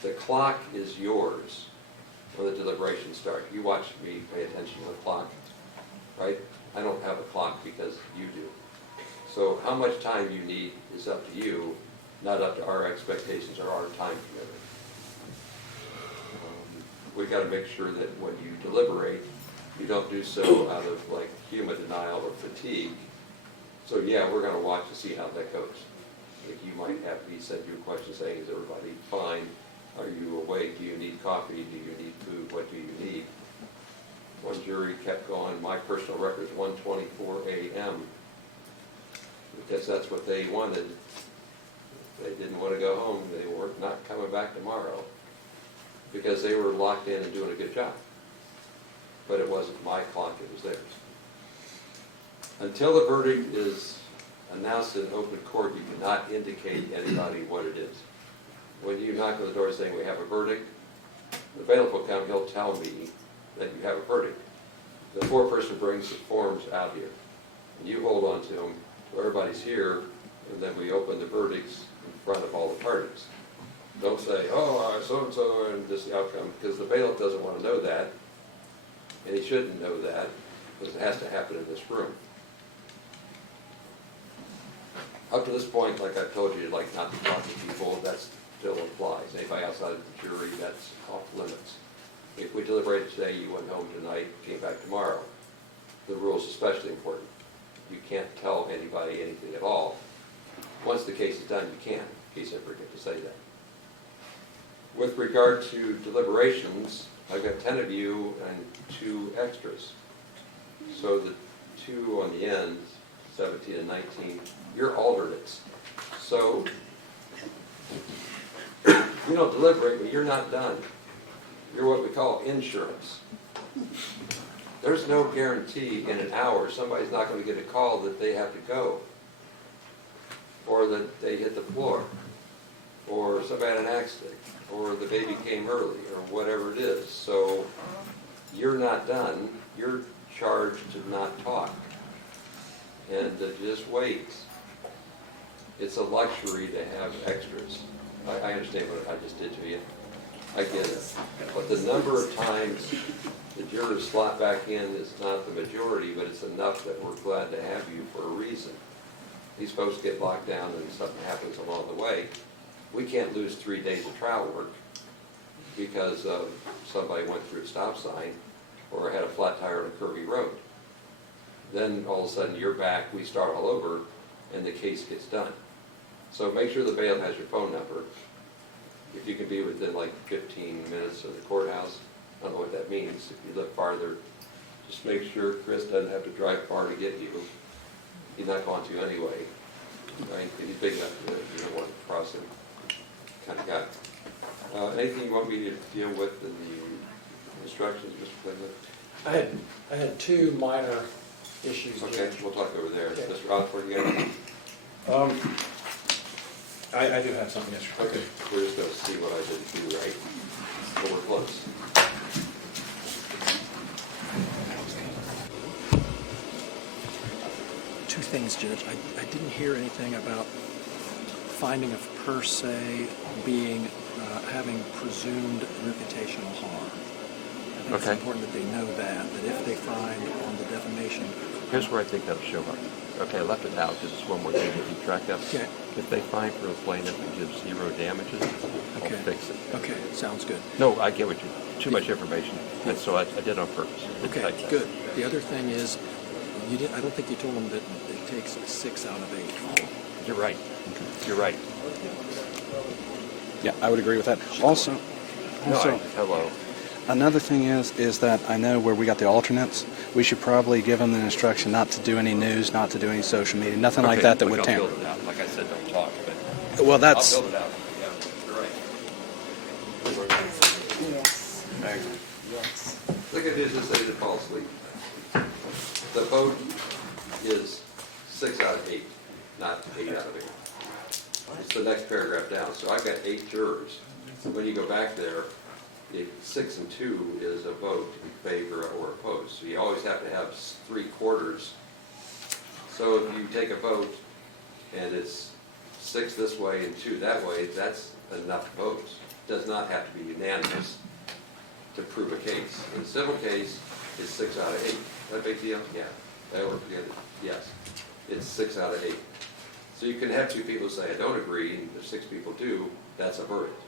The clock is yours when the deliberation starts. You watch me pay attention to the clock, right? I don't have a clock because you do. So how much time you need is up to you, not up to our expectations or our time commitment. We've got to make sure that when you deliberate, you don't do so out of like human denial or fatigue. So yeah, we're going to watch to see how that goes. Like you might have me send you a question saying, is everybody fine? Are you awake? Do you need coffee? Do you need food? What do you need? One jury kept going, my personal record is 1:24 a.m. because that's what they wanted. They didn't want to go home. They were not coming back tomorrow because they were locked in and doing a good job. But it wasn't my clock, it was theirs. Until the verdict is announced in open court, you cannot indicate to anybody what it is. When you knock on the door saying we have a verdict, the bailiff will come, he'll tell me that you have a verdict. The foreperson brings the forms out here, and you hold on to them so everybody's here, and then we open the verdicts in front of all the parties. Don't say, oh, so-and-so, and this is the outcome, because the bailiff doesn't want to know that, and he shouldn't know that, because it has to happen in this room. Up to this point, like I've told you, like not to talk to people, that still applies. Anybody outside of the jury, that's off limits. If we deliberated today, you went home tonight, came back tomorrow, the rule's especially important. You can't tell anybody anything at all. Once the case is done, you can, in case I forget to say that. With regard to deliberations, I've got 10 of you and 2 extras. So the 2 on the end, 17 and 19, you're alternates. So you don't deliberate when you're not done. You're what we call insurance. There's no guarantee in an hour somebody's not going to get a call that they have to go, or that they hit the floor, or somebody had an accident, or the baby came early, or whatever it is. So you're not done. You're charged to not talk and to just wait. It's a luxury to have extras. I understand what I just did to you. I get it. But the number of times the jurors slot back in is not the majority, but it's enough that we're glad to have you for a reason. These folks get locked down and something happens along the way. We can't lose 3 days of trial work because somebody went through a stop sign or had a flat tire on a curvy road. Then all of a sudden you're back, we start all over, and the case gets done. So make sure the bailiff has your phone number. If you can be within like 15 minutes of the courthouse, I don't know what that means. If you live farther, just make sure Chris doesn't have to drive far to get you. He's not going to anyway, right? He's big enough that you don't want to cross him, kind of guy. Anything you want me to deal with in the instructions, Mr. Clinton? I had 2 minor issues. Okay, Judge. we'll talk over there. Okay. Mr. Osborne, again? I do have something, yes, sir. Okay, we're just going to see what I didn't do right, but we're close. Two things, Judge. I didn't hear anything about finding of per se being having presumed reputational harm. think it's Okay. important that they know that if they find on the defamation, Here's where I think that'll show up. Okay, I left it out because it's one more thing to keep track of. Okay. If they find for the plaintiff and give 0 damages, I'll Okay. fix it. okay, sounds good. No, I get what you, too much information. And so I did it on purpose. Didn't Okay, type that. good. The other thing is, I don't think you told them that it takes 6 out of 8. You're right. You're right. Yeah, I would agree with that. Also, Hello. another thing is that I know where we got the alternates, we should probably give them the instruction not to do any news, not to do any social media, nothing like that look, would I'll tamper. build it out. Like I said, don't talk, but Well, that's, I'll build it out. Yeah, you're right. Yes. Yes. Look at his say to fall asleep. The vote is 6 out of 8, not 8 out of 8. It's the next paragraph down. So I've got 8 jurors. When you go back there, if 6 and 2 is a vote in favor or opposed. So you always have to have 3/4. So if you take a vote and it's 6 this way and 2 that way, that's enough votes. Does not have to be unanimous to prove a case. In a civil case, it's 6 out of 8. Is that a big deal? Yeah. Or forget it. Yes. It's 6 out of 8. So you can have 2 people say, I don't agree, and if 6 people do, that's a verdict.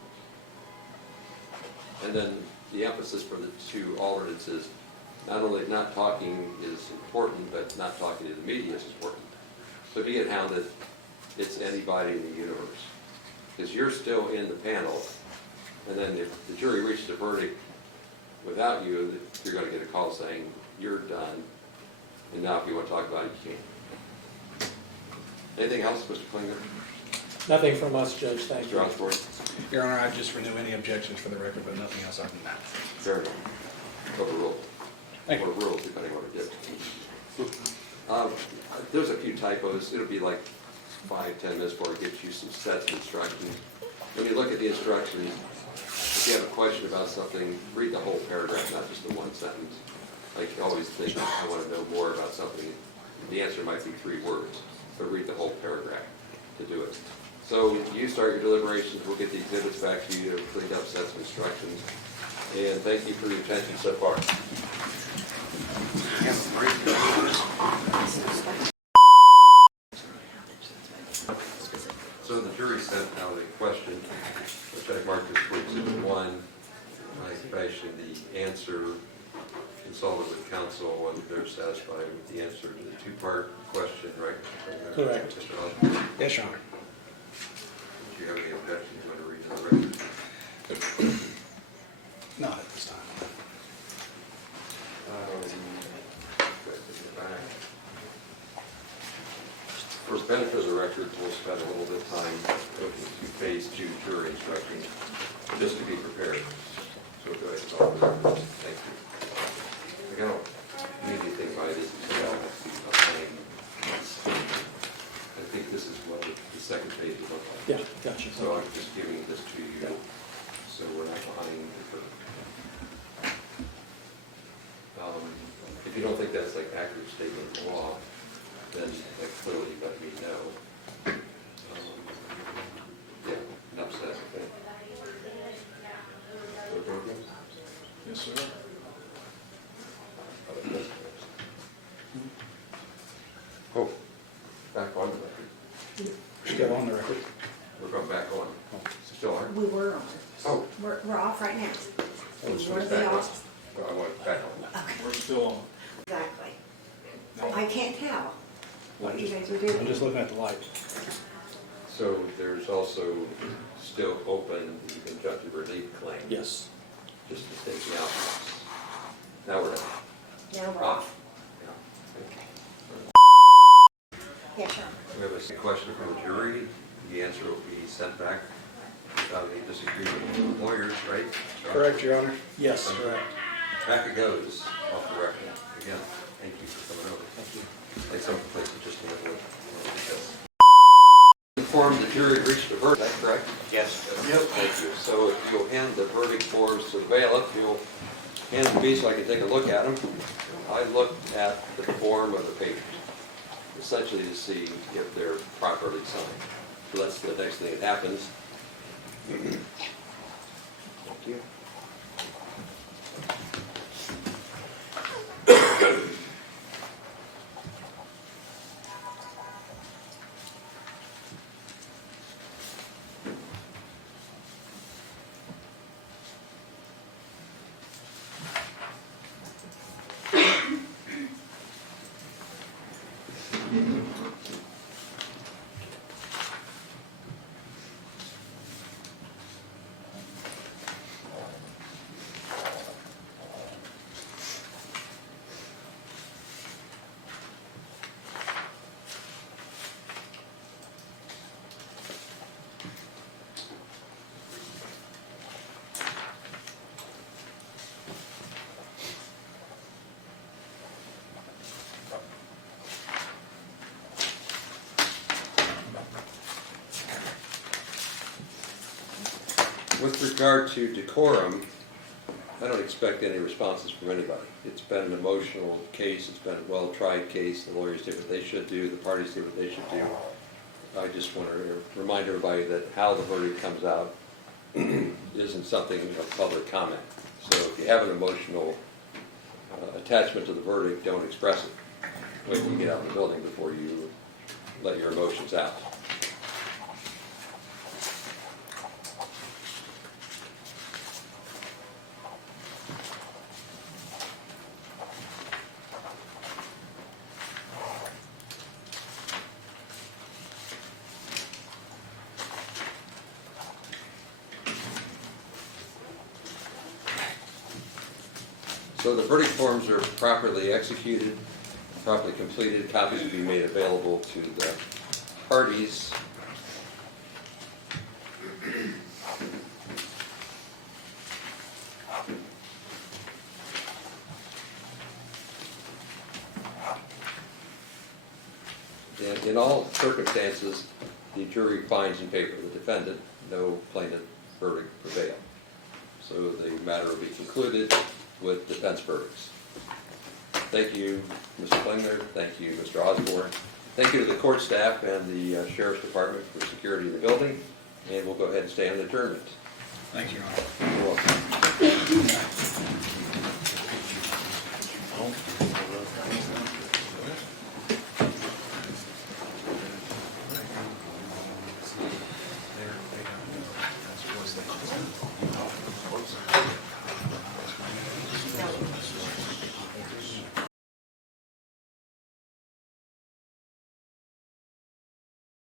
And then the emphasis for the 2 alternates is not only not talking is important, but not talking to the media is important. So if you get hounded, it's anybody in the universe. Because you're still in the panel, and then if the jury reaches a verdict without you, you're going to get a call saying, you're done, and now if you want to talk about it, you can't. Anything else, Mr. Klinger? Nothing from us, Judge, thank Mr. Osborne? Your Honor, I just renew any objections for the record, but nothing else other than that. Fair enough. Overruled. Thank you. Or ruled, depending on what it is. There's a few typos. It'll be like 5-10 minutes before it gives you some sets of instructions. When you look at the instructions, if you have a question about something, read the whole paragraph, not just the one sentence. Like you always think, I want to know more about something. The answer might be 3 words, but read the whole paragraph to do it. So you start your deliberations, we'll get the exhibits back to you, cleaned up sets of instructions. And thank you for your attention so far. So the jury sent out a question, which I marked as for exhibit 1. I fashioned the answer, consulted with counsel, and they're satisfied with the answer to the 2-part question, right? Correct. Mr. Osborne, Yes, Your Honor. do you have any objections you want to read in the record? Not at this time. For the benefit of the record, we'll spend a little bit of time looking to phase 2 jury instructions, just to be prepared. So go ahead and call the record. Thank you. I don't need anything by this. I think this is what the second phase will look like. Yeah, gotcha. So I'm just giving this to you, so we're not behind. If you don't think that's like accurate statement of the law, then clearly let me know. Yeah, enough said, okay. Yes, sir. Oh, back on the record. Still on the record. We're going back on. Still are? We were on. Oh. We're off right now. Let's We're switch the back on. off. No, I want back on. We're still on. Exactly. I can't tell what you guys are doing. I'm just looking at the light. So there's also still open the injunctive relief claim. Yes. Just to take the out. Now we're done. Now we're off. Yeah. Yeah, sure. We have a question from the jury. The answer will be sent back without any disagreement with the lawyers, right? Correct, Your Honor. Yes, correct. Back it goes, off the record. Again, thank you for coming over. Thank you. Like some places just a little. Informed the jury reached a verdict, is that correct? Yes. Yep. Thank you. So if you'll hand the verdict forms to the bailiff, you'll hand them to me so I can take a look at them. I looked at the form of the papers, essentially to see if they're properly signed. So that's the next thing that happens. Thank you. With regard to decorum, I don't expect any responses from anybody. It's been an emotional case, it's been a well-tried case, the lawyers did what they should do, the parties did what they should do. I just want to remind everybody that how the verdict comes out isn't something of public comment. So if you have an emotional attachment to the verdict, don't express it. Wait till you get out of the building before you let your emotions out. So the verdict forms are properly executed, properly completed. Copies will be made available to the parties. And in all circumstances, the jury finds in favor of the defendant, no plaintiff verdict prevail. So the matter will be concluded with defense verdicts. Thank you, Mr. Klingler. Thank you, Mr. Osborne. Thank you to the court staff and the Sheriff's Department for security in the building. And we'll go ahead and stay on adjournment. Thank you, Your Honor. You're welcome.